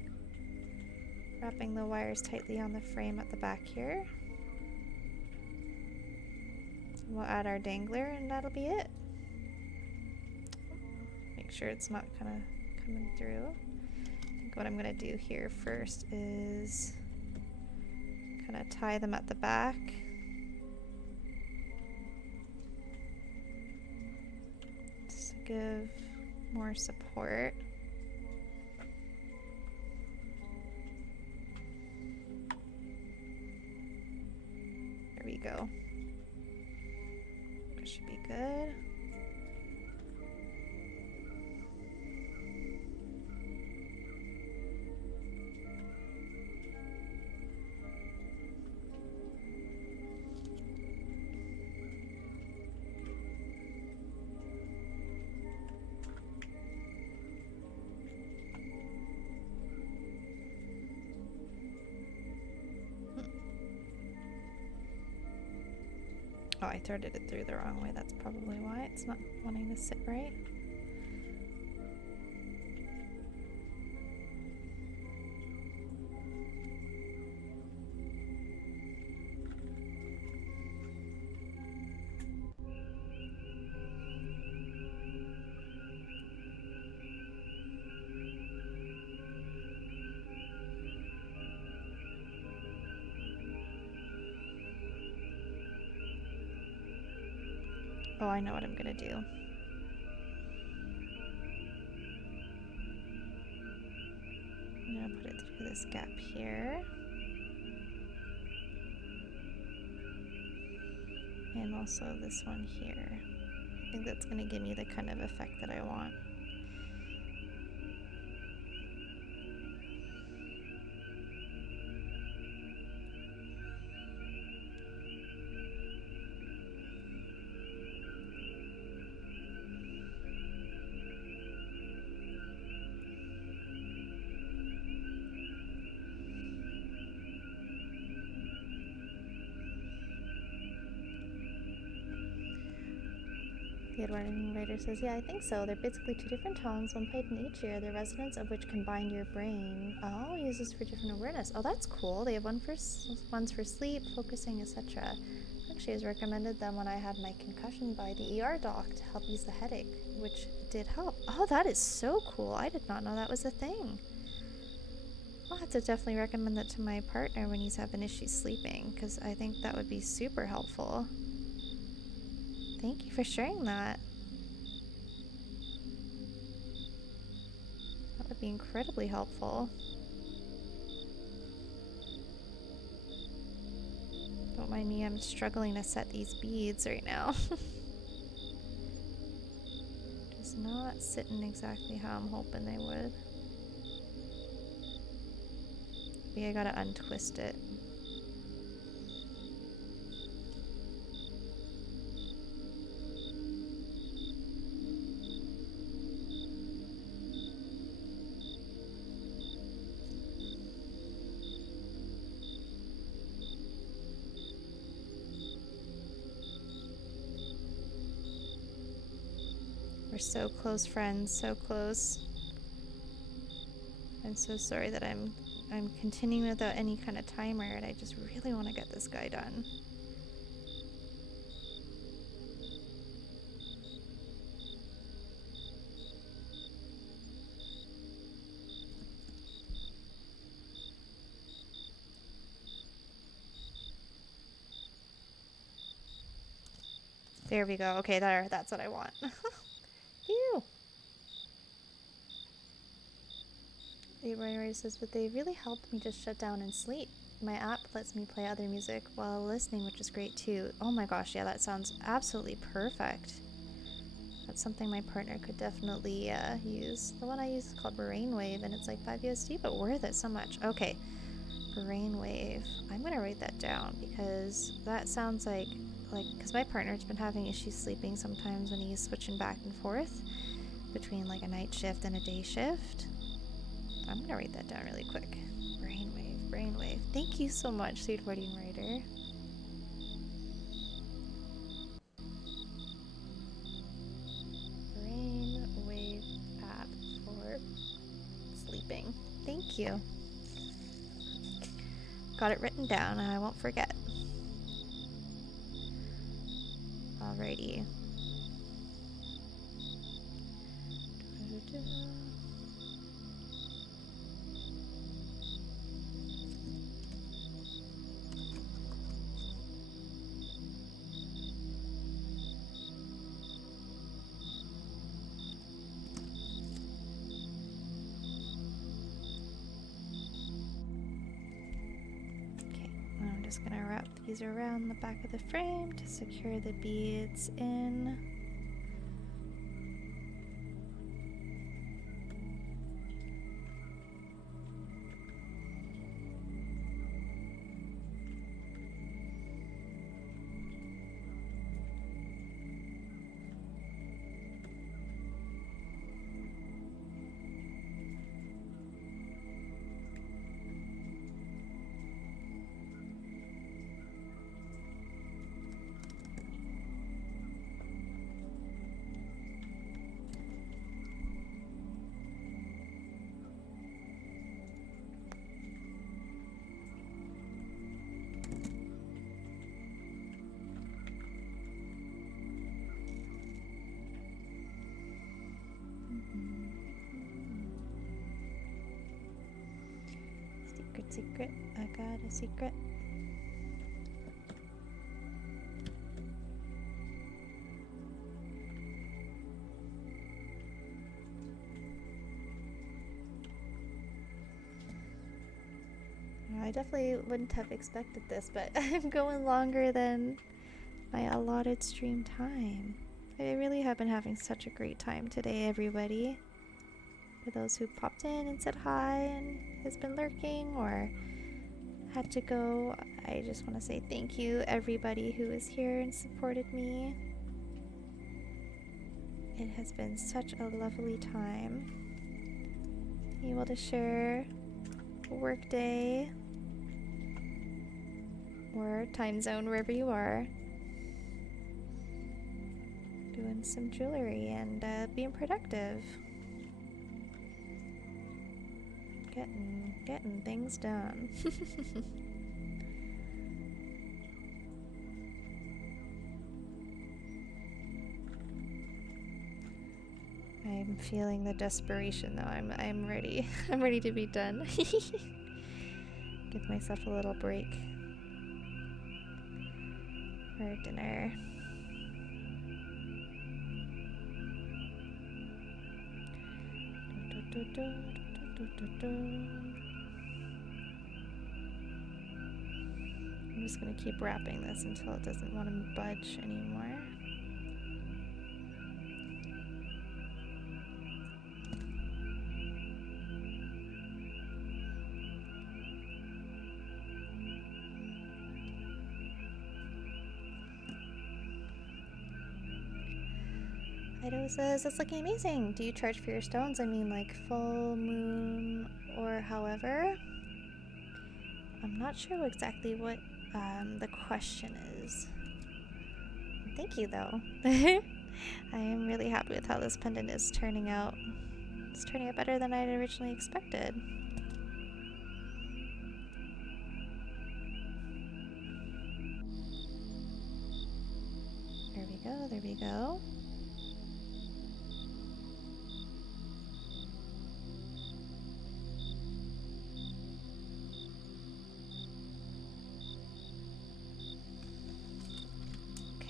wrapping the wires tightly on the frame at the back here. We'll add our dangler and that'll be it. Make sure it's not kind of coming through. I think what I'm gonna do here first is kind of tie them at the back. Give more support. There we go. That should be good. Oh, I threaded it through the wrong way. That's probably why it's not wanting to sit right. Oh, I know what I'm gonna do. I'm gonna put it through this gap here. And also this one here. I think that's gonna give me the kind of effect that I want. The Edwardian writer says, yeah, I think so. They're basically two different tones, one played in each ear, the resonance of which combine your brain. Oh, uses for different awareness. Oh, that's cool. They have ones for sleep, focusing, etc. Actually, I was recommended them when I had my concussion by the ER doc to help ease the headache, which did help. Oh, that is so cool. I did not know that was a thing. I'll have to definitely recommend that to my partner when he's having issues sleeping, because I think that would be super helpful. Thank you for sharing that. That would be incredibly helpful. Don't mind me, I'm struggling to set these beads right now. Just not sitting exactly how I'm hoping they would. Maybe I gotta untwist it. We're so close, friends, so close. I'm so sorry that I'm continuing without any kind of timer, and I just really want to get this guy done. There we go. Okay, that's what I want. Phew. Abraham says, but they really helped me just shut down and sleep. My app lets me play other music while listening, which is great too. Oh my gosh, yeah, that sounds absolutely perfect. That's something my partner could definitely use. The one I use is called Brainwave, and it's like $5 but worth it so much. Okay, Brainwave. I'm gonna write that down because that sounds like, because my partner's been having issues sleeping sometimes when he's switching back and forth between like a night shift and a day shift. I'm gonna write that down really quick. Brainwave, Brainwave. Thank you so much, Sweet Wording Writer. Brainwave app for sleeping. Thank you. Got it written down and I won't forget. Alrighty. I'm just gonna wrap these around the back of the frame to secure the beads in. Secret, I got a secret. I definitely wouldn't have expected this, but I'm going longer than my allotted stream time. I really have been having such a great time today, everybody. For those who popped in and said hi and has been lurking or had to go, I just want to say thank you everybody who is here and supported me. It has been such a lovely time. Able to share a work day or time zone wherever you are. doing some jewelry and being productive. Getting things done. I'm feeling the desperation though. I'm ready. I'm ready to be done. Give myself a little break for dinner. I'm just gonna keep wrapping this until it doesn't want to budge anymore. Ido says, it's looking amazing. Do you charge for your stones? I mean, like full moon or however? I'm not sure exactly what the question is. Thank you, though. I am really happy with how this pendant is turning out. It's turning out better than I had originally expected. There we go, there we go.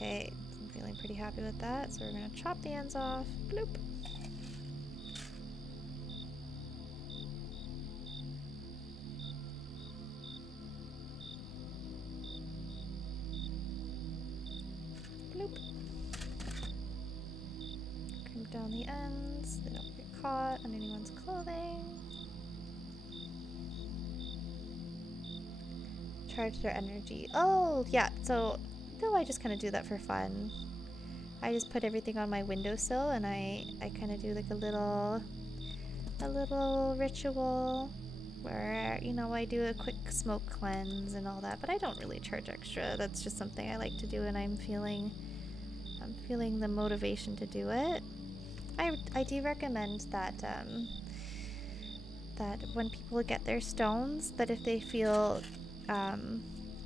Okay, I'm feeling pretty happy with that, so we're gonna chop the ends off. Bloop. Bloop. Crimp down the ends, they don't get caught on anyone's clothing. Charge their energy. Oh, yeah, so though I just kind of do that for fun. I just put everything on my windowsill and I kind of do like a little ritual where, you know, I do a quick smoke cleanse and all that, but I don't really charge extra. That's just something I like to do and I'm feeling the motivation to do it. I do recommend that that when people get their stones, that if they feel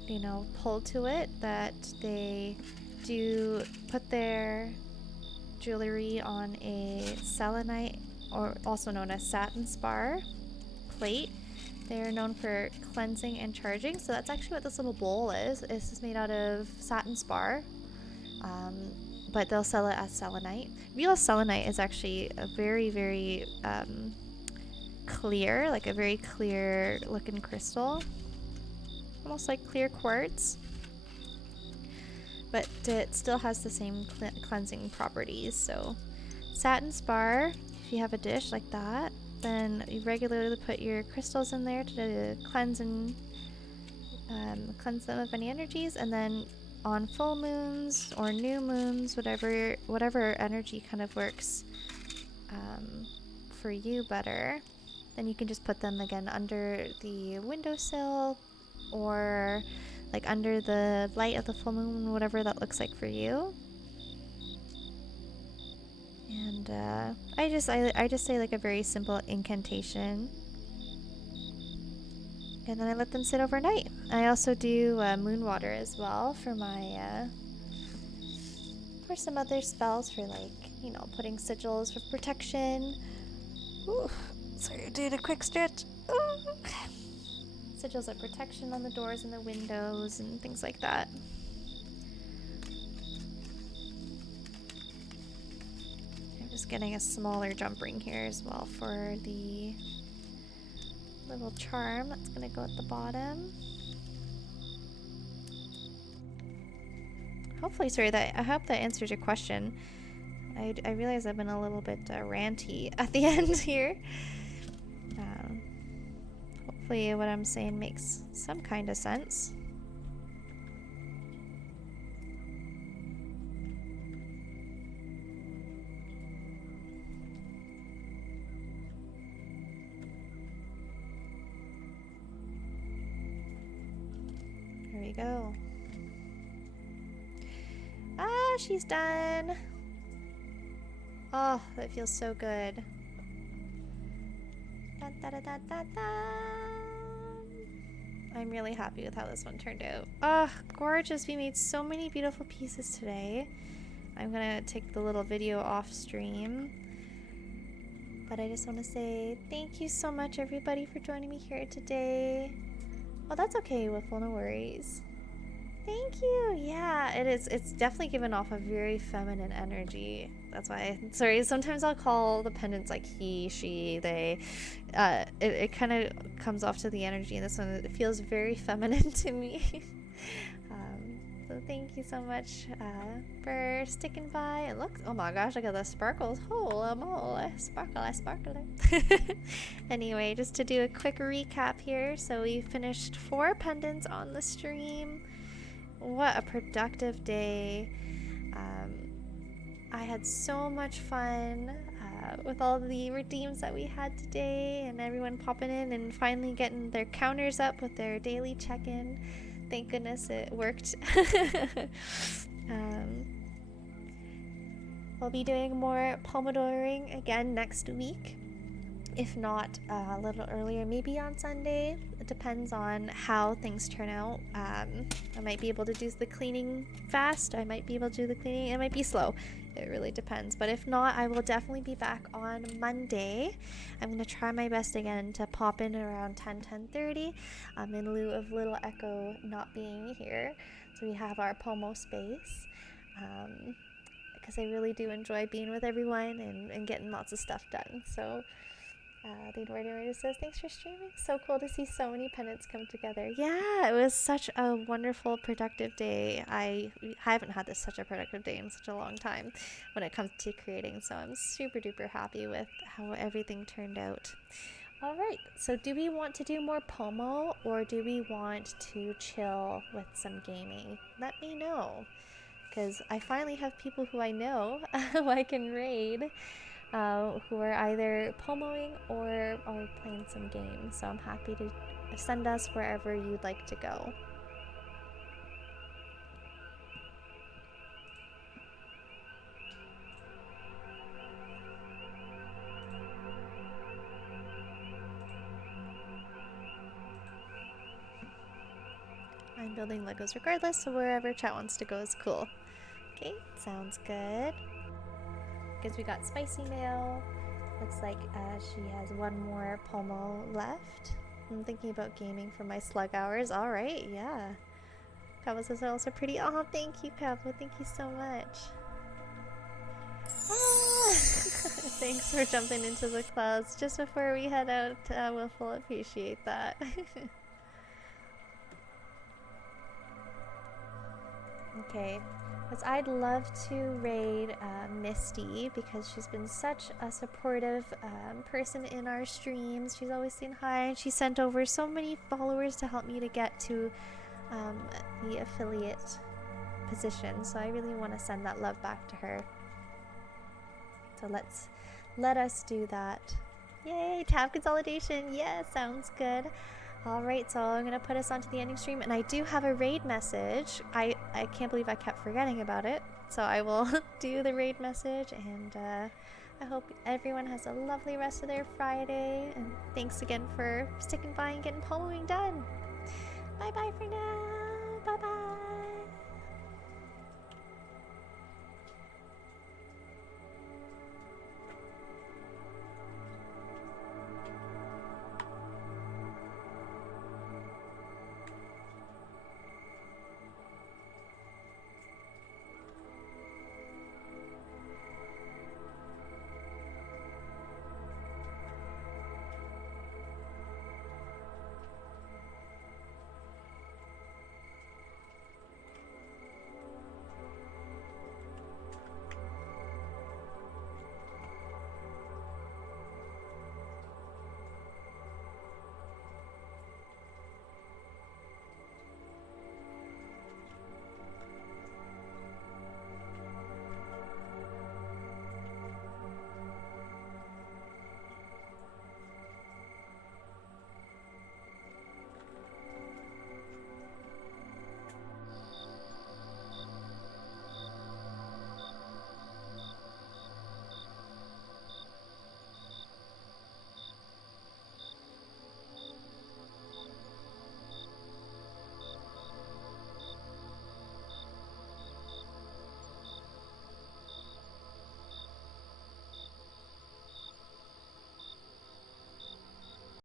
you know, pulled to it, that they do put their jewelry on a selenite, or also known as satin spar plate. They are known for cleansing and charging, so that's actually what this little bowl is. This is made out of satin spar, but they'll sell it as selenite. Real selenite is actually a very, very clear, like a very clear looking crystal. Almost like clear quartz, but it still has the same cleansing properties. So satin spar, if you have a dish like that, then you regularly put your crystals in there to cleanse and cleanse them of any energies, and then on full moons or new moons, whatever energy kind of works for you better, then you can just put them again under the windowsill or like under the light of the full moon, whatever that looks like for you. And I just say like a very simple incantation, and then I let them sit overnight. I also do moon water as well for my for some other spells, for like, you know, putting sigils for protection. Ooh, sorry, doing a quick stretch. Ooh. Sigils of protection on the doors and the windows and things like that. I'm just getting a smaller jump ring here as well for the little charm that's going to go at the bottom. Hopefully, sorry, I hope that answers your question. I realize I've been a little bit ranty at the end here. Hopefully what I'm saying makes some kind of sense. There we go. Ah, she's done. Oh, that feels so good. Da, da, da, da, da, da. I'm really happy with how this one turned out. Oh, gorgeous. We made so many beautiful pieces today. I'm gonna take the little video off stream. But I just want to say thank you so much, everybody, for joining me here today. Oh, that's okay, Wiffle, no worries. Thank you. Yeah, it is. It's definitely given off a very feminine energy. That's why. Sorry, sometimes I'll call the pendants like he, she, they. It kind of comes off to the energy in this one. It feels very feminine to me. So thank you so much for sticking by. And look, oh my gosh, look at the sparkles. Holy moly, sparkle. Anyway, just to do a quick recap here. So we finished 4 pendants on the stream. What a productive day. I had so much fun with all the redeems that we had today, and everyone popping in and finally getting their counters up with their daily check-in. Thank goodness it worked. We'll be doing more pomodoring again next week. If not a little earlier, maybe on Sunday. It depends on how things turn out. I might be able to do the cleaning fast. I might be able to do the cleaning. It might be slow. It really depends. But if not, I will definitely be back on Monday. I'm going to try my best again to pop in around 10:30 in lieu of Little Echo not being here. So we have our Pomo space. Because I really do enjoy being with everyone and getting lots of stuff done. So the Northern says, thanks for streaming. So cool to see so many pendants come together. Yeah, it was such a wonderful, productive day. I haven't had such a productive day in such a long time when it comes to creating. So I'm super duper happy with how everything turned out. All right, so do we want to do more Pomo or do we want to chill with some gaming? Let me know, because I finally have people who I know who I can raid. Who are either pomoing or playing some games. So I'm happy to send us wherever you'd like to go. I'm building Legos regardless, so wherever chat wants to go is cool. Okay, sounds good. Because we got Spicy Mail. Looks like she has one more Pomo left. I'm thinking about gaming for my slug hours. Alright, yeah. Pablo says also pretty. Oh, thank you, Pablo. Thank you so much. Ah! Thanks for jumping into the clouds just before we head out. Wiffle, appreciate that. Okay. I'd love to raid Misty because she's been such a supportive person in our streams. She's always saying hi, and she sent over so many followers to help me to get to the affiliate position. So I really want to send that love back to her. So let us do that. Yay, tab consolidation. Yeah, sounds good. Alright, so I'm going to put us onto the ending stream, and I do have a raid message. I can't believe I kept forgetting about it, so I will do the raid message, and I hope everyone has a lovely rest of their Friday, and thanks again for sticking by and getting pomoing done. Bye-bye for now!